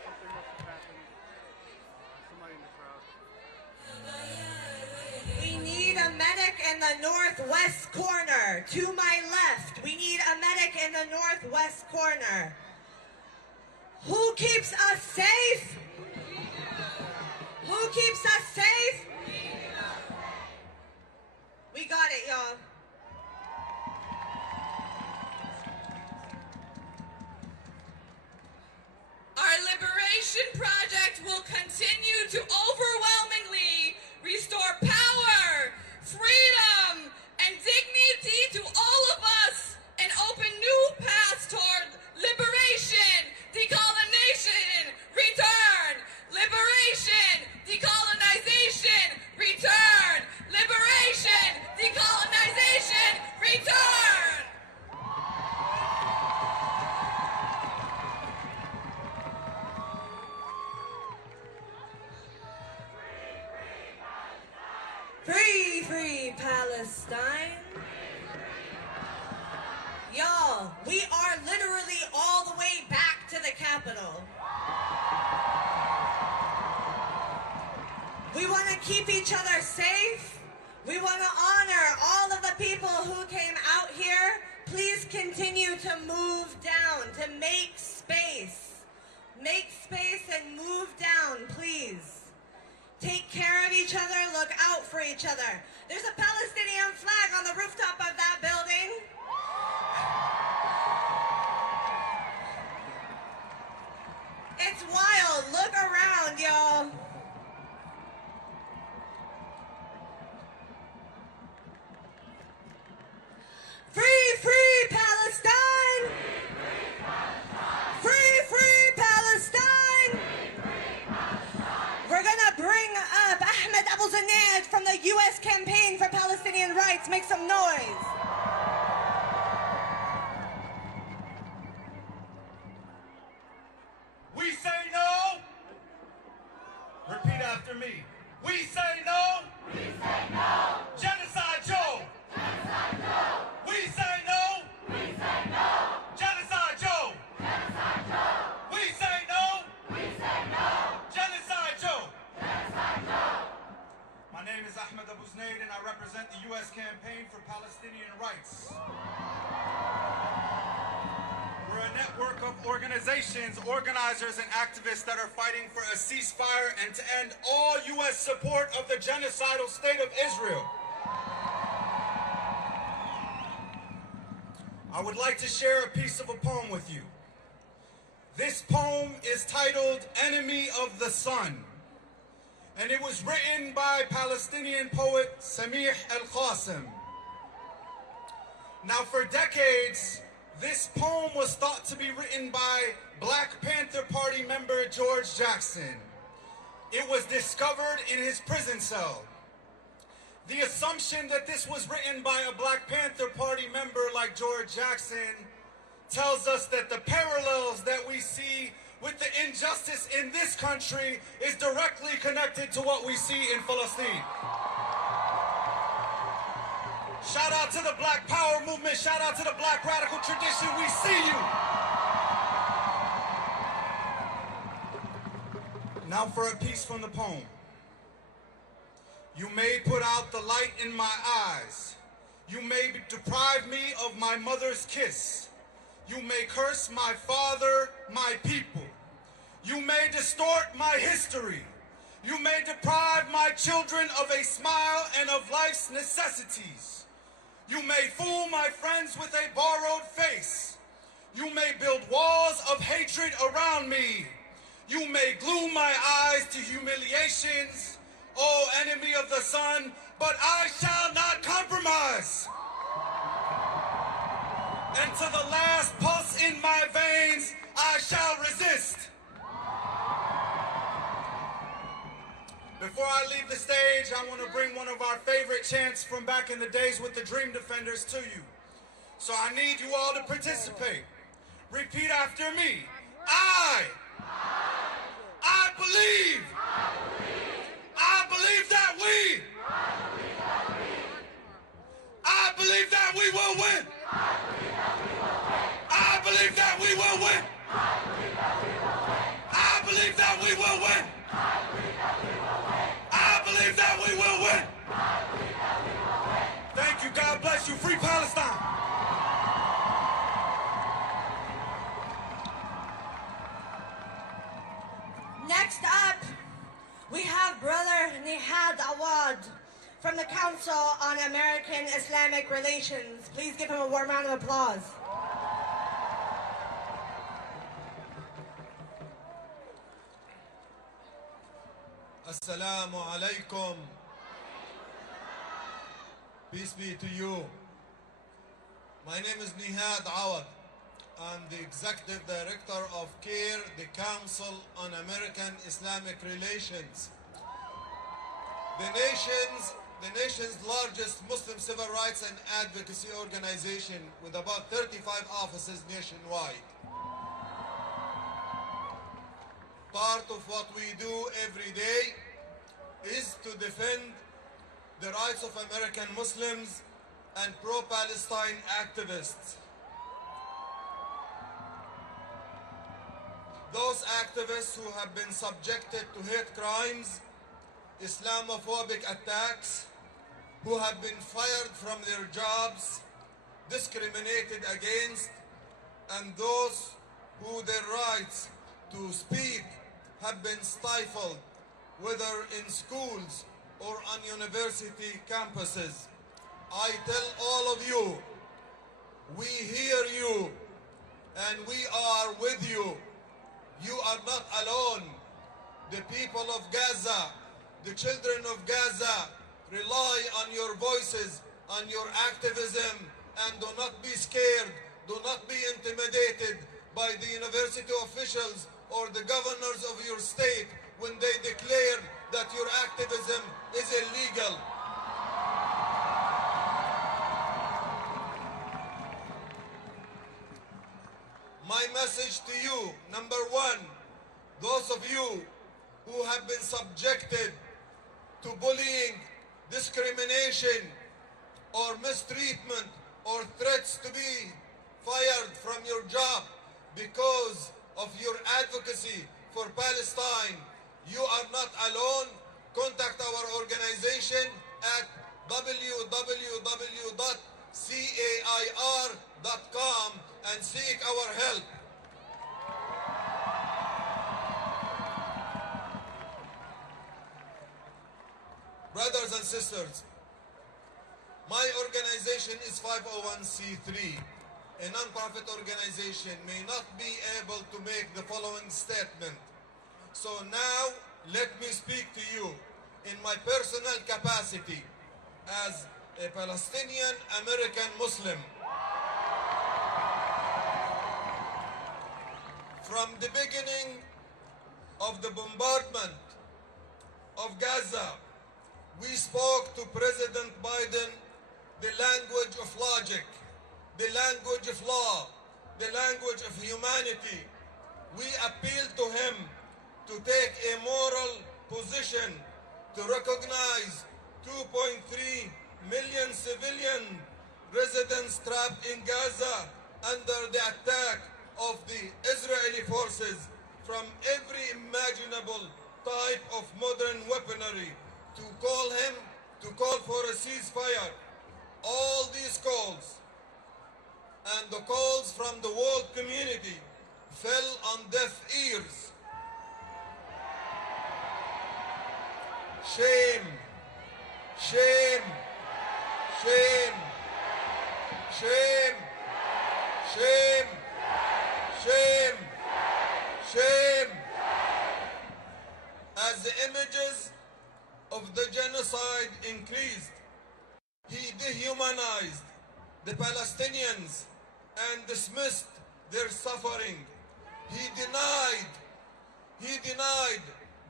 Something must have happened. Somebody in the crowd. We need a medic in the northwest corner. To my left, we need a medic in the northwest corner. Who keeps us safe? Who keeps us safe? We got it, y'all. Our liberation project will continue to overwhelmingly restore power, freedom, and dignity to all of us and open new paths toward liberation, decolonization, return. Liberation, decolonization, return. Liberation, decolonization, return. Free, free Palestine. Y'all, we are literally all the way back to the Capitol. We want to keep each other safe. We want to honor all of the people who came out here. Please continue to move down, to make space. Make space and move down, please. Take care of each other, look out for each other. There's a Palestinian flag on the rooftop of that building. It's wild, look around, y'all. Free, free Palestine! Free, free Palestine! We're gonna bring up Ahmed Abu Zainad from the U.S. Campaign for Palestinian Rights. Make some noise. We say no. Repeat after me. We say no. We say no. Genocide Joe. Genocide Joe. We say no. We say no. Genocide Joe. Genocide Joe. We say no. We say no. Genocide Joe. Genocide Joe. My name is Ahmed Abu Zainad and I represent the U.S. Campaign for Palestinian Rights. We're a network of organizations, organizers, and activists that are fighting for a ceasefire and to end all U.S. support of the genocidal state of Israel. I would like to share a piece of a poem with you. This poem is titled Enemy of the Sun, and it was written by Palestinian poet Samih al-Qasim. Now, for decades, this poem was thought to be written by Black Panther Party member George Jackson. It was discovered in his prison cell. The assumption that this was written by a Black Panther Party member like George Jackson tells us that the parallels that we see with the injustice in this country is directly connected to what we see in Palestine. Shout out to the Black Power movement. Shout out to the Black radical tradition. We see you. Now for a piece from the poem. You may put out the light in my eyes. You may deprive me of my mother's kiss. You may curse my father, my people. You may distort my history. You may deprive my children of a smile and of life's necessities. You may fool my friends with a borrowed face. You may build walls of hatred around me. You may glue my eyes to humiliations, O enemy of the sun, but I shall not compromise. And to the last pulse in my veins, I shall resist. Before I leave the stage, I want to bring one of our favorite chants from back in the days with the Dream Defenders to you. So I need you all to participate. Repeat after me. I believe that we will win. I believe that we will win. I believe that we will win. I believe that we will win. Thank you. God bless you. Free Palestine. Next up, we have Brother Nihad Awad from the Council on American-Islamic Relations. Please give him a warm round of applause. Assalamu alaikum. Peace be to you. My name is Nihad Awad. I'm the Executive Director of CARE, the Council on American-Islamic Relations. The nation's largest Muslim civil rights and advocacy organization with about 35 offices nationwide. Part of what we do every day is to defend the rights of American Muslims and pro-Palestine activists. Those activists who have been subjected to hate crimes, Islamophobic attacks, who have been fired from their jobs, discriminated against, and those who their rights to speak have been stifled, whether in schools or on university campuses. I tell all of you, we hear you and we are with you. You are not alone. The people of Gaza, the children of Gaza, rely on your voices, on your activism, and do not be scared, do not be intimidated by the university officials or the governors of your state when they declare that your activism is illegal. My message to you, number one, those of you who have been subjected to bullying, discrimination, or mistreatment, or threats to be fired from your job because of your advocacy for Palestine, you are not alone. Contact our organization at www.cair.com and seek our help. Brothers and sisters, my organization is 501c3. A non-profit organization may not be able to make the following statement. So now, let me speak to you in my personal capacity as a Palestinian American Muslim. From the beginning of the bombardment of Gaza, we spoke to President Biden the language of logic, the language of law, the language of humanity. We appealed to him to take a moral position to recognize 2.3 million civilian residents trapped in Gaza under the attack of the Israeli forces from every imaginable type of modern weaponry, to call for a ceasefire. All these calls and the calls from the world community fell on deaf ears. Shame, shame, shame, shame, shame, shame, shame, as the images of the genocide increased, he dehumanized the Palestinians and dismissed their suffering. He denied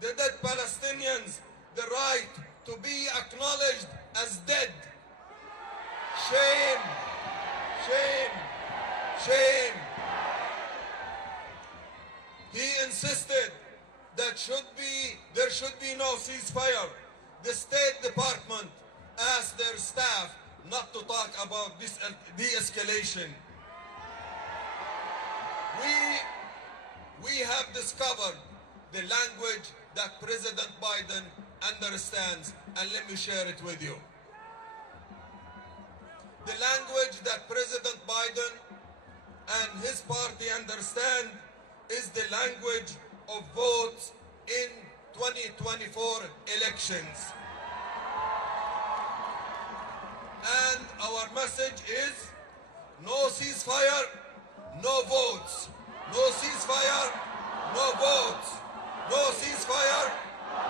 the dead Palestinians the right to be acknowledged as dead. Shame, shame, shame. He insisted that there should be no ceasefire. The State Department asked their staff not to talk about this de-escalation. We have discovered the language that President Biden understands, and let me share it with you. The language that President Biden and his party understand is the language of votes in 2024 elections. And our message is no ceasefire, no votes. No ceasefire, no votes. No ceasefire,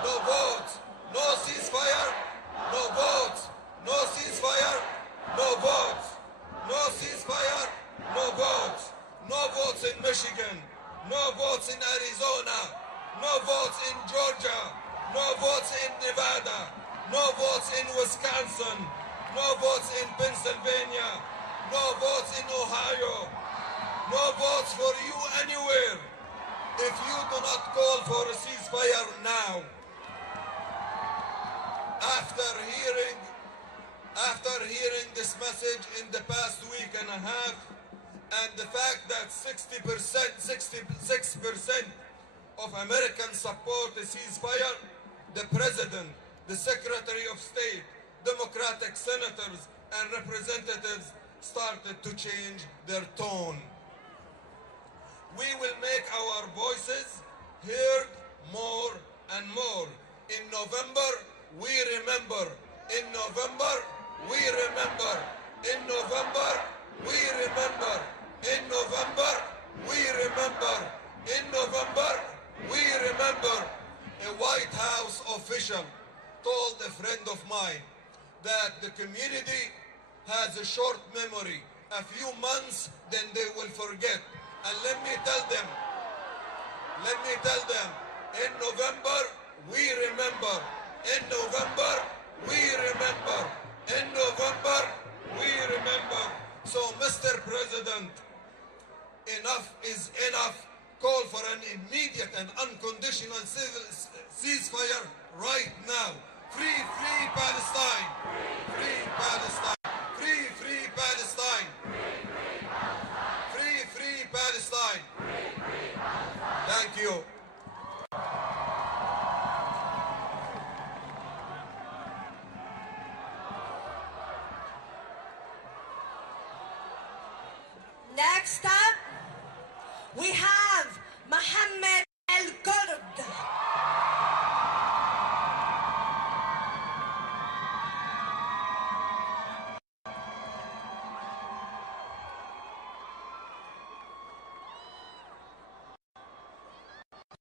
no votes. No ceasefire, no votes. No ceasefire, no votes. No ceasefire, no votes. No votes in Michigan. No votes in Arizona. No votes in Georgia. No votes in Nevada. No votes in Wisconsin. No votes in Pennsylvania. No votes in Ohio. No votes for you anywhere if you do not call for a ceasefire now. After hearing this message in the past week and a half, and the fact that 66% of Americans support a ceasefire, the President, the Secretary of State, Democratic senators and representatives started to change their tone. We will make our voices heard more and more. In November, we remember. In November, we remember. In November, we remember. In November, we remember. In November, we remember. A White House official told a friend of mine that the community has a short memory. A few months, then they will forget. And let me tell them, in November, we remember. In November, we remember. In November, we remember. So, Mr. President, enough is enough. Call for an immediate and unconditional ceasefire right now. Free Palestine. Free Palestine. Free Palestine. Free Palestine. Thank you. Next up, we have Mohammed El-Kurd.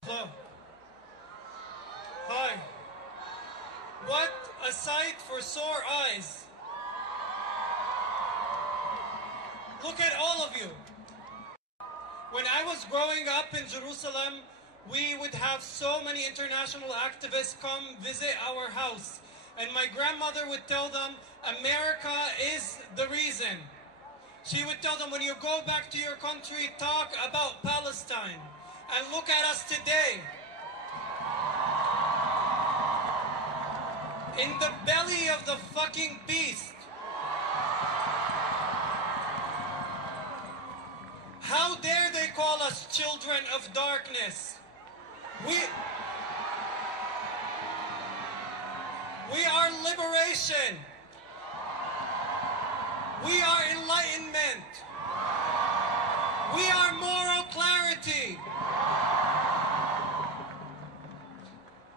Hello. Hi. What a sight for sore eyes. Look at all of you. When I was growing up in Jerusalem, we would have so many international activists come visit our house. And my grandmother would tell them, America is the reason. She would tell them, when you go back to your country, talk about Palestine. And look at us today. In the belly of the fucking beast. How dare they call us children of darkness? We are liberation. We are enlightenment. We are moral clarity.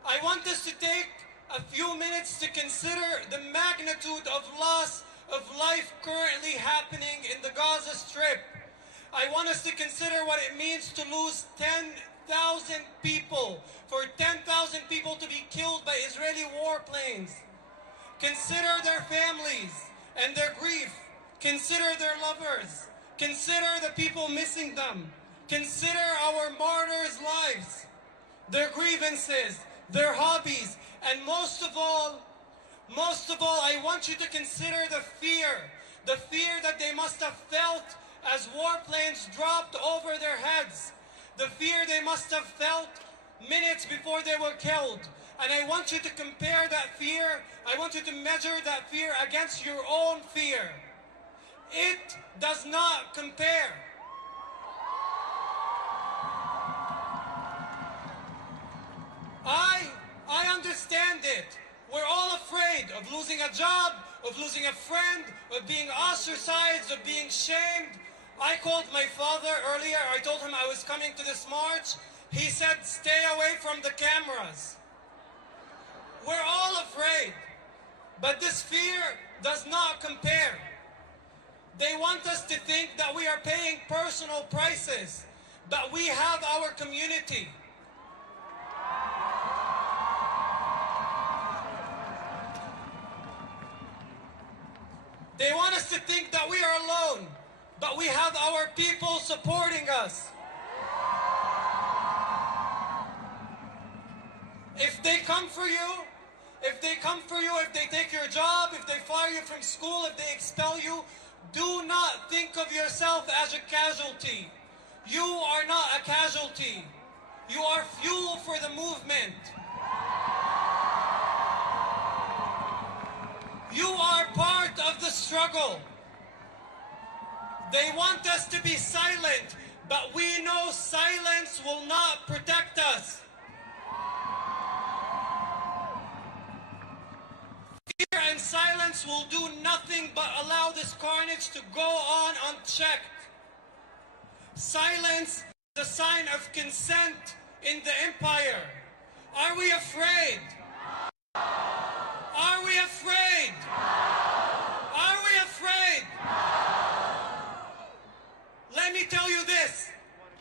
I want us to take a few minutes to consider the magnitude of loss of life currently happening in the Gaza Strip. I want us to consider what it means to lose 10,000 people, for 10,000 people to be killed by Israeli warplanes. Consider their families and their grief. Consider their lovers. Consider the people missing them. Consider our martyrs' lives, their grievances, their hobbies, and most of all, I want you to consider the fear that they must have felt as warplanes dropped over their heads, the fear they must have felt minutes before they were killed. And I want you to compare that fear, I want you to measure that fear against your own fear. It does not compare. I understand it. We're all afraid of losing a job, of losing a friend, of being ostracized, of being shamed. I called my father earlier. I told him I was coming to this march. He said, stay away from the cameras. We're all afraid. But this fear does not compare. They want us to think that we are paying personal prices, but we have our community. They want us to think that we are alone, but we have our people supporting us. If they come for you, if they take your job, if they fire you from school, if they expel you, do not think of yourself as a casualty. You are not a casualty. You are fuel for the movement. You are part of the struggle. They want us to be silent, but we know silence will not protect us. Fear and silence will do nothing but allow this carnage to go on unchecked. Silence is a sign of consent in the empire. Are we afraid? Are we afraid? Are we afraid? Let me tell you this.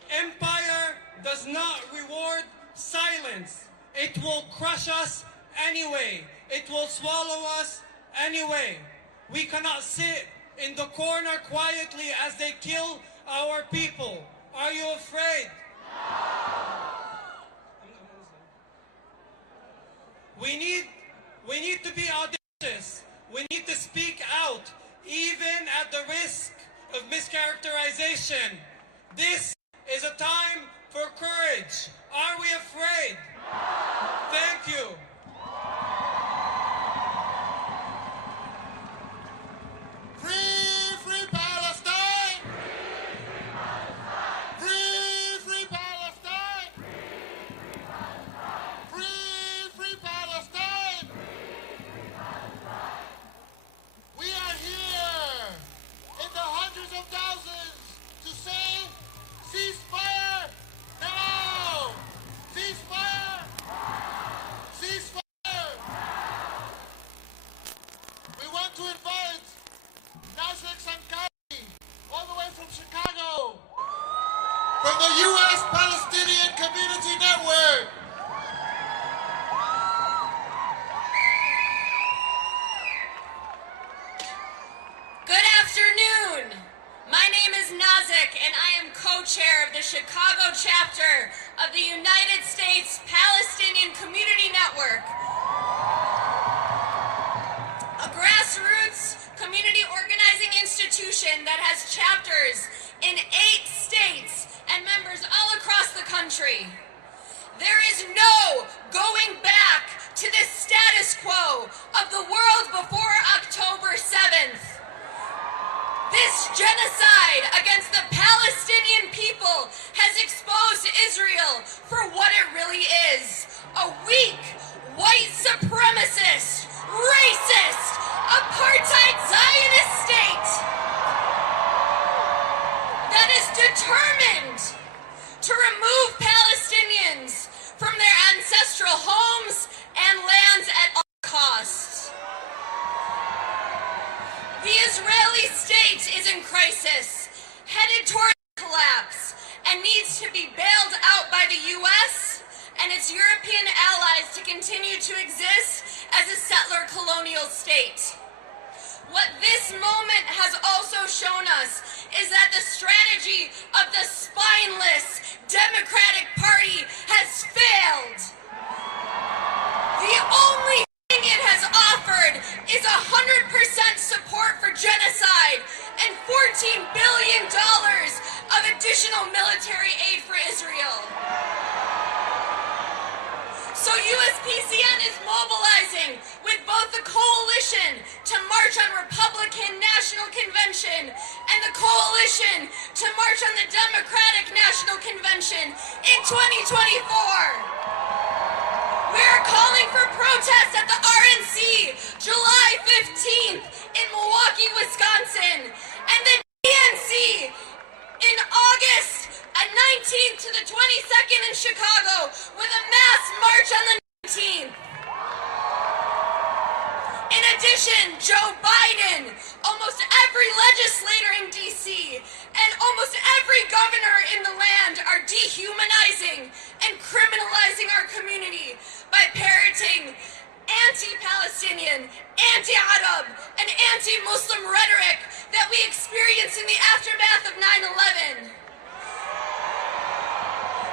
Empire does not reward silence. It will crush us anyway. It will swallow us anyway. We cannot sit in the corner quietly as they kill our people. Are you afraid? We need to be audacious. We need to speak out, even at the risk of mischaracterization. This is a time for courage. Are we afraid? Thank you. Free, free Palestine! Free, free Palestine! Free, free Palestine! We are here in the hundreds of thousands to say, ceasefire now! Ceasefire! Ceasefire! We want to invite Nazek Sankari, all the way from Chicago, from the U.S. Palestinian Community Network. Good afternoon. My name is Nazek, and I am co-chair of the Chicago chapter of the United States Palestinian Community Network, a grassroots community organizing institution that has chapters in 8 states and members all across the country. There is no going back to the status quo of the world before October 7th. This genocide against the Palestinian people has exposed Israel for what it really is: a weak, white supremacist, racist, apartheid Zionist state that is determined to remove Palestinians from their ancestral homes and lands at all costs. The Israeli state is in crisis, headed toward collapse, and needs to be bailed out by the U.S. and its European allies to continue to exist as a settler colonial state. What this moment has also shown us is that the strategy of the spineless Democratic Party has failed. The only thing it has offered is 100% support for genocide and $14 billion of additional military aid for Israel. So USPCN is mobilizing with both the coalition to march on Republican National Convention and the coalition to march on the Democratic National Convention in 2024. We are calling for protests at the RNC July 15th in Milwaukee, Wisconsin, and the DNC in August 19th to the 22nd in Chicago with a mass march on the 19th. In addition, Joe Biden, almost every legislator in D.C., and almost every governor in the land are dehumanizing and criminalizing our community by parroting anti-Palestinian, anti-Arab, and anti-Muslim rhetoric that we experienced in the aftermath of 9/11.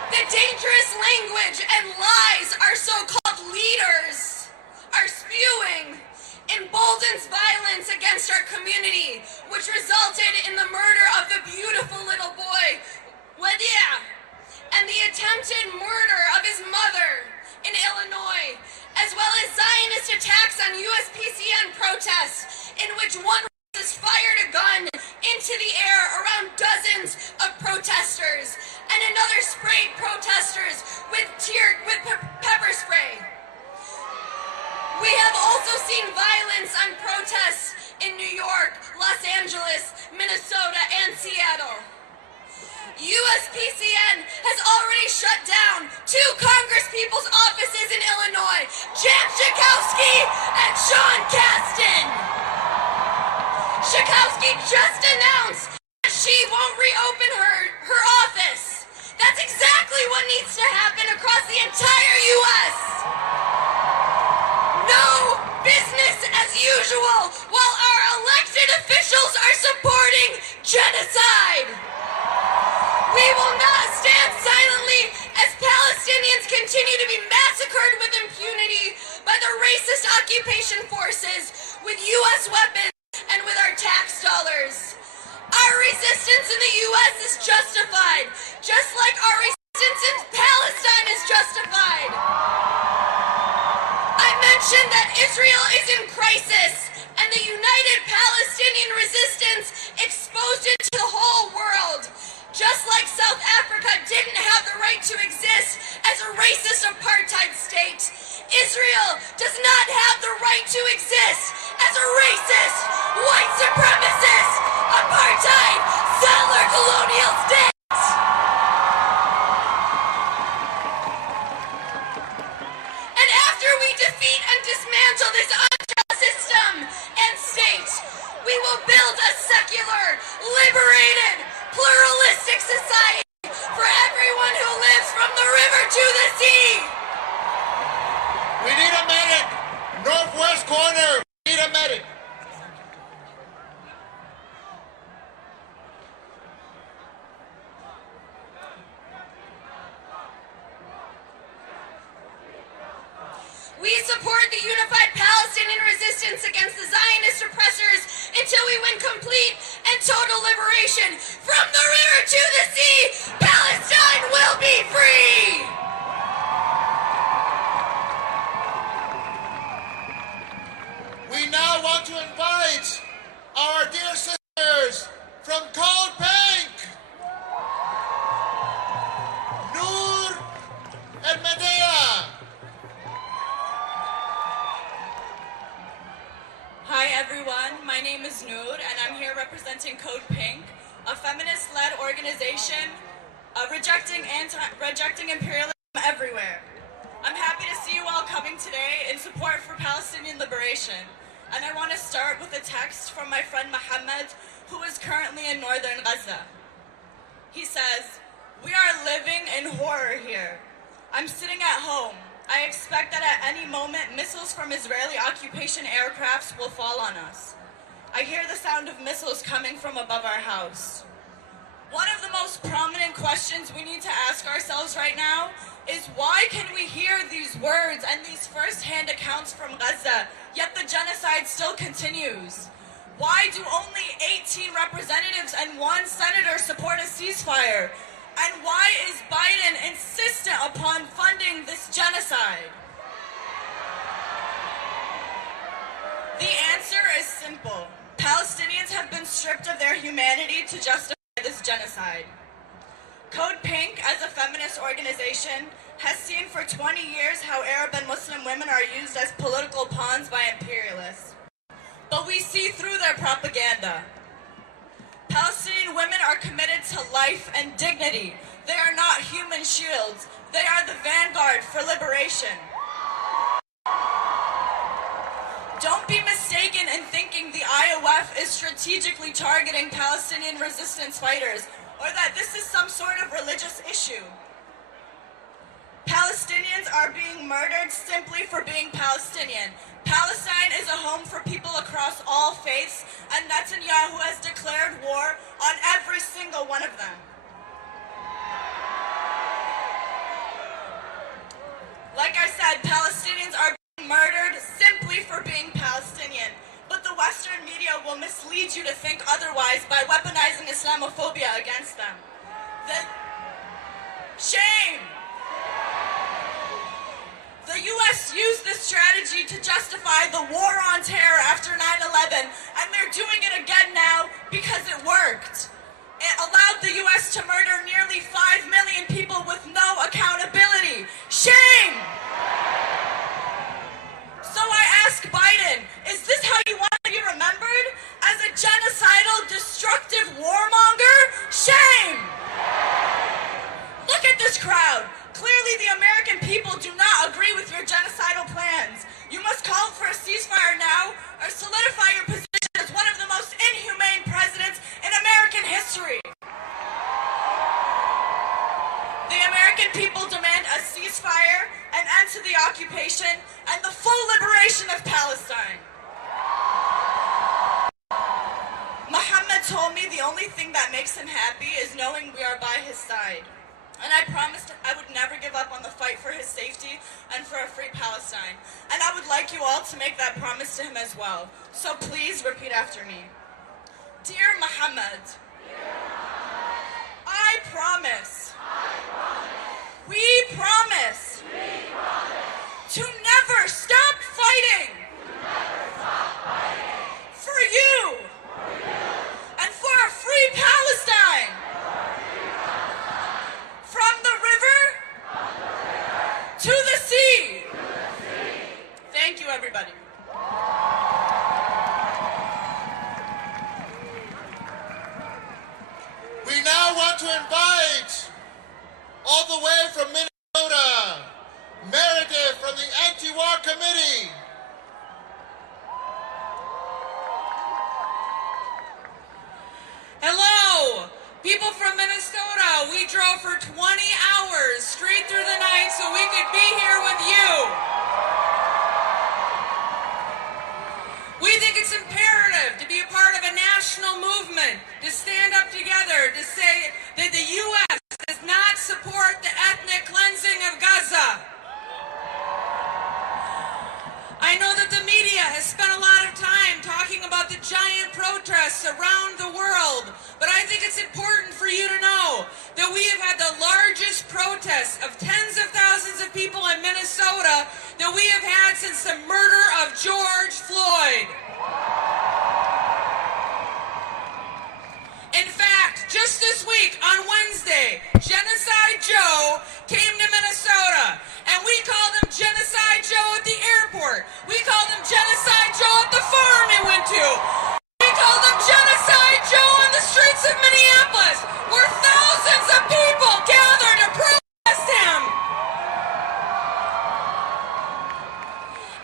The dangerous language and lies our so-called leaders are spewing emboldens violence against our community, which resulted in the murder of the beautiful little boy, Wadia, and the attempted murder of his mother in Illinois, as well as Zionist attacks on USPCN protests in which one racist fired a gun into the air around dozens of protesters, and another sprayed protesters with pepper spray. We have also seen violence on protests in New York, Los Angeles, Minnesota, and Seattle. USPCN has already shut down 2 congresspeople's offices in Illinois, Jan Schakowsky and Sean Casten. Schakowsky just announced that she won't reopen her office. That's exactly what needs to happen across the entire U.S. No business as usual while our elected officials are supporting genocide. We will not stand silently as Palestinians continue to be massacred with impunity by the racist occupation forces with U.S. weapons and with our tax dollars. Our resistance in the U.S. is justified, just like our resistance in Palestine is justified. I mentioned that Israel is in crisis, and the United Palestinian Resistance exposed it to the whole world. Just like South Africa didn't have the right to exist as a racist apartheid state, Israel does not have the right to exist as a racist, white supremacist, apartheid, settler colonial state. And after we defeat and dismantle this unjust system and state, we will build a secular, liberated, pluralistic society for everyone who lives from the river to the sea. We need a medic. Northwest corner. We need a medic. We support the unified Palestinian resistance against the Zionist oppressors until we win complete and total liberation. From the river to the sea, Palestine will be free! We now want to invite our dear sisters from Code Bank, Noor and Medea. Hi everyone, my name is Noor and I'm here representing Code Pink, a feminist-led organization rejecting imperialism everywhere. I'm happy to see you all coming today in support for Palestinian liberation. And I want to start with a text from my friend Mohammed, who is currently in northern Gaza. He says, We are living in horror here. I'm sitting at home. I expect that at any moment, missiles from Israeli occupation aircrafts will fall on us. I hear the sound of missiles coming from above our house. One of the most prominent questions we need to ask ourselves right now is why can we hear these words and these first-hand accounts from Gaza, yet the genocide still continues? Why do only 18 representatives and 1 senator support a ceasefire? And why is Biden insistent upon funding this genocide? The answer is simple. Palestinians have been stripped of their humanity to justify this genocide. Code Pink, as a feminist organization, has seen for 20 years how Arab and Muslim women are used as political pawns by imperialists. But we see through their propaganda. Palestinian women are committed to life and dignity. They are not human shields. They are the vanguard for liberation. Don't be mistaken in thinking the IOF is strategically targeting Palestinian resistance fighters, or that this is some sort of religious issue. Palestinians are being murdered simply for being Palestinian. Palestine is a home for people across all faiths, and Netanyahu has declared war on every single one of them. Like I said, Palestinians are being murdered simply for being Palestinian. But the Western media will mislead you to think otherwise by weaponizing Islamophobia against them. Shame! The U.S. used this strategy to justify the war on terror after 9/11, and they're doing it again now because it worked. It allowed the U.S. to murder nearly 5 million people with no accountability. Shame! So I ask Biden, is this how you want to be remembered? As a genocidal, destructive warmonger? Shame! Look at this crowd. Clearly the American people do not agree with your genocidal plans. You must call for a ceasefire now or solidify your position as one of the most inhumane presidents in American history. The American people demand a ceasefire, an end to the occupation, and the full liberation of Palestine. Muhammad told me the only thing that makes him happy is knowing we are by his side. And I promised I would never give up on the fight for his safety and for a free Palestine. And I would like you all to make that promise to him as well. So please repeat after me. Dear Muhammad, I promise. We promise to never stop fighting for you and for a free Palestine. From the river to the sea. Thank you, everybody. We now want to invite, all the way from Minnesota, Meredith from the Anti-War Committee. Hello, people from Minnesota. We drove for 20 hours straight through the night so we could be here with you. We think it's imperative to be a part of a national movement, to stand up together, to say that the U.S. does not support the ethnic cleansing of Gaza. I know that the media has spent a lot of time talking about the giant protests around the world, but I think it's important for you to know that we have had the largest protests of tens of thousands of people in Minnesota that we have had since the murder of George Floyd. In fact, just this week, on Wednesday, Genocide Joe came to Minnesota, and we called him Genocide Joe at the airport. We called him Genocide Joe at the farm he went to. We called him Genocide Joe on the streets of Minneapolis, where thousands of people gathered to protest him.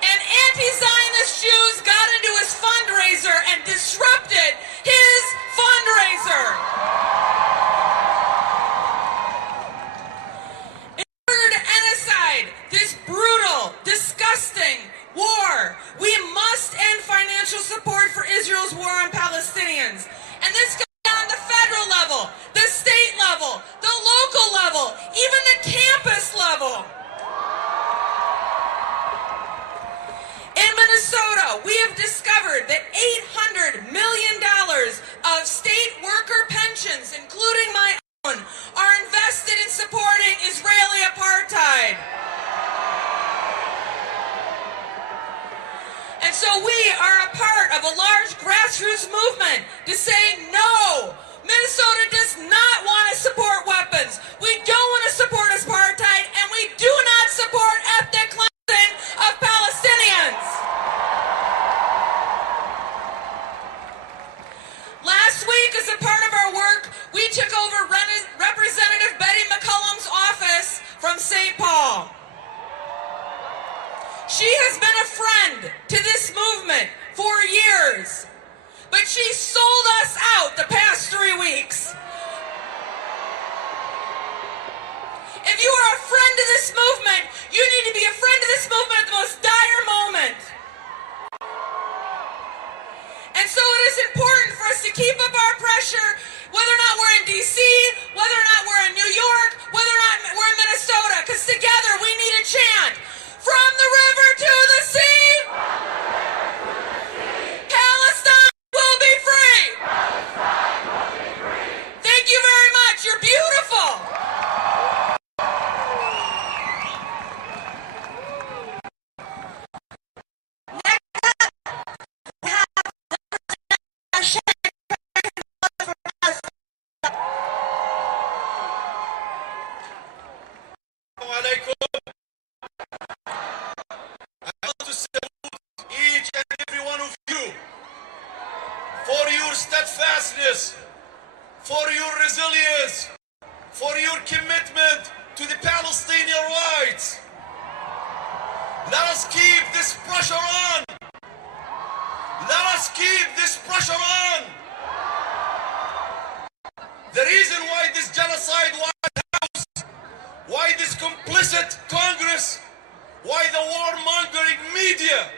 And anti-Zionist Jews got into his fundraiser and disrupted his fundraiser. now, we have discovered that $800 million of state worker pensions, including my own, are invested in supporting Israeli apartheid. And so we are a part of a large grassroots movement to say no. Minnesota does not want to support weapons. We don't want to support apartheid, and we do not support ethnic cleansing of Palestinians. Last week, as a part of our work, we took over Representative Betty McCollum's office from St. Paul. She has been a friend to this movement for years, but she sold us out the past 3 weeks. If you are a friend to this movement, you need to be a friend to this movement at the most dire moment. And so it is important for us to keep up our pressure, whether or not we're in D.C., whether or not we're in New York, whether or not we're in Minnesota, because together we need a chant. From the river to the sea, Palestine will be free. Thank you very much. You're beautiful. For your steadfastness, for your resilience, for your commitment to the Palestinian rights. Let us keep this pressure on. Let us keep this pressure on. The reason why this genocide White House, why this complicit Congress, why the warmongering media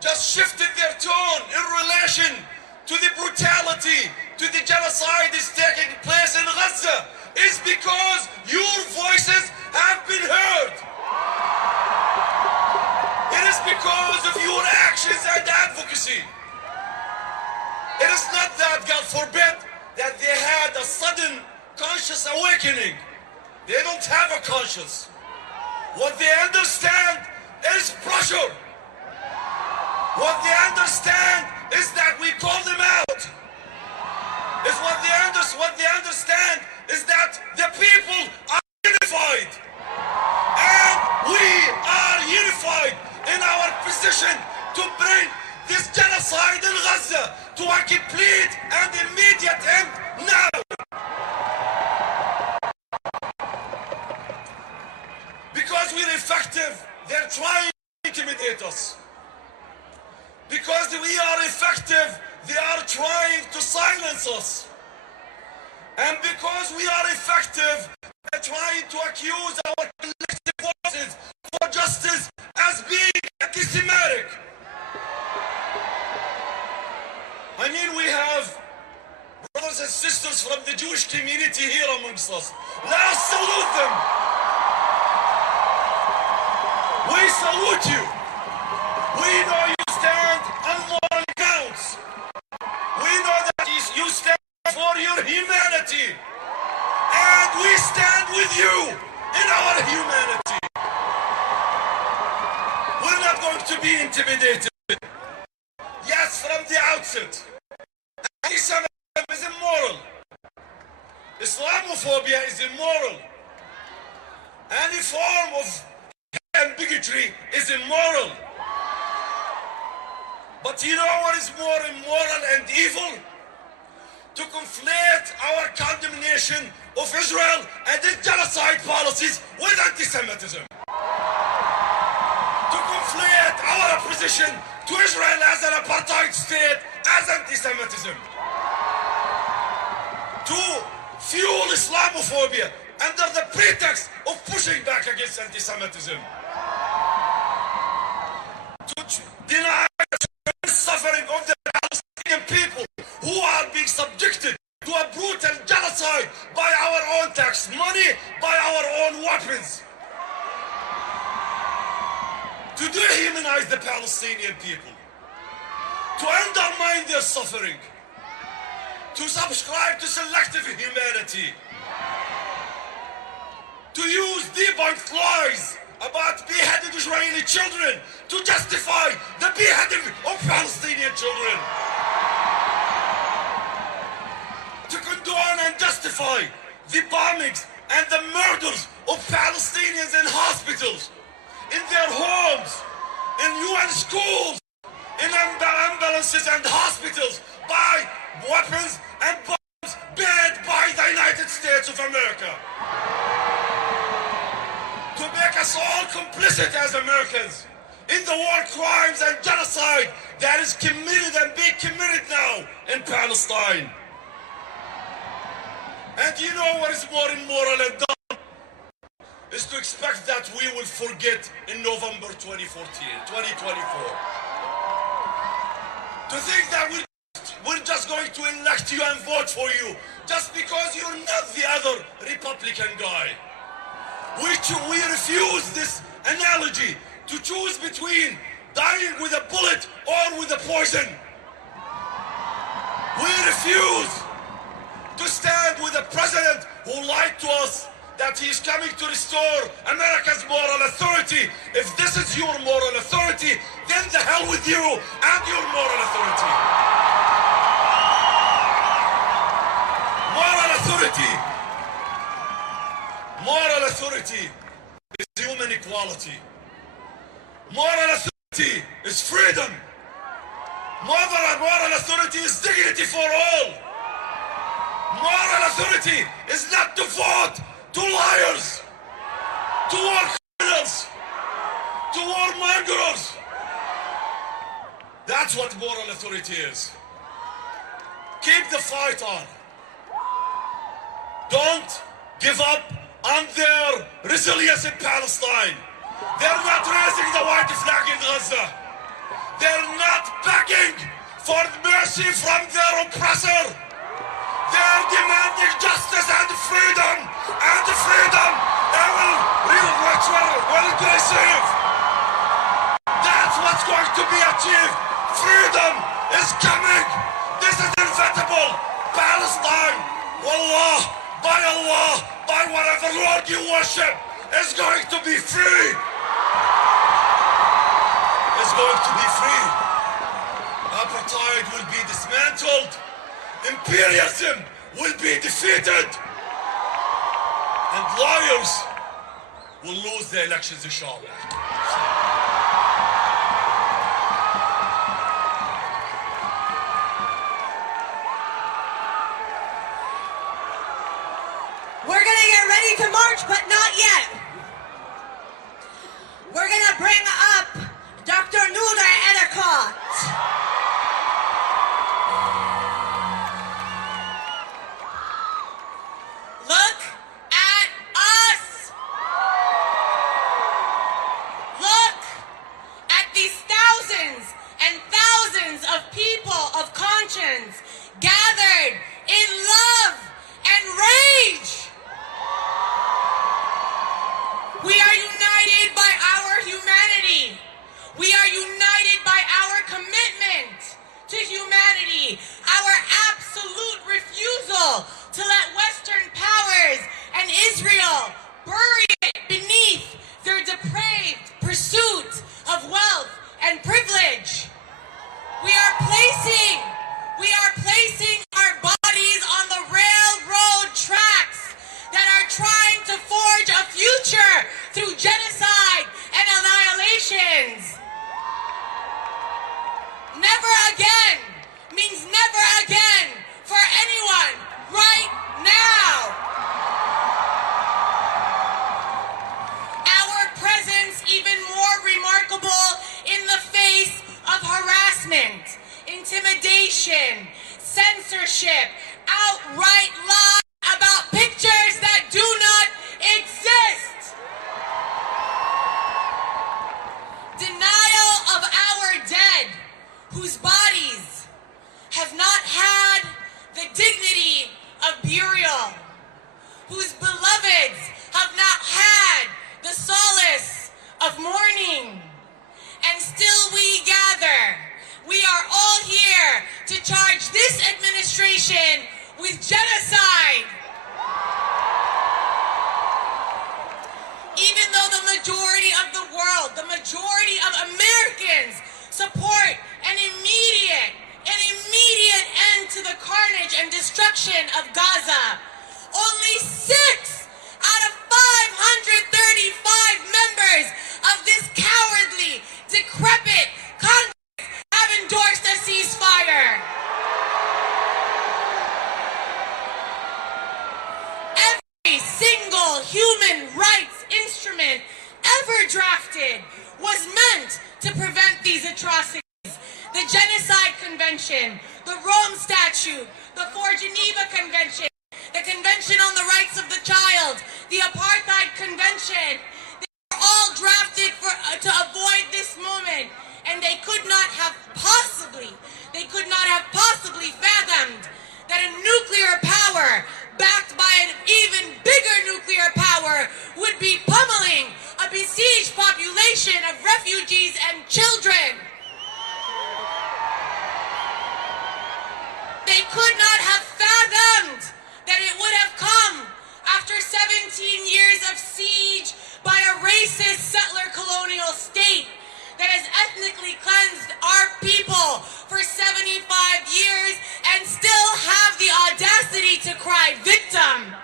just shifted their tone in relation to the brutality, to the genocide is taking place in Gaza, is because your voices have been heard. It is because of your actions and advocacy. It is not that, God forbid, that they had a sudden conscious awakening. They don't have a conscience. What they understand is pressure. What they understand is that we call them out. Is what they understand is that the people are unified. And we are unified in our position to bring this genocide in Gaza to a complete and immediate end now. Because we're effective, they're trying to intimidate us. Because we are effective, they are trying to silence us. And because we are effective, they're trying to accuse our collective forces for justice as being anti-Semitic. I mean, we have brothers and sisters from the Jewish community here amongst us. Let us salute them. We salute you. We know you stand on moral grounds. We know that you stand for your humanity. And we stand with you in our humanity. We're not going to be intimidated. Yes, from the outset, anti-Semitism is immoral. Islamophobia is immoral. Any form of hate and bigotry is immoral. But you know what is more immoral and evil? To conflate our condemnation of Israel and its genocide policies with anti-Semitism. To conflate our opposition to Israel as an apartheid state as anti-Semitism. To fuel Islamophobia under the pretext of pushing back against anti-Semitism. To deny the suffering of the Palestinian people who are being subjected to a brutal genocide by our own tax money, by our own weapons. To dehumanize the Palestinian people. to undermine their suffering, to subscribe to selective humanity, to use debunked lies about beheaded Israeli children to justify the beheading of Palestinian children, to condone and justify the bombings and the murders of Palestinians in hospitals, in their homes, in UN schools, in ambulances and hospitals by weapons and bombs banned by the United States of America. To make us all complicit as Americans in the war crimes and genocide that is committed and being committed now in Palestine. And you know what is more immoral and dumb? Is to expect that we will forget in November 2024. To think that we're just going to elect you and vote for you just because you're not the other Republican guy. We refuse this analogy to choose between dying with a bullet or with a poison. We refuse to stand with a president who lied to us that he's coming to restore America's moral authority. If this is your moral authority, then the hell with you and your moral authority. Moral authority. Moral authority is human equality. Moral authority is freedom. Moral authority is dignity for all. Moral authority is not to vote to liars, to war criminals, to warmongers. That's what moral authority is. Keep the fight on. Don't give up on their resilience in Palestine. They're not raising the white flag in Gaza. They're not begging for mercy from their oppressor. They're demanding justice and freedom. And the freedom they will receive. That's what's going to be achieved. Freedom is coming. This is inevitable. Palestine, wallah, by whatever Lord you worship, is going to be free. It's going to be free. Apartheid will be dismantled. Imperialism will be defeated. And liars will lose the elections, inshallah. We're gonna get ready to march, but not yet. We're gonna bring up Dr. Nuda Edicott. Look at us. Look at these thousands and thousands of people of conscience gathered in love and rage. We are united by our humanity. We are united by our commitment to humanity, our absolute refusal to let Western powers and Israel bury it beneath their depraved pursuit of wealth and privilege. We are placing our bodies on the railroad tracks that are trying to forge a future through genocide and annihilations. Never again means never again for anyone right now. Our presence even more remarkable in the face of harassment, intimidation, censorship, outright lies about pictures that do not exist. Denial of our dead, whose bodies have not had the dignity of burial, whose beloveds have not had the solace of mourning. And still we gather. We are all here administration with genocide. Even though the majority of the world, the majority of Americans support an immediate end to the carnage and destruction of Gaza, only 6 out of 535 members of this cowardly, decrepit Congress have endorsed a ceasefire. Every single human rights instrument ever drafted was meant to prevent these atrocities. The Genocide Convention, the Rome Statute, the Four Geneva Convention, the Convention on the Rights of the Child, the Apartheid Convention, they were all drafted to avoid this moment, and they could not have possibly fathomed that a nuclear power backed by an even bigger nuclear power would be pummeling a besieged population of refugees and children. They could not have fathomed that it would have come after 17 years of siege by a racist settler colonial state that has ethnically cleansed our people for 75 years and still have the audacity to cry victim.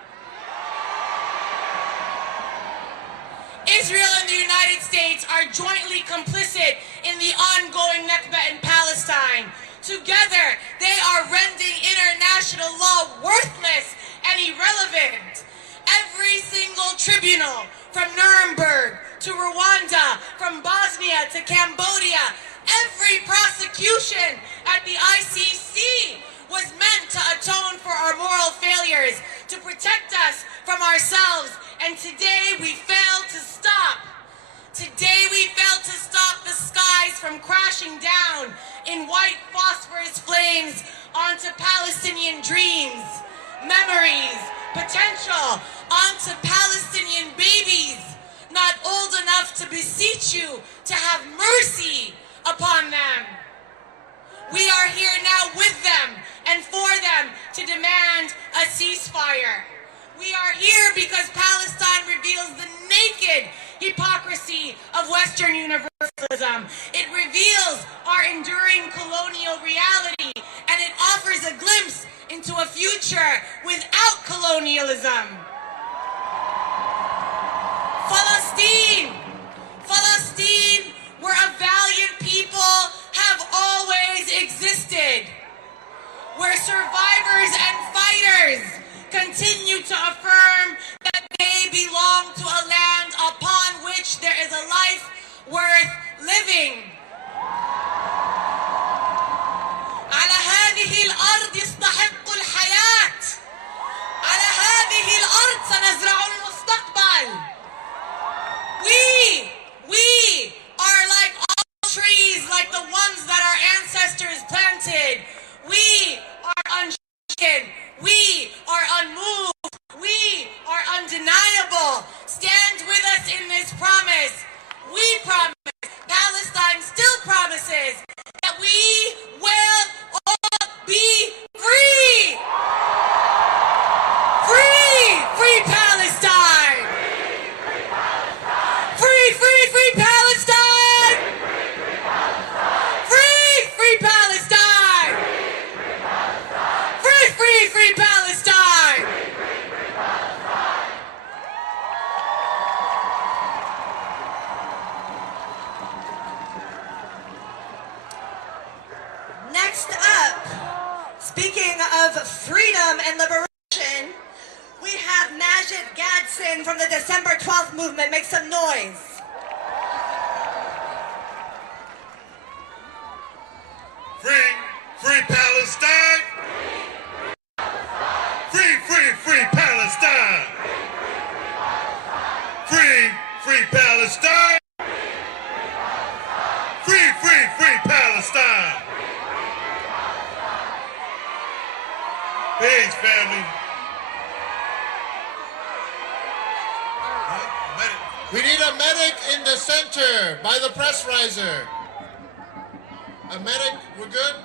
Israel and the United States are jointly complicit in the ongoing Nakba in Palestine. Together, they are rendering international law worthless and irrelevant. Every single tribunal, from Nuremberg to Rwanda, from Bosnia to Cambodia, every prosecution at the ICC was meant to atone for our moral failures, to protect us from ourselves, and today we failed to stop. Today we failed to stop the skies from crashing down in white phosphorus flames onto Palestinian dreams, memories, potential, onto Palestinian babies, not old enough to beseech you to have mercy upon them. We are here now with them and for them to demand a ceasefire. We are here because Palestine reveals the naked hypocrisy of Western universalism. It reveals our enduring colonial reality, and it offers a glimpse into a future without colonialism. Palestine, where a valiant people have always existed, where survivors and fighters continue to affirm that they belong to a land upon which there is a life worth living. على هذه الأرض يستحق الحياة. على هذه الأرض سنزرع المستقبل. We are like all trees, like the ones that our ancestors planted. We are unshaken. We are unmoved. We are undeniable. Stand with us in this promise. We promise, Palestine still promises, that we will all be free. Free! Free Palestine! Free, free, free Palestine! Free, free Palestine! Free, free, free Palestine! Next up, speaking of freedom and liberation, we have Majid Gadson from the December 12th movement. Make some noise. Free, free Palestine! Free, free, free Palestine! Free, free Palestine! Free, free, free Palestine! Peace, family. We need a medic in the center by the press riser. A medic, we're good?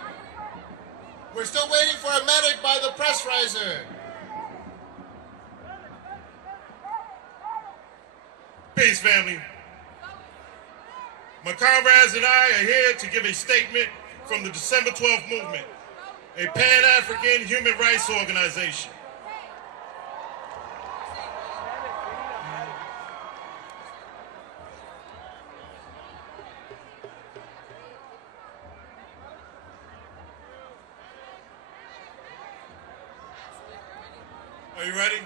We're still waiting for a medic by the press riser. Peace, family. My comrades and I are here to give a statement from the December 12th movement, a Pan-African human rights organization. Are you ready?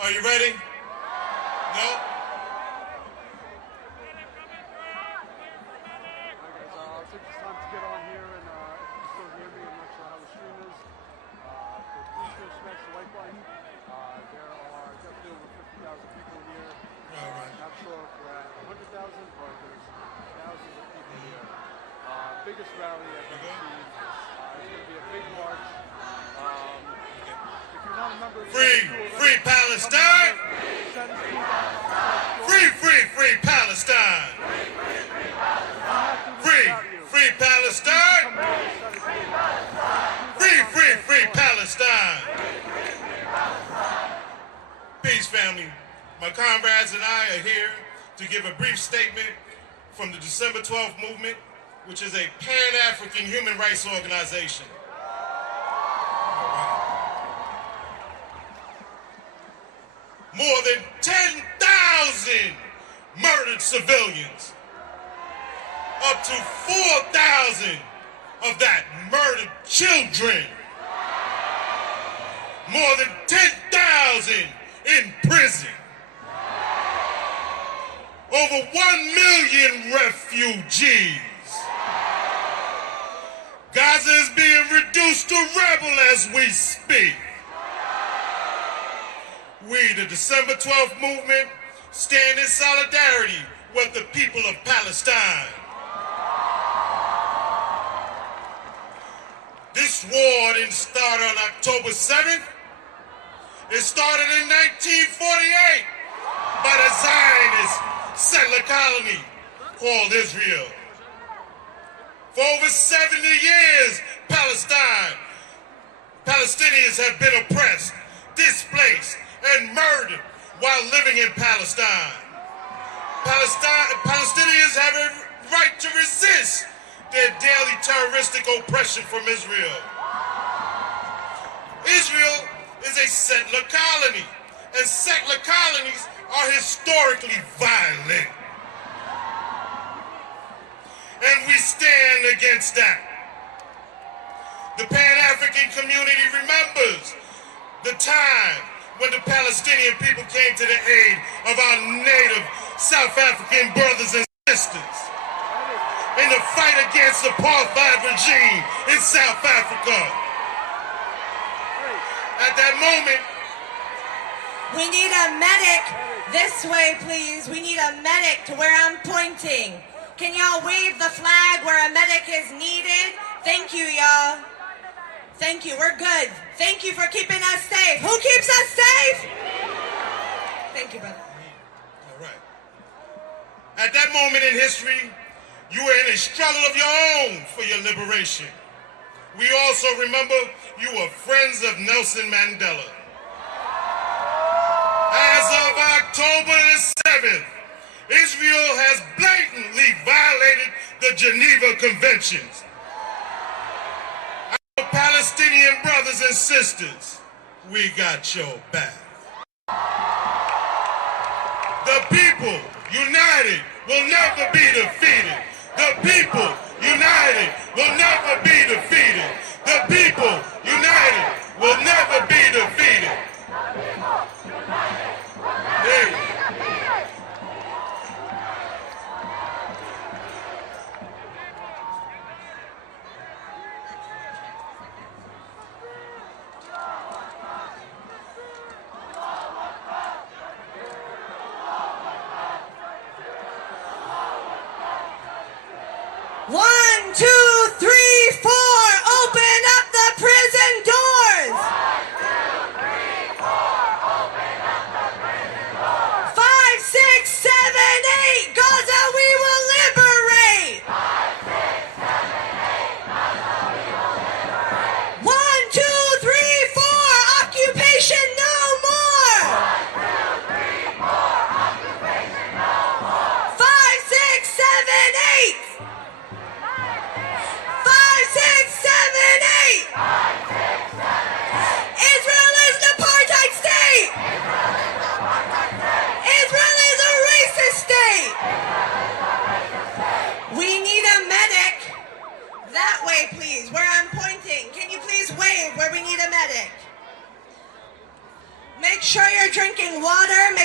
Are you ready? No? I think it's time to get on here, and if you can still hear me, I'm not sure how the stream is. Please go smash the like button. There are definitely over 50,000 people here. Not sure if we're at 100,000, but there's thousands of people here. Biggest rally I've ever seen. It's going to be a big march. If you're not a member of Free Palestine! Free Palestine! Free Palestine! Free Palestine! Peace, family. My comrades and I are here to give a brief statement from the December 12th movement, which is a Pan-African human rights organization. More than 10,000 murdered civilians. Up to 4,000 of that murdered children. More than 10,000 in prison. Over 1 million refugees. Gaza is being reduced to rubble as we speak. We, the December 12th movement, stand in solidarity with the people of Palestine. This war didn't start on October 7th. It started in 1948 by the Zionist settler colony called Israel. For over 70 years, Palestinians have been oppressed, displaced, and murdered while living in Palestine. Palestinians have a right to resist their daily terroristic oppression from Israel. Israel is a settler colony, and settler colonies are historically violent. And we stand against that. The Pan-African community remembers the time when the Palestinian people came to the aid of our native South African brothers and sisters in the fight against the apartheid regime in South Africa. At that moment, we need a medic this way, please. We need a medic to where I'm pointing. Can y'all wave the flag where a medic is needed? Thank you, y'all. Thank you, we're good. Thank you for keeping us safe. Who keeps us safe? Thank you, brother. All right. At that moment in history, you were in a struggle of your own for your liberation. We also remember you were friends of Nelson Mandela. As of October the 7th, Israel has blatantly violated the Geneva Conventions. Our Palestinian brothers and sisters, we got your back. The people united will never be defeated. The people united will never be defeated. The people united will never be defeated. Hey. One, two, three, four. Open up the prison doors. 1, 2, 3,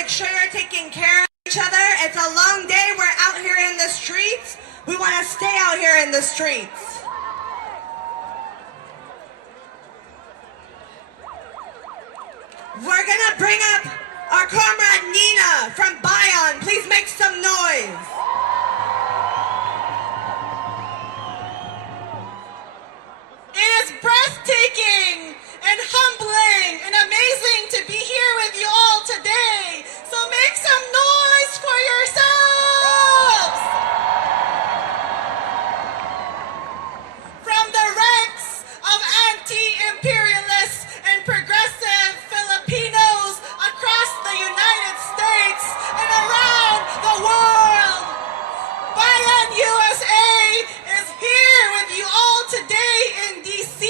make sure you're taking care of each other. It's a long day. We're out here in the streets. We want to stay out here in the streets. We're gonna bring up our comrade Nina from Bayon. Please make some noise. It is breathtaking and humbling and amazing to be here with you all today. So make some noise for yourselves. From the ranks of anti-imperialists and progressive Filipinos across the United States and around the world, Bayan USA is here with you all today in DC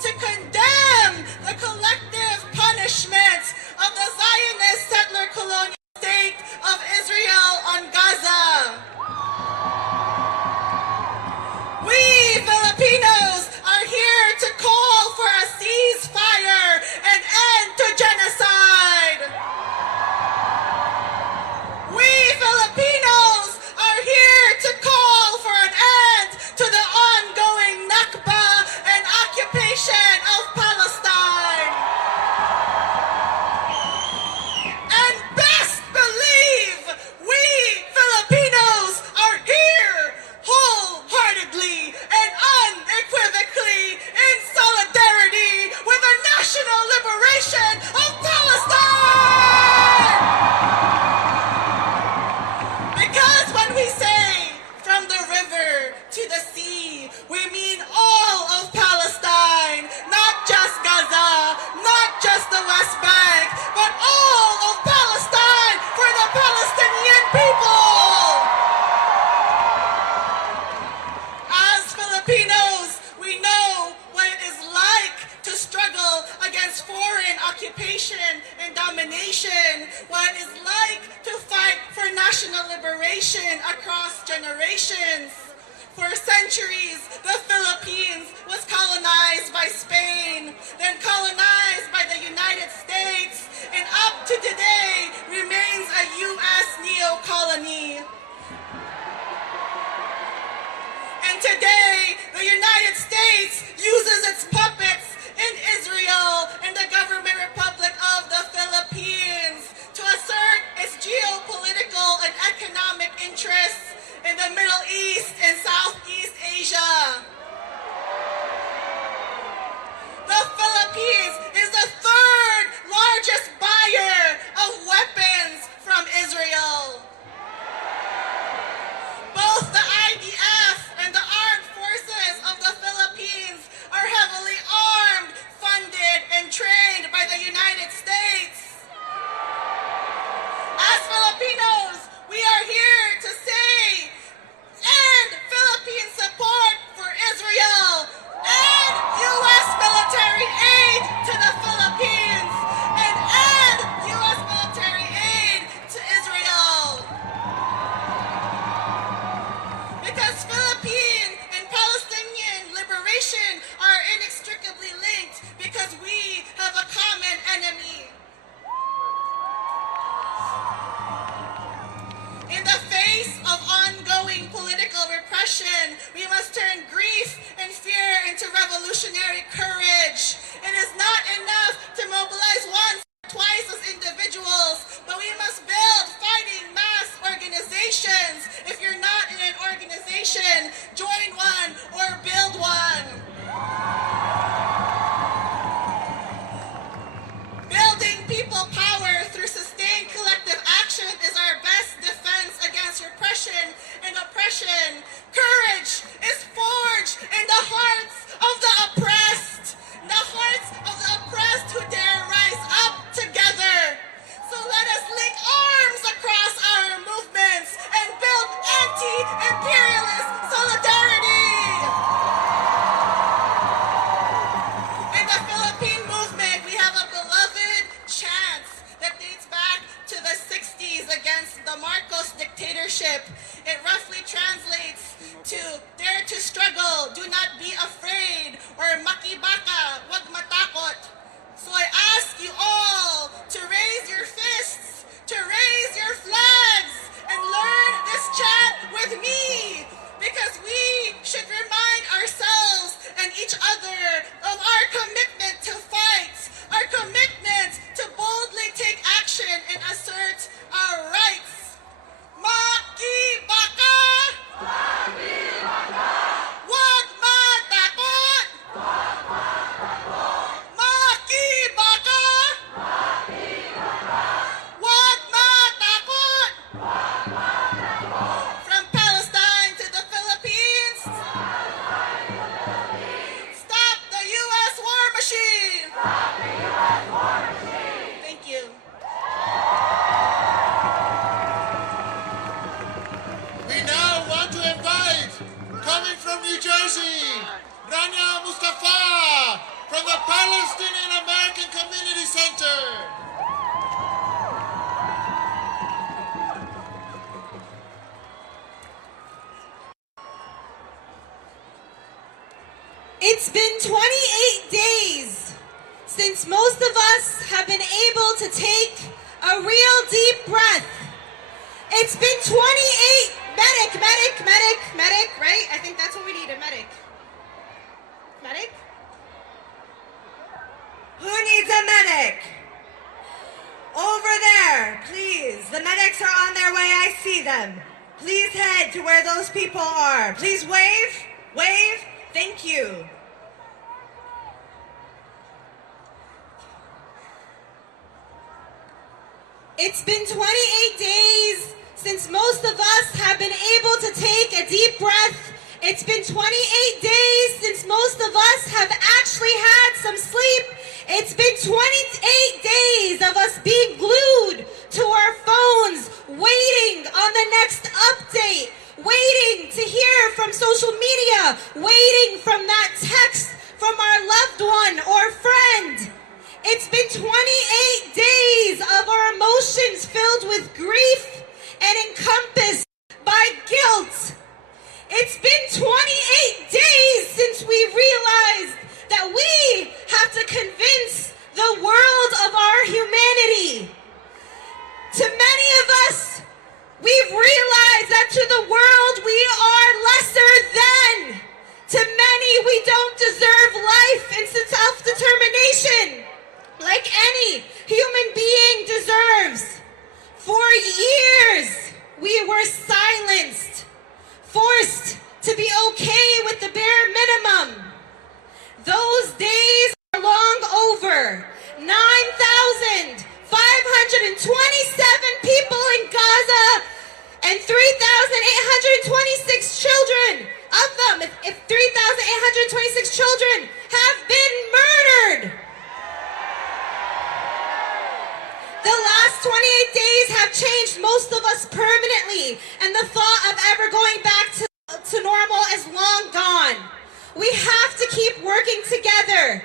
to condemn the collective punishment of the Zionist settler colonial state of Israel on Gaza. We Filipinos are here to call for a ceasefire and end to genocide. We Filipinos are here to call for an end to the ongoing Nakba and occupation of Palestine. And best believe we Filipinos are here wholeheartedly and unequivocally in solidarity with the national liberation of Palestine! Because when we say from the river to the sea, we mean all of Palestine, not just Gaza, not just the West Bank, but all of Palestine for the Palestinian people! As Filipinos, we know what it is like to struggle against foreign occupation and domination, what it is like to fight for national liberation across generations. For centuries, the Philippines was colonized by Spain, then colonized by the United States, and up to today remains a U.S. neo-colony. And today, the United States uses its puppets in Israel and the government republic of the Philippines to assert its geopolitical and economic interests in the Middle East and Southeast Asia. The Philippines is the third largest buyer of weapons from Israel. Both the IDF and the armed forces of the Philippines are heavily armed, funded, and trained by the United States. As Filipinos, we are here to say, end Philippine support for Israel, end U.S. military aid to the Philippines, and end U.S. military aid to Israel. Because Philippine and Palestinian liberation are inextricably linked because we have a common enemy. In the face of ongoing political repression, we must turn grief and fear into revolutionary courage. It is not enough to mobilize once or twice as individuals, but we must build fighting mass organizations. If you're not in an organization, join one or build one. Building people power through sustained collective action is our best defense against repression and oppression. Courage is forged in the hearts of the oppressed, the hearts of the oppressed who dare rise up together. So let us link arms across our movements and build anti-imperialist solidarity. In the Philippine movement, we have a beloved chant that dates back to the 60s against the Marcos dictatorship. It roughly translates to, dare to struggle, do not be afraid. Jersey, Rania Mustafa from the Palestinian American Community Center. It's been 28 days since most of us have been able to take a real deep breath. It's been 28, medic, right? I think that's what we need, a medic. Medic? Who needs a medic? Over there, please. The medics are on their way, I see them. Please head to where those people are. Please wave, wave. Thank you. It's been 28 days since most of us have been able to take a deep breath. It's been 28 days since most of us have actually had some sleep. It's been 28 days of us being glued to our phones, waiting on the next update, waiting to hear from social media, waiting from that text from our loved one or friend. It's been 28 days of our emotions filled with grief and encompassed by guilt. It's been 28 days since we realized that we have to convince the world of our humanity. To many of us, we've realized that to the world we are lesser than. To many, we don't deserve life and self-determination like any human being deserves. For years, we were silenced, forced to be okay with the bare minimum. Those days are long over. 9,527 people in Gaza and 3,826 children. Of them, if 3,826 children have been murdered. The last 28 days have changed most of us permanently, and the thought of ever going back to normal is long gone. We have to keep working together.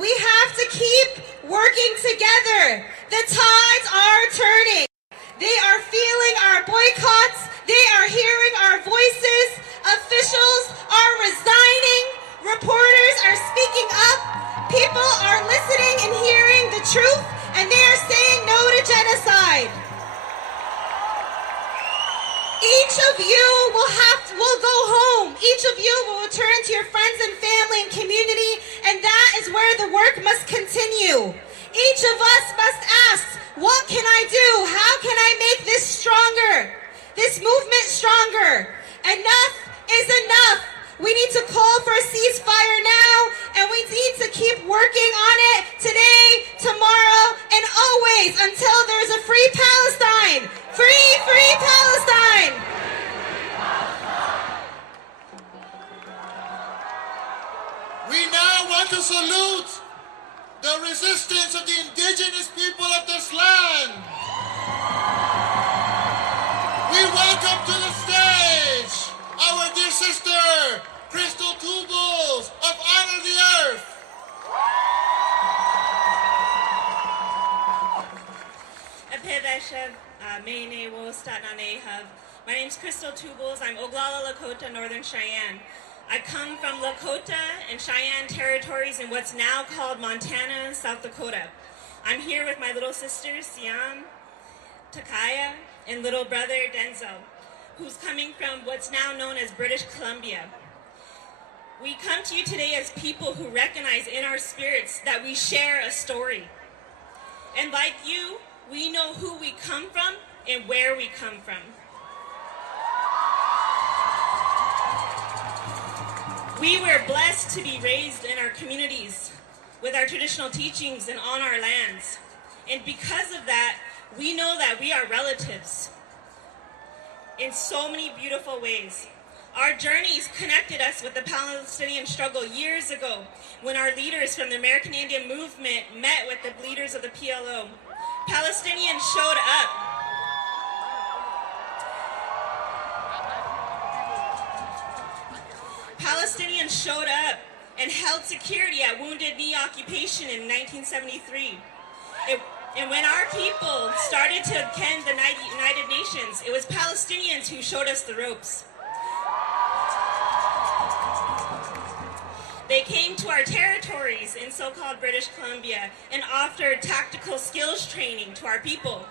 We have to keep working together. The tides are turning. They are feeling our boycotts. They are hearing our voices. Officials are resigning. Reporters are speaking up. People are listening and hearing the truth, and they are saying no to genocide. Each of you will go home. Each of you will return to your friends and family and community, and that is where the work must continue. Each of us must ask, what can I do? How can I make this stronger? This movement stronger? Enough is enough. We need to call for a ceasefire now, and we need to keep working on it today, tomorrow, and always until there's a free Palestine. Free, free Palestine. We now want to salute the resistance of the indigenous people of this land. We welcome to the stage our dear sister, Crystal Tubals of Honor the Earth. My name's Crystal Tubals. I'm Oglala Lakota, Northern Cheyenne. I come from Lakota and Cheyenne territories in what's now called Montana and South Dakota. I'm here with my little sisters, Siam, Takaya, and little brother, Denzel, who's coming from what's now known as British Columbia. We come to you today as people who recognize in our spirits that we share a story. And like you, we know who we come from and where we come from. We were blessed to be raised in our communities with our traditional teachings and on our lands. And because of that, we know that we are relatives in so many beautiful ways. Our journeys connected us with the Palestinian struggle years ago when our leaders from the American Indian movement met with the leaders of the PLO. Palestinians showed up. Palestinians showed up and held security at Wounded Knee occupation in 1973. And when our people started to attend the United Nations, it was Palestinians who showed us the ropes. They came to our territories in so-called British Columbia and offered tactical skills training to our people.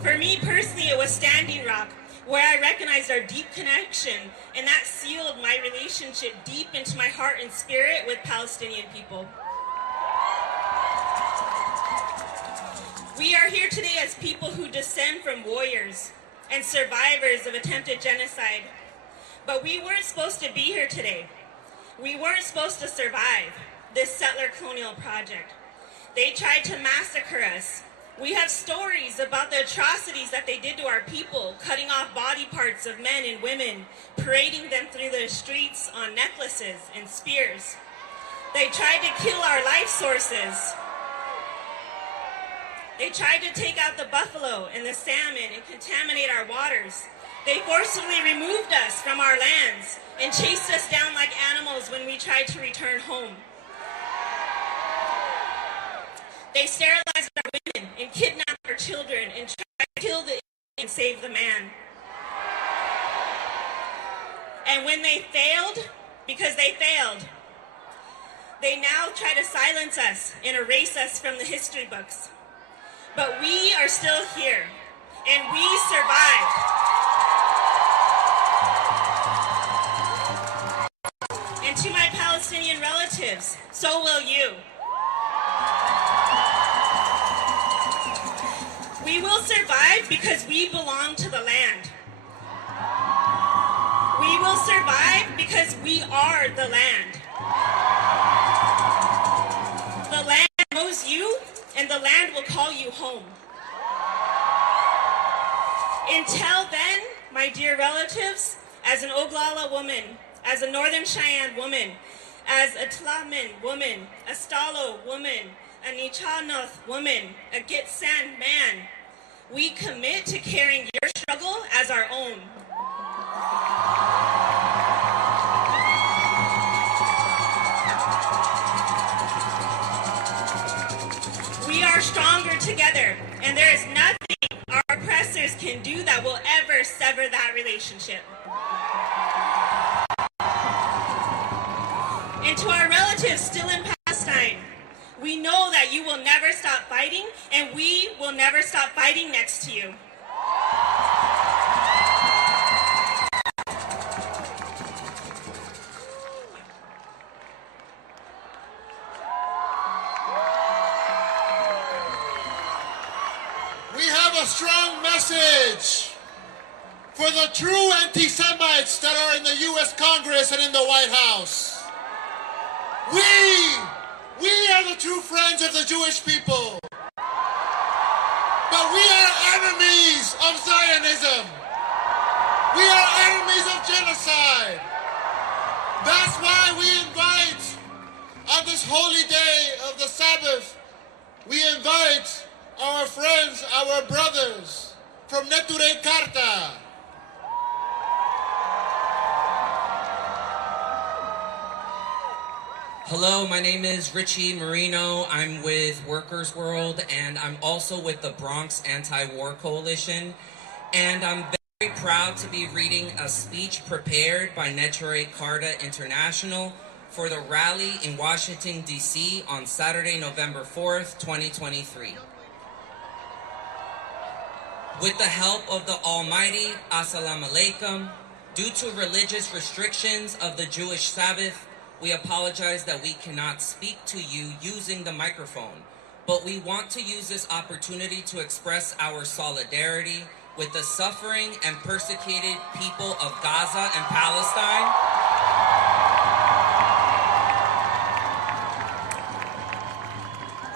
For me personally, it was Standing Rock, where I recognized our deep connection, and that sealed my relationship deep into my heart and spirit with Palestinian people. We are here today as people who descend from warriors and survivors of attempted genocide. But we weren't supposed to be here today. We weren't supposed to survive this settler colonial project. They tried to massacre us. We have stories about the atrocities that they did to our people, cutting off body parts of men and women, parading them through the streets on necklaces and spears. They tried to kill our life sources. They tried to take out the buffalo and the salmon and contaminate our waters. They forcibly removed us from our lands and chased us down like animals when we tried to return home. They sterilized our women and kidnapped our children and tried to kill the and save the man. And when they failed, because they failed, they now try to silence us and erase us from the history books. But we are still here, and we survived. And to my Palestinian relatives, so will you. We will survive because we belong to the land. We will survive because we are the land. The land knows you, and the land will call you home. Until then, my dear relatives, as an Oglala woman, as a Northern Cheyenne woman, as a Tlaman woman, a Stalo woman, a Nichanoth woman, a Gitsan man, we commit to carrying your struggle as our own. We are stronger together, and there is nothing our oppressors can do that will ever sever that relationship. And to our relatives still in Palestine, we know that you will never stop fighting, and we will never stop fighting next to you. We have a strong message for the true anti-Semites that are in the U.S. Congress and in the White House. We are the true friends of the Jewish people. But we are enemies of Zionism. We are enemies of genocide. That's why we invite, on this holy day of the Sabbath, we invite our friends, our brothers from Neturei Karta. Hello, my name is Richie Marino. I'm with Workers World, and I'm also with the Bronx Anti-War Coalition. And I'm very proud to be reading a speech prepared by Neturei Karta International for the rally in Washington, D.C. on Saturday, November 4th, 2023. With the help of the Almighty, Assalamu Alaikum, due to religious restrictions of the Jewish Sabbath, we apologize that we cannot speak to you using the microphone, but we want to use this opportunity to express our solidarity with the suffering and persecuted people of Gaza and Palestine.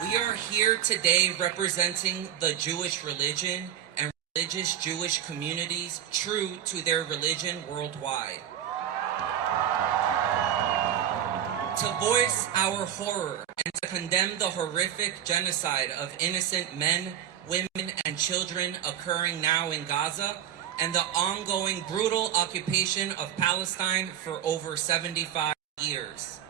We are here today representing the Jewish religion and religious Jewish communities true to their religion worldwide. To voice our horror and to condemn the horrific genocide of innocent men, women, and children occurring now in Gaza, and the ongoing brutal occupation of Palestine for over 75 years.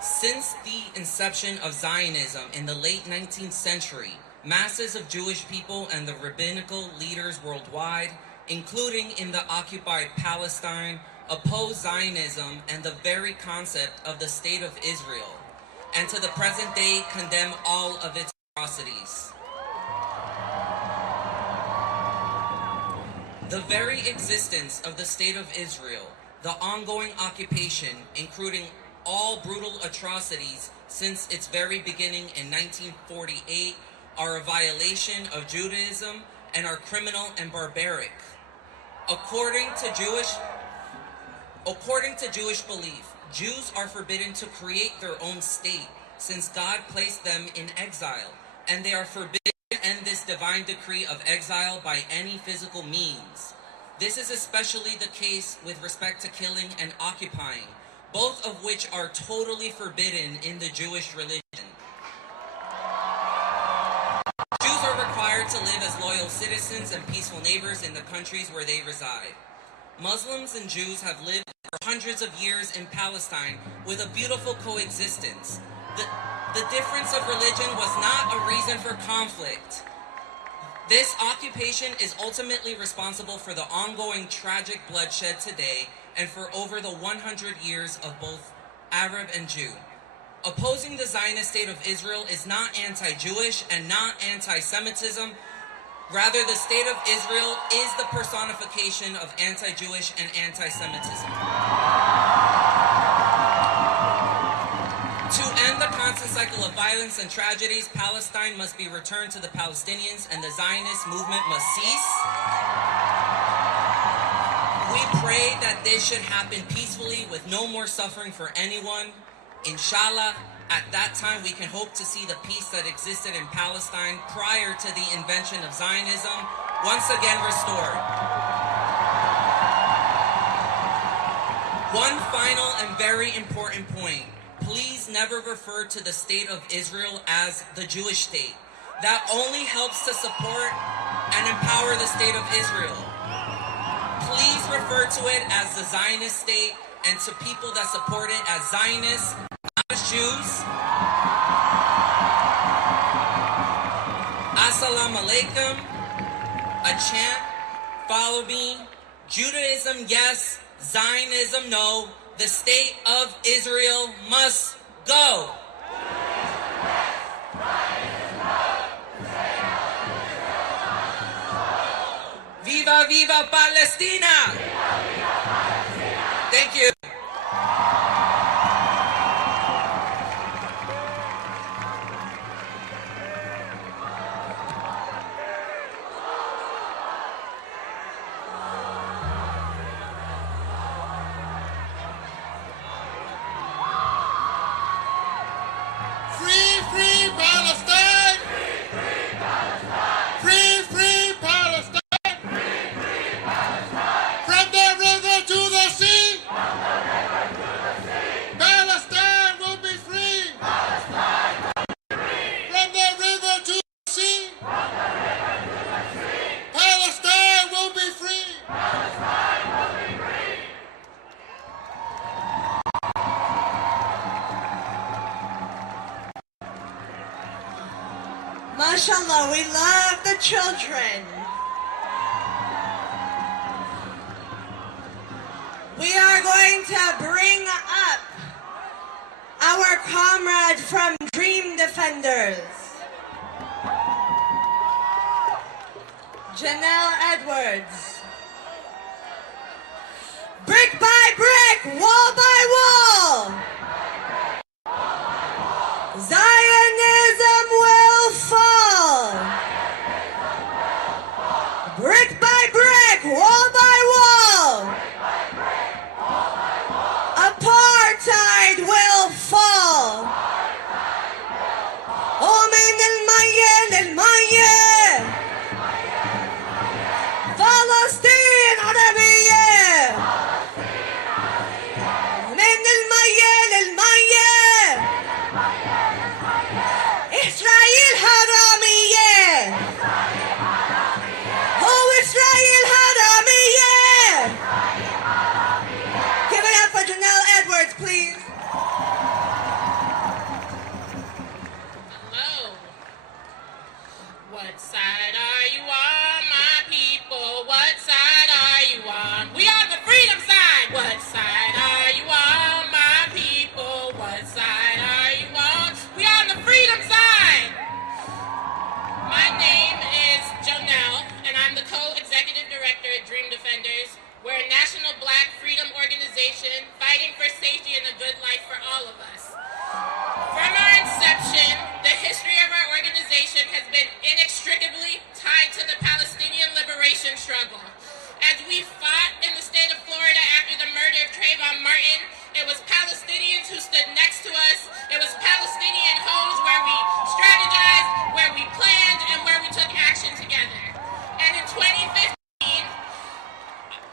Since the inception of Zionism in the late 19th century, masses of Jewish people and the rabbinical leaders worldwide, including in the occupied Palestine, oppose Zionism and the very concept of the State of Israel, and to the present day condemn all of its atrocities. The very existence of the State of Israel, the ongoing occupation, including all brutal atrocities since its very beginning in 1948, are a violation of Judaism and are criminal and barbaric. According to Jewish belief, Jews are forbidden to create their own state since God placed them in exile, and they are forbidden to end this divine decree of exile by any physical means. This is especially the case with respect to killing and occupying, both of which are totally forbidden in the Jewish religion. Jews are required to live as loyal citizens and peaceful neighbors in the countries where they reside. Muslims and Jews have lived for hundreds of years in Palestine with a beautiful coexistence. The difference of religion was not a reason for conflict. This occupation is ultimately responsible for the ongoing tragic bloodshed today and for over the 100 years of both Arab and Jew. Opposing the Zionist State of Israel is not anti-Jewish and not anti-Semitism. Rather, the State of Israel is the personification of anti-Jewish and anti-Semitism. To end the constant cycle of violence and tragedies, Palestine must be returned to the Palestinians and the Zionist movement must cease. We pray that this should happen peacefully with no more suffering for anyone. Inshallah, at that time we can hope to see the peace that existed in Palestine prior to the invention of Zionism once again restored. One final and very important point. Please never refer to the State of Israel as the Jewish state. That only helps to support and empower the State of Israel. Please refer to it as the Zionist state and to people that support it as Zionists, not as Jews. Assalamu alaikum, a chant, follow me. Judaism, yes. Zionism, no. The State of Israel must go. Viva, viva Palestina! Thank you. MashaAllah, we love the children. We are going to bring up our comrade from Dream Defenders, Janelle Edwards. Brick by brick, wall by wall, Zionism will fall. Brick by brick, wall by wall, apartheid will fall. ومن المية للمية، فلسطين عربية. من المية We're a national Black freedom organization fighting for safety and a good life for all of us. From our inception, the history of our organization has been inextricably tied to the Palestinian liberation struggle. As we fought in the state of Florida after the murder of Trayvon Martin, it was Palestinians who stood next to us. It was Palestinian homes where we strategized, where we planned, and where we took action together. And in 2015,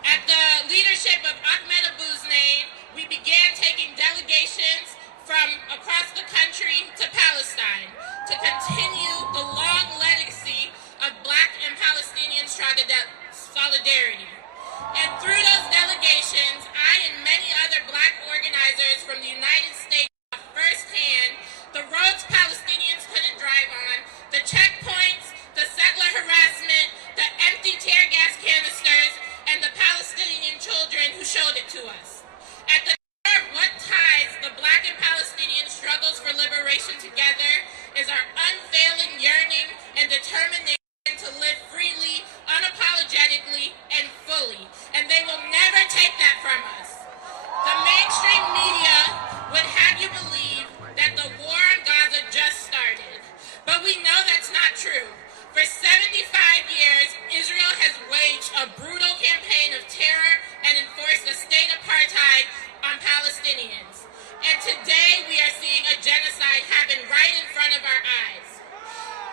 at the leadership of Ahmed Abu Zeid, we began taking delegations from across the country to Palestine to continue the long legacy of Black and Palestinian solidarity. And through those delegations, I and many other Black organizers from the United States saw firsthand the roads Palestinians couldn't drive on, the checkpoints, the settler harassment, the empty tear gas canisters, and the Palestinian children who showed it to us. At the core of what ties the Black and Palestinian struggles for liberation together is our unfailing yearning and determination to live freely, unapologetically, and fully. And they will never take that from us. The mainstream media would have you believe that the war on Gaza just started. But we know that's not true. For 75 years, Israel has waged a brutal campaign of terror and enforced a state apartheid on Palestinians. And today we are seeing a genocide happen right in front of our eyes.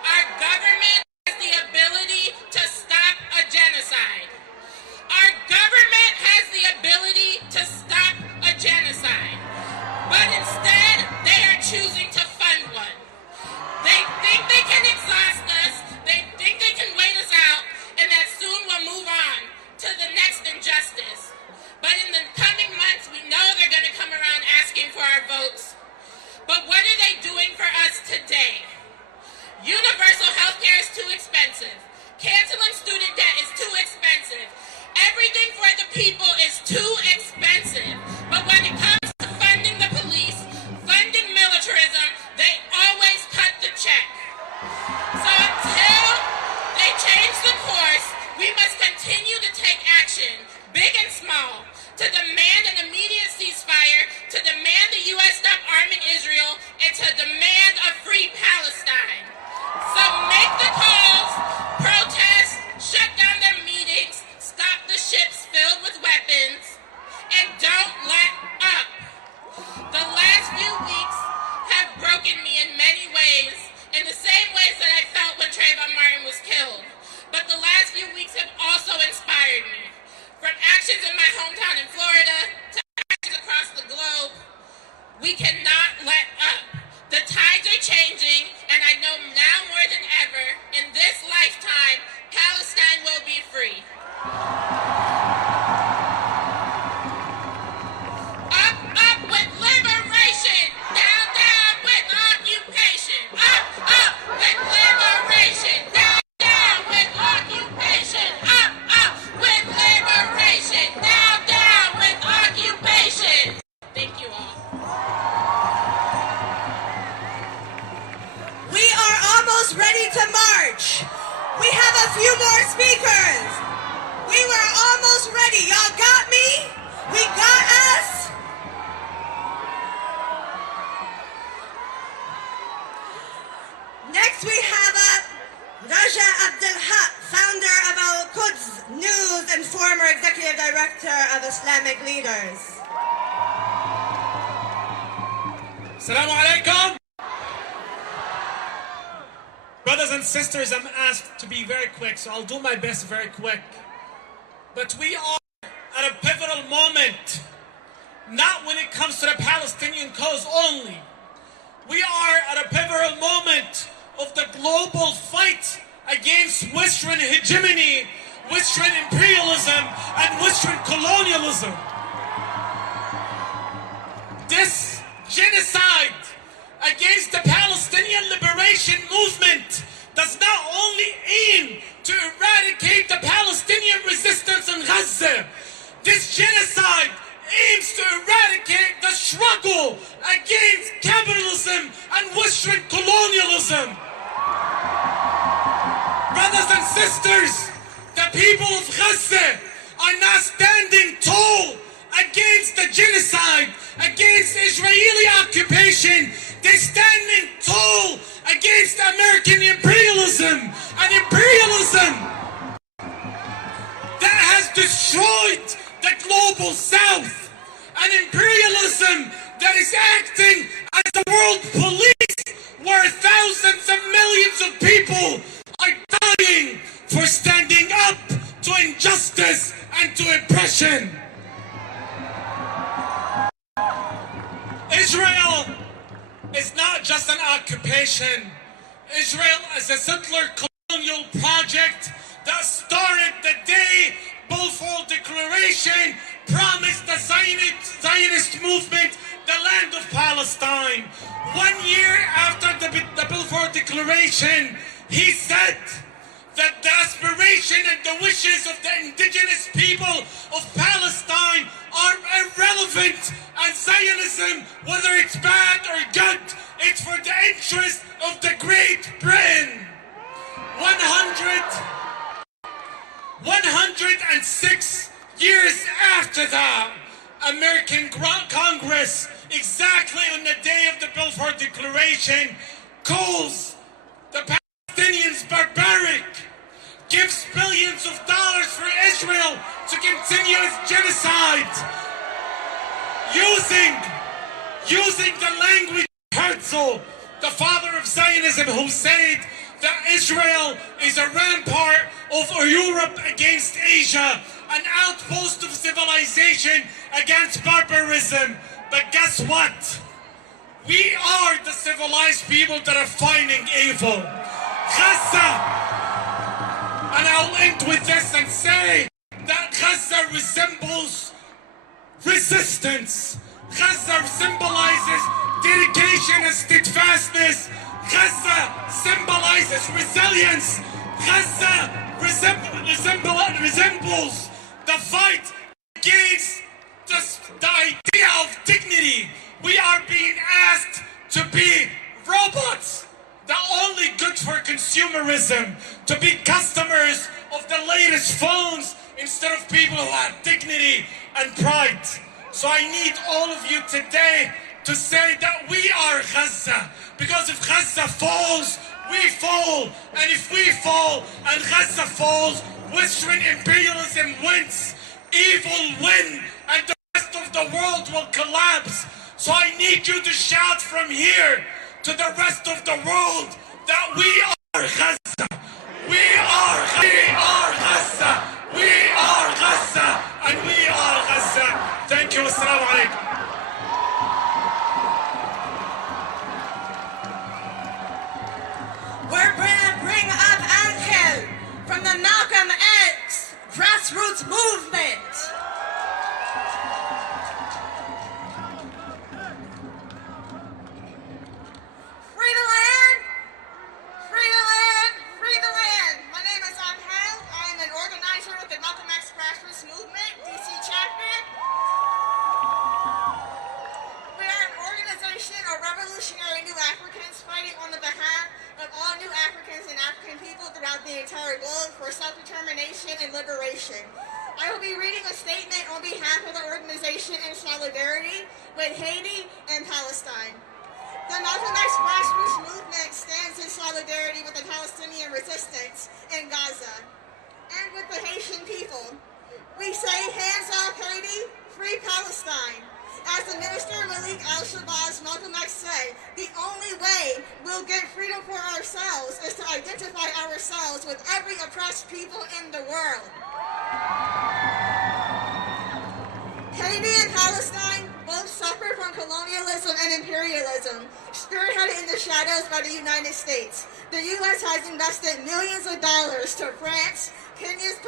Our government has the ability to stop a genocide. Our government has the ability to stop a genocide. But instead, they are choosing to fund one. They think they can exhaust us, they think they can wait us out, and that soon we'll move on to the next injustice. But in the coming months, we know they're going to come around asking for our votes. But what are they doing for us today? Universal health care is too expensive. Canceling student debt is too expensive. Everything for the people is too expensive. But when it comes to funding the police, funding militarism, they always cut the check. So until they change the course, we must continue to take action, big and small, to demand an immediate ceasefire, to demand the U.S. stop arming Israel, and to demand a free Palestine. So make the calls, protest, shut down their meetings, stop the ships filled with weapons, and don't let up. The last few weeks have broken me in many ways, in the same ways that I felt when Trayvon Martin was killed. But the last few weeks have also inspired me. From actions in my hometown in Florida to actions across the globe, we cannot let up. The tides are changing, and I know now more than ever, in this lifetime, Palestine will be free. Up, up with liberation, down, down with occupation. Up, up with liberation, down, down with occupation. Up, up with liberation, down, down with occupation. Thank you all. We are almost ready to march. We have a few more speakers. We were almost ready. Y'all got me? We got us? Next we have Raja Abdelhaq, founder of Al-Quds News and former executive director of Islamic Leaders. Assalamu alaikum. Brothers and sisters, I'm asked to be very quick, so I'll do my best very quick. But we are at a pivotal moment, not when it comes to the Palestinian cause only. We are at a pivotal moment of the global fight against Western hegemony, Western imperialism, and Western colonialism. This genocide against the Palestinian liberation movement does not only aim to eradicate the Palestinian resistance in Gaza. This genocide aims to eradicate the struggle against capitalism and Western colonialism. Brothers and sisters, the people of Gaza are not standing tall against the genocide, against Israeli occupation. They're standing tall against American imperialism, an imperialism that has destroyed the global South, an imperialism that is acting as the world police, where thousands of millions of people are dying for standing up to injustice and to oppression. Israel is not just an occupation. Israel is a settler colonial project that started the day Balfour Declaration promised the Zionist movement the land of Palestine. 1 year after the Balfour Declaration, he said that the aspiration and the wishes of the indigenous people of Palestine are irrelevant, and Zionism, whether it's bad or good, it's for the interest of the Great Britain. 106 years after that, American Congress, exactly on the day of the Balfour Declaration, calls the Palestinians barbaric, gives billions of dollars for Israel to continue its genocide, using the language of Herzl, the father of Zionism, who said that Israel is a rampart of Europe against Asia, an outpost of civilization against barbarism. But guess what? We are the civilized people that are fighting evil. Gaza, and I'll end with this and say that Gaza resembles resistance. Gaza symbolizes dedication and steadfastness. Gaza symbolizes resilience. Gaza resembles the fight against the idea of dignity. We are being asked to be robots that are only good for consumerism, to be customers of the latest phones instead of people who have dignity and pride. So I need all of you today to say that we are Gaza, because if Gaza falls, we fall, and if we fall and Gaza falls, Western imperialism wins, evil win, and the rest of the world will collapse. So I need you to shout from here to the rest of the world that we are Gaza. We are Gaza. We are Gaza, and we are Gaza. Thank you. Assalamu alaikum. We're gonna bring up Angel from the Malcolm X grassroots movement. Free the land! Free the land! Free the land! My name is Angel. I am an organizer with the Malcolm X grassroots movement, DC chapter. We are an organization of revolutionary new Africans fighting on the behalf of all new Africans and African people throughout the entire globe for self-determination and liberation. I will be reading a statement on behalf of the organization in solidarity with Haiti and Palestine. The Malcolm X grassroots movement stands in solidarity with the Palestinian resistance in Gaza and with the Haitian people. We say, hands off Haiti, free Palestine. As the minister Malik al-Shabazz Malcolm X said, the only way we'll get freedom for ourselves is to identify ourselves with every oppressed people in the world. Haiti and Palestine both suffer from colonialism and imperialism, spearheaded in the shadows by the United States. The U.S. has invested millions of dollars to finance Kenya's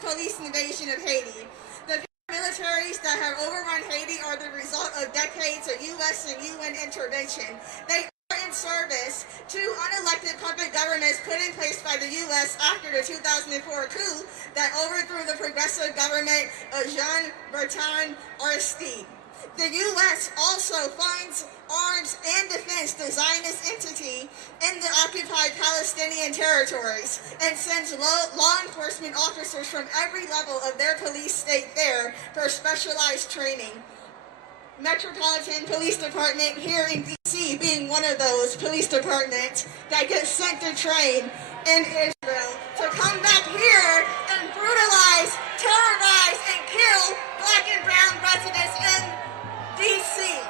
police invasion of Haiti. The militaries that have overrun Haiti are the result of decades of U.S. and UN intervention. They are in service to unelected puppet governments put in place by the U.S. after the 2004 coup that overthrew the progressive government of Jean-Bertrand Aristide. The U.S. also funds, arms, and defends the Zionist entity in the occupied Palestinian territories and sends law enforcement officers from every level of their police state there for specialized training. Metropolitan Police Department here in D.C. being one of those police departments that gets sent to train in Israel to come back here and brutalize, terrorize, and kill black and brown residents in D.C.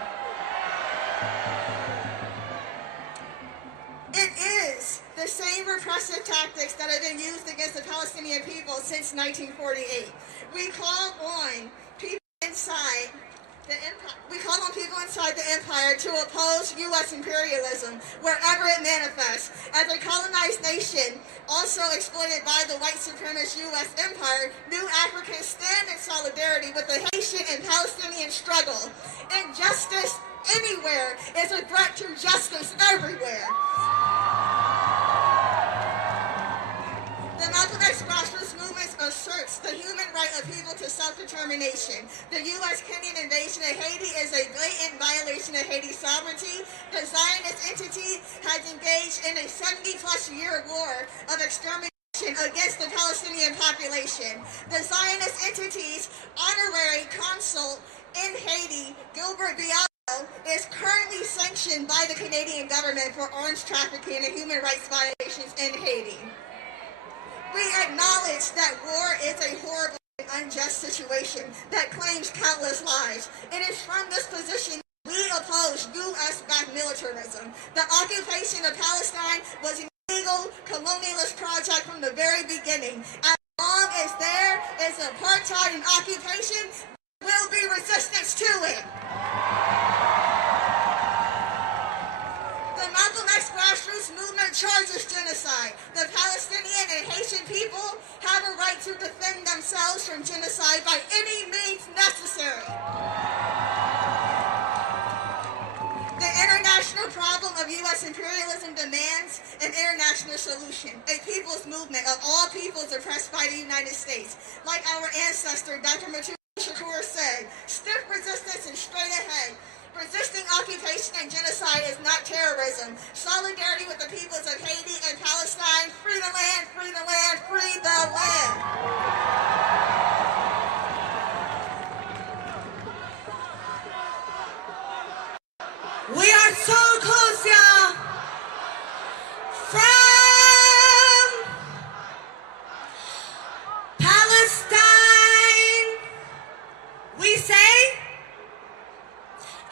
It is the same repressive tactics that have been used against the Palestinian people since 1948. We call on people inside the empire to oppose U.S. imperialism wherever it manifests. As a colonized nation, also exploited by the white supremacist U.S. empire, New Africans stand in solidarity with the Haitian and Palestinian struggle. Injustice anywhere is a threat to justice everywhere. The Malcolm X grassroots movement asserts the human right of people to self-determination. The U.S.-Kenyan invasion of Haiti is a blatant violation of Haiti's sovereignty. The Zionist entity has engaged in a 70-plus-year war of extermination against the Palestinian population. The Zionist entity's honorary consul in Haiti, Gilbert Bialo, is currently sanctioned by the Canadian government for arms trafficking and human rights violations in Haiti. We acknowledge that war is a horrible and unjust situation that claims countless lives. It is from this position we oppose U.S.-backed militarism. The occupation of Palestine was an illegal colonialist project from the very beginning. As long as there is apartheid and occupation, there will be resistance to it. The Malcolm X grassroots movement charges genocide. The Palestinian and Haitian people have a right to defend themselves from genocide by any means necessary. The international problem of U.S. imperialism demands an international solution, a people's movement of all peoples oppressed by the United States. Like our ancestor, Dr. Matua Shakur said, stiff resistance and straight ahead. Resisting occupation and genocide is not terrorism. Solidarity with the peoples of Haiti and Palestine. Free the land, free the land, free the land. We are so close, y'all. From Palestine, we say,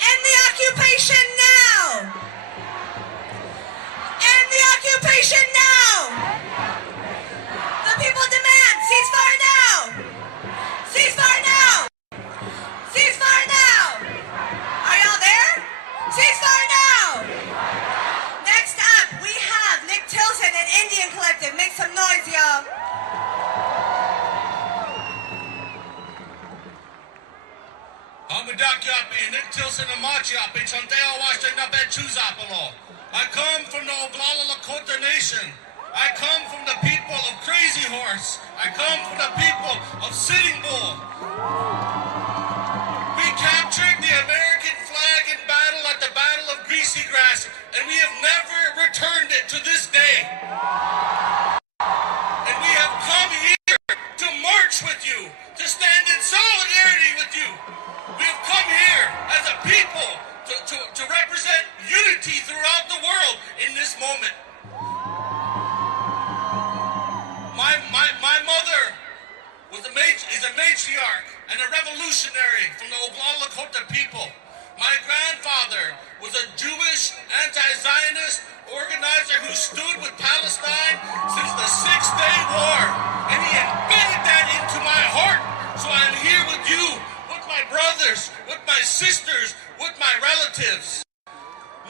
end the occupation now! End the occupation now! The people demand ceasefire now! Ceasefire now! Ceasefire now! Are y'all there? Ceasefire now! Next up, we have Nick Tilson and Indian Collective. Make some noise, y'all. Nick Tilson and Machiapi, Chanteo Washtanabe Chuzapalo. I come from the Oglala Lakota Nation. I come from the people of Crazy Horse. I come from the people of Sitting Bull. We captured the American flag in battle at the Battle of Greasy Grass, and we have never returned it to this day. And we have come here to march with you, to stand in solidarity with you. We have come here as a people to represent unity throughout the world in this moment. My mother is a matriarch and a revolutionary from the Oglala Lakota people. My grandfather was a Jewish anti-Zionist organizer who stood with Palestine since the Six-Day War, and he embedded that into my heart. So I'm here with you, with my brothers, with my sisters, with my relatives.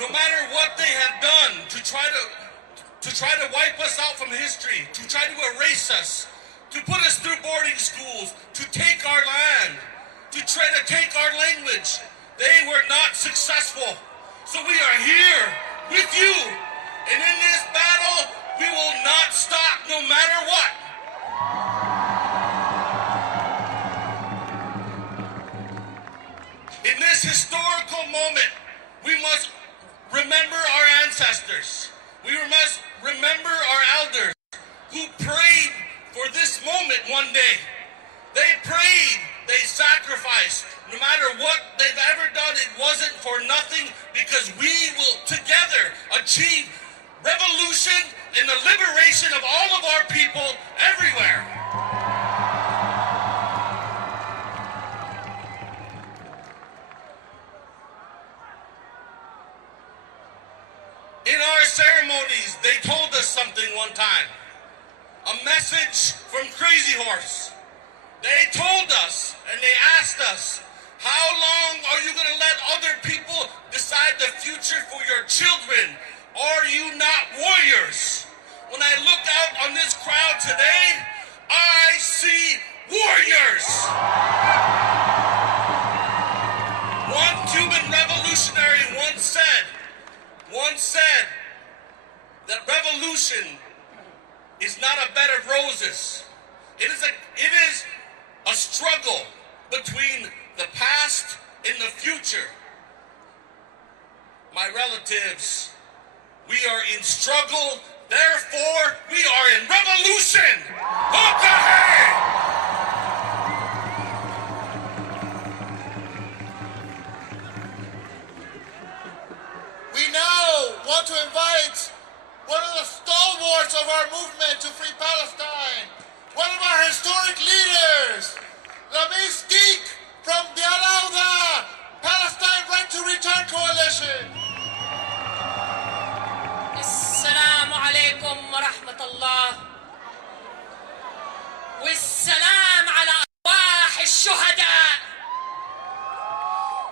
No matter what they have done to try to wipe us out from history, to try to erase us, to put us through boarding schools, to take our land, to try to take our language, they were not successful. So we are here with you, and in this battle, we will not stop no matter what. In this for nothing, because we will together achieve revolution and the liberation of all of our people everywhere. In our ceremonies, they told us something one time. A message from Crazy Horse. They told us and they asked us, how long are you going to let other people decide the future for your children? Are you not warriors? When I look out on this crowd today, I see warriors. One Cuban revolutionary once said that revolution is not a bed of roses. It is a struggle between the past and the future. My relatives, we are in struggle, therefore we are in revolution. Okay. We now want to invite one of the stalwarts of our movement to free Palestine, one of our historic leaders, Lamis Geek from the Al-Awda Palestine Right to Return Coalition. Assalamu alaikum wa rahmatullah. والسلام على أرواح الشهداء.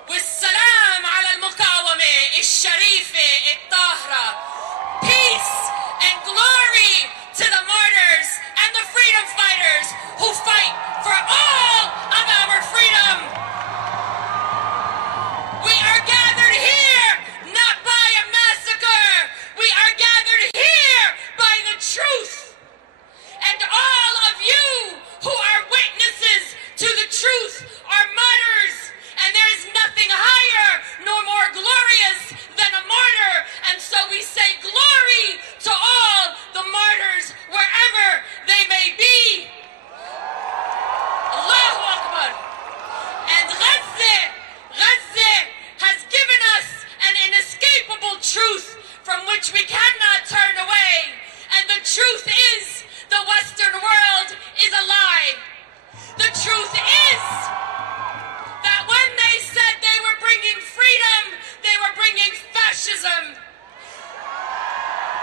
والسلام على المقاومة الشريفة الطاهرة. Peace and glory to the martyrs and the freedom fighters who fight for all of our freedom. We are gathered here not by a massacre. We are gathered here by the truth. And all of you who are witnesses to the truth are martyrs. And there is nothing higher nor more glorious than a martyr. And so we say glory to all the martyrs wherever they may be. Allahu Akbar. And Gaza has given us an inescapable truth from which we cannot turn away. And the truth is the Western world is a lie. The truth is that when they said they were bringing freedom, they were bringing fascism.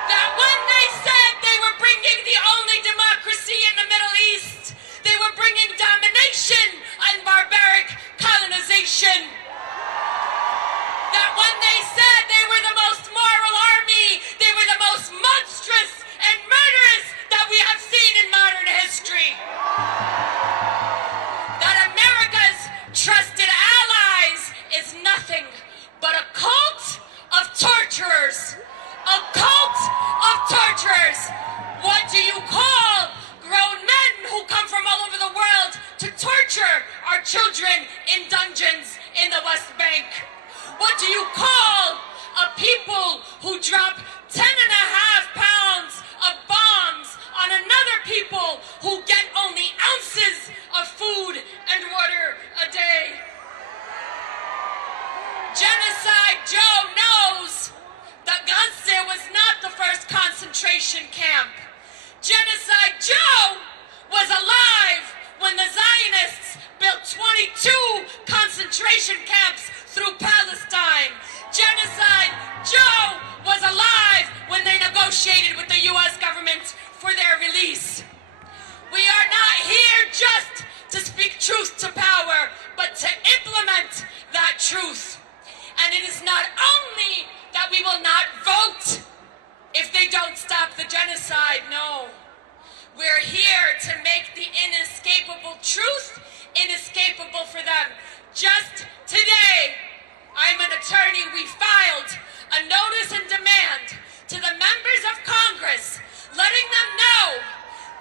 That when they said they were bringing the only democracy in the Middle East, they were bringing domination and barbaric colonization. That when they said they were the most moral army, they were the most monstrous and murderous that we have seen in modern history. That America's trusted allies is nothing but a cult of torturers. A cult of torturers. What do you call grown men who come from all over the world to torture our children in dungeons in the West Bank? What do you call a people who drop 10.5 pounds of bombs on another people who get only ounces of food and water a day? Genocide Joe knows that Gaza was not the first concentration camp. Genocide Joe was alive when the Zionists built 22 concentration camps through Palestine. Genocide Joe was alive when they negotiated with the U.S. government for their release. We are not here just to speak truth to power, but to implement that truth. And it is not only that we will not vote if they don't stop the genocide, no. We're here to make the inescapable truth inescapable for them. Just today, I'm an attorney, we filed a notice and demand to the members of Congress, letting them know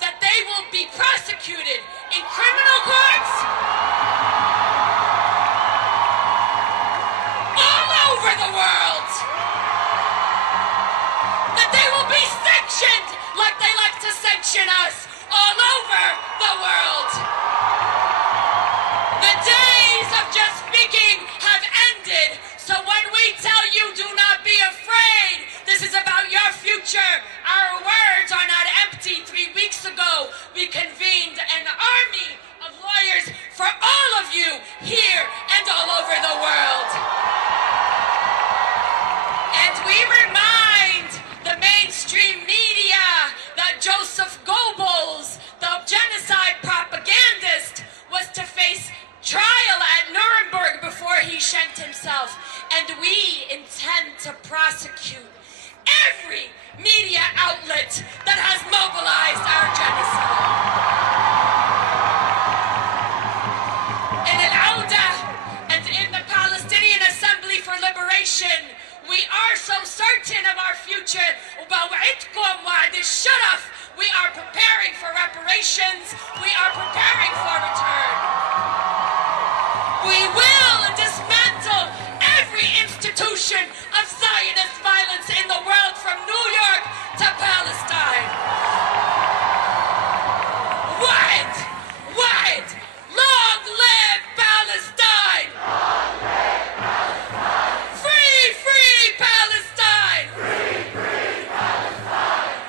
that they will be prosecuted in criminal courts all over the world. That they will be sanctioned like they like to sanction us all over the world. The days of just speaking have ended, so when we convened an army of lawyers for all of you here and all over the world. And we remind the mainstream media that Joseph Goebbels, the genocide propagandist, was to face trial at Nuremberg before he shanked himself. And we intend to prosecute every media outlet that has mobilized our genocide. In Al-Auda and in the Palestinian Assembly for Liberation, we are so certain of our future. We are preparing for reparations. We are preparing for return. We will dismantle every institution of Zionist violence in the world, from New York to Palestine. Wide, long live Palestine! Long live Palestine! Free Palestine! Free Palestine!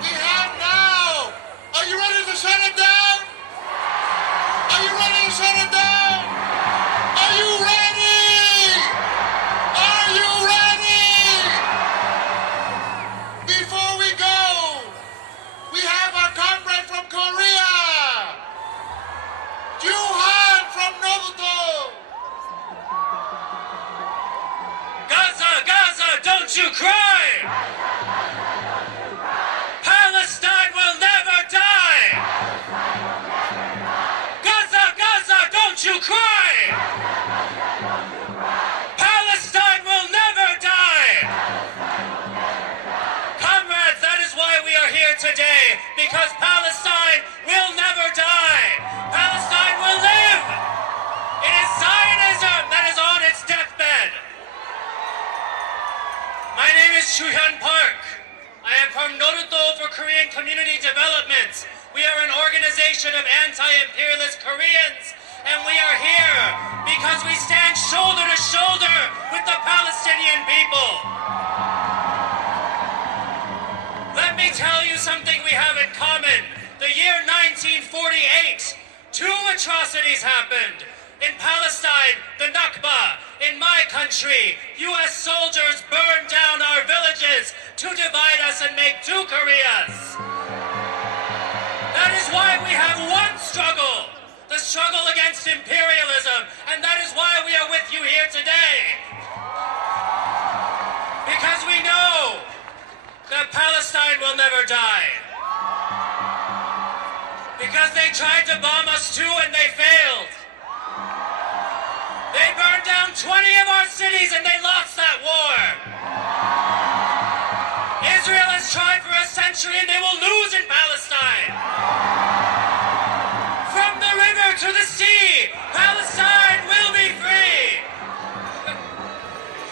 We have now. Are you ready to shut it down? Are you ready to shut it down? Are you ready? Are you ready? Before we go, we have our comrade from Korea, Juhan from Novoto. Gaza, don't you cry! Palestine will never die! Gaza, don't you cry! Palestine will never die! Comrades, that is why we are here today, because Palestine will never die! Palestine will live! It is Zionism that is on its deathbed! My name is Chuhyun Park. I am from Noruto for Korean Community Development. We are an organization of anti-imperialist Koreans, and we are here because we stand shoulder to shoulder with the Palestinian people. Let me tell you something we have in common. The year 1948, two atrocities happened. In Palestine, the Nakba. In my country, U.S. soldiers burned down our villages to divide us and make two Koreas. That is why we have one struggle, the struggle against imperialism, and that is why we are with you here today. Because we know that Palestine will never die. Because they tried to bomb us too and they failed. They burned down 20 of our cities and they lost that war. Israel has tried for a century and they will lose in Palestine. From the river to the sea, Palestine will be free.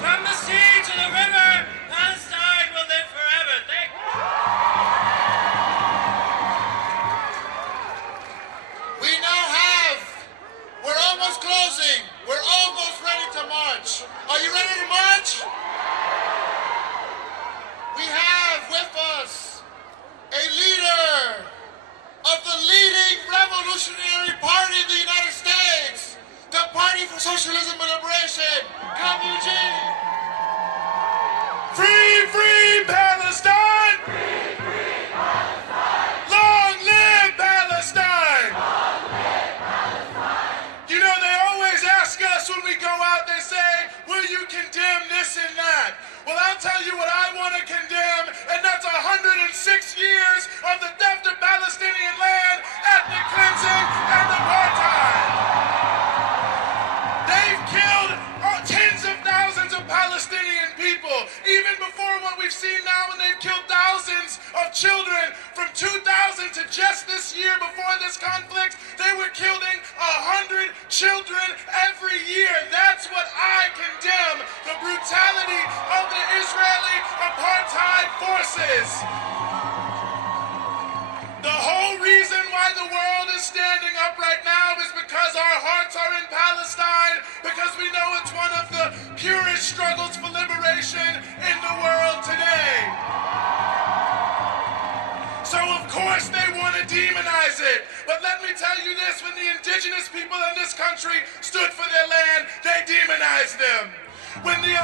From the sea to the river, Palestine will live forever. Thank you. We now have, we're almost closing. We're almost ready to march. Are you ready to march? We have with us a leader of the leading revolutionary party in the United States, the Party for Socialism and Liberation. Come, Eugene. Free Palestine! Free Palestine! Long live Palestine! Long live Palestine! You know, they always ask us when we go out, they say, will you condemn this and that? Well, I'll tell you what I want to condemn, and that's 106 years of the theft of Palestinian land, ethnic cleansing, and apartheid. They've killed tens of thousands of Palestinian people, even before what we've seen now when they've killed thousands of children. From 2000 to just this year before this conflict, they were killing 100 children every year. That's what I condemn, the brutality of the Israeli apartheid forces. The whole reason why the world is standing up right now is because our hearts are in Palestine, because we know it's one of the purest struggles for liberation in the world today. course they want to demonize it. But let me tell you this, when the indigenous people in this country stood for their land, they demonized them. When the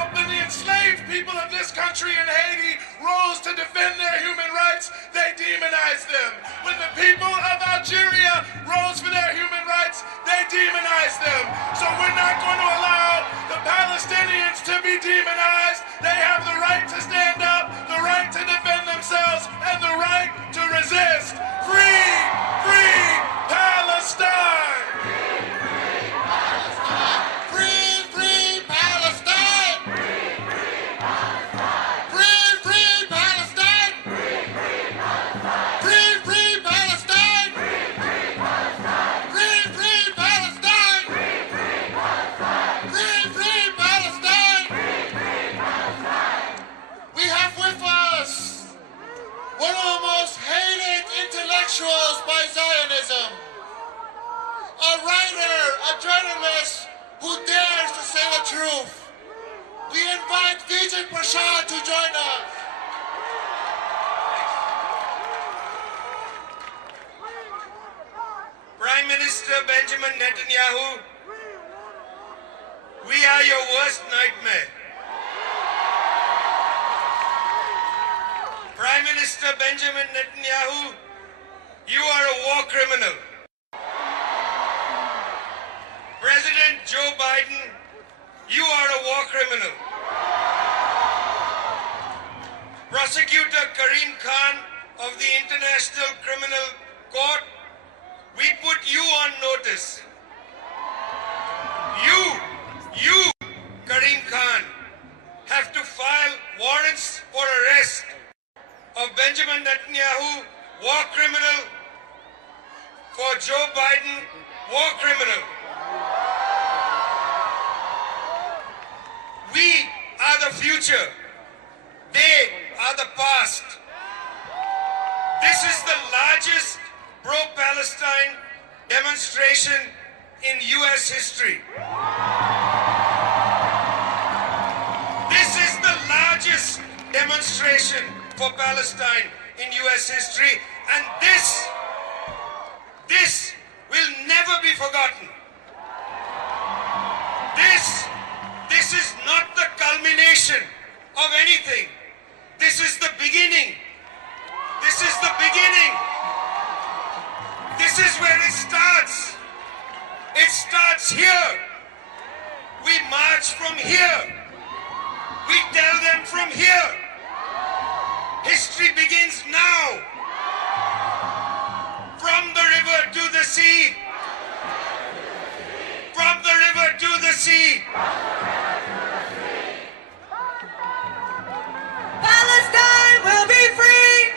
enslaved people of this country in Haiti rose to defend their human rights, they demonized them. When the people of Algeria rose for their human rights, they demonized them. So we're not going to allow the Palestinians to be demonized. They have the right to stand up, the right to defend themselves, and the right to resist. Free, free Palestine! By Zionism, a writer, a journalist who dares to say the truth. We invite Vijay Prashad to join us. Prime Minister Benjamin Netanyahu, we are your worst nightmare. Prime Minister Benjamin Netanyahu, you are a war criminal. President Joe Biden, you are a war criminal. Prosecutor Karim Khan of the International Criminal Court, we put you on notice. You, Karim Khan, have to file warrants for arrest of Benjamin Netanyahu, war criminal, for Joe Biden, war criminal. We are the future. They are the past. This is the largest pro-Palestine demonstration in U.S. history. This is the largest demonstration for Palestine in U.S. history, and this will never be forgotten. This is not the culmination of anything. This is the beginning. This is the beginning. This is where it starts. It starts here. We march from here. We tell them from here. History begins now. From the river to the sea. From the river to the sea. Palestine will be free.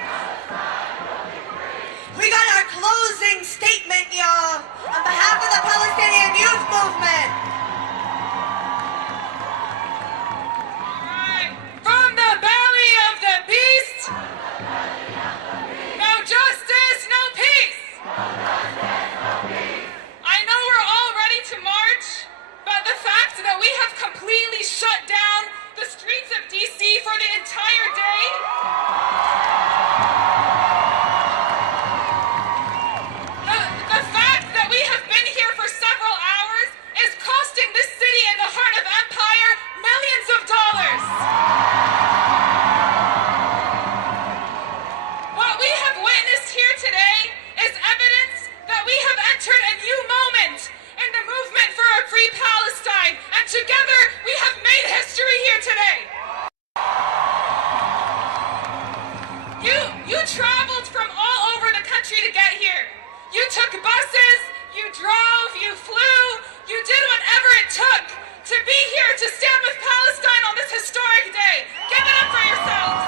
We got our closing statement, y'all, on behalf of the Palestinian Youth Movement. From the belly of the beast, no justice, no peace. I know we're all ready to march, but the fact that we have completely shut down the streets of D.C. for the entire day, the fact that we have been here for several hours is costing this city in the heart of empire millions of dollars. What we have witnessed here today is evidence that we have entered a new moment in the movement for a free Palestine, and together we have made history here today. You traveled from all over the country to get here. You took buses, you drove, you flew, you did whatever it took to be here to stand with Palestine on this historic day. Give it up for yourselves.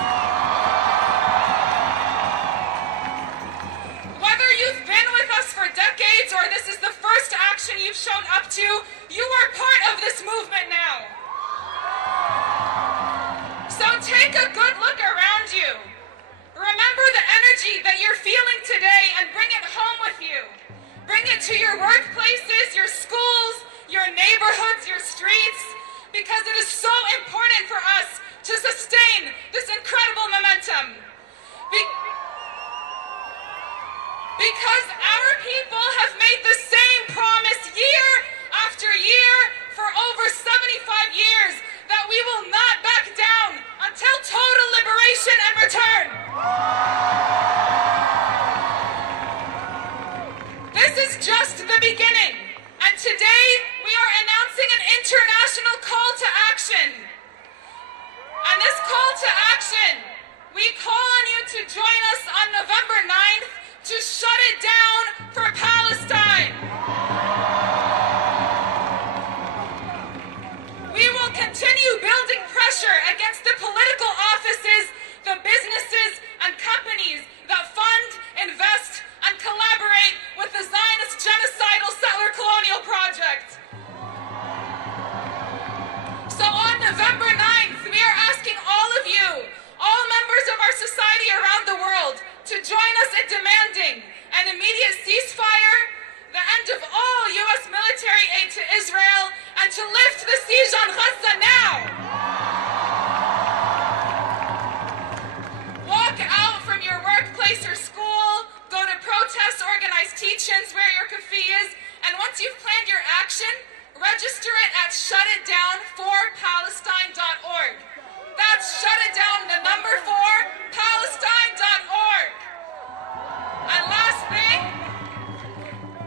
Whether you've been with us for decades or this is the first action you've shown up to, you are part of this movement now. So take a good look around you. Remember the energy that you're feeling today and bring it home with you. Bring it to your workplaces, your schools, your neighborhoods, your streets, because it is so important for us to sustain this incredible momentum. beginning, and today we are announcing an international call to action. And this call to action, we call on you to join us on November 9th to shut it down for Palestine. We will continue building pressure against the political offices, the businesses and companies that fund, invest, and collaborate with the Zionist genocidal settler colonial project. So on November 9th, we are asking all of you, all members of our society around the world, to join us in demanding an immediate ceasefire, the end of all U.S. military aid to Israel, and to lift the siege on Gaza now. Walk out from your workplace or school, go to protests, organize teach-ins, wear your keffiyehs, and once you've planned your action, register it at shutitdown4palestine.org. That's shutitdown, the number 4palestine.org. And last thing,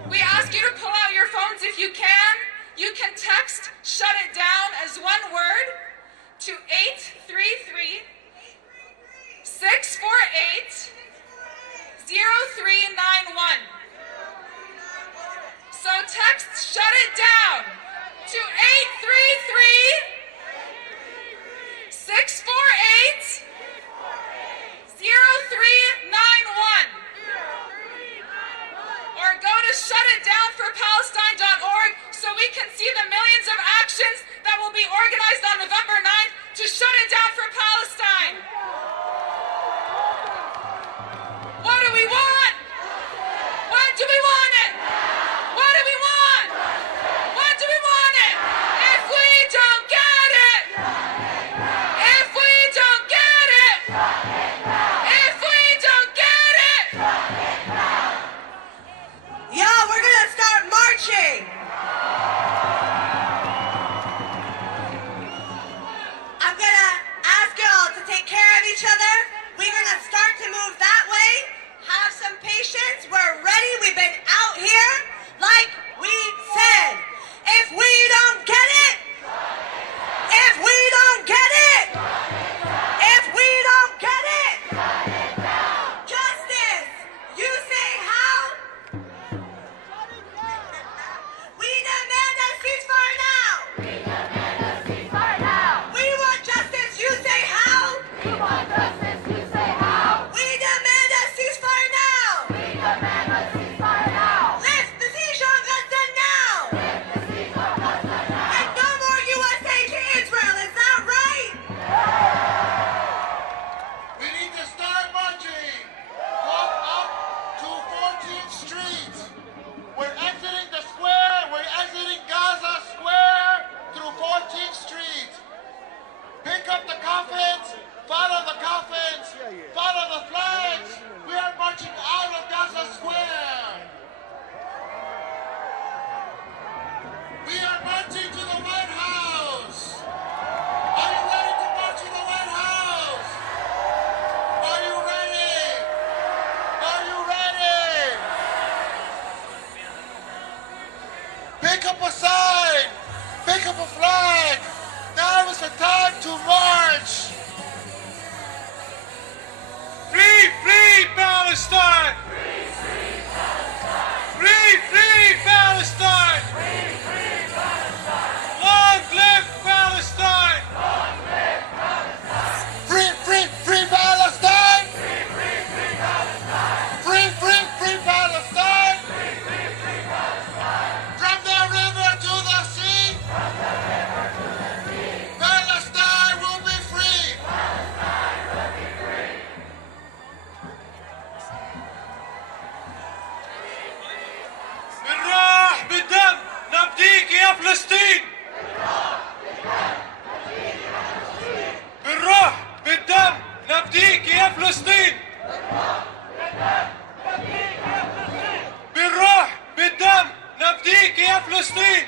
we ask you to pull out your phones if you can. You can text "shut it down" as one word to 833-648-0391. So text "shut it down" to 833-648-0391. Or go to shutitdownforpalestine.org so we can see the millions of actions that will be organized on November 9th to shut it down for Palestine. What do we want? When do we want it? What do we want? When do we want it? If we don't get it. If we don't get it. If we don't get it. Yo, we're gonna start marching. I'm gonna ask y'all to take care of each other. We're gonna start to move that way. Have some patience. We're ready. We've been out here like we said. If we don't get it, if we don't get it, if we don't get it, justice, you say how? We demand a ceasefire now. We demand a ceasefire now. We want justice, you say how? We want justice, you say how? We demand a ceasefire now. We demand a ceasefire now. Lift the siege on Gaza now. Lift the siege on Gaza now. And no more USA to Israel, is that right? We need to start marching. Walk up to 14th Street. We're exiting the square. We're exiting Gaza Square through 14th Street. Pick up the coffins. Follow the coffins. Follow the flags. We are marching out of Gaza Square. We are marching to the White House. Are you ready to march to the White House? Are you ready? Are you ready? Pick up a sign. Pick up a flag. Now is the time to march. Free, free Palestine! Free, free Palestine! Long live Palestine! Free, free, free Palestine. Free, free, free Palestine. From the river to the sea. Palestine will be free. بالروح بالدم نبديك يا فلسطين! بالروح بالدم نبديك يا فلسطين! بالروح بالدم نبديك يا فلسطين!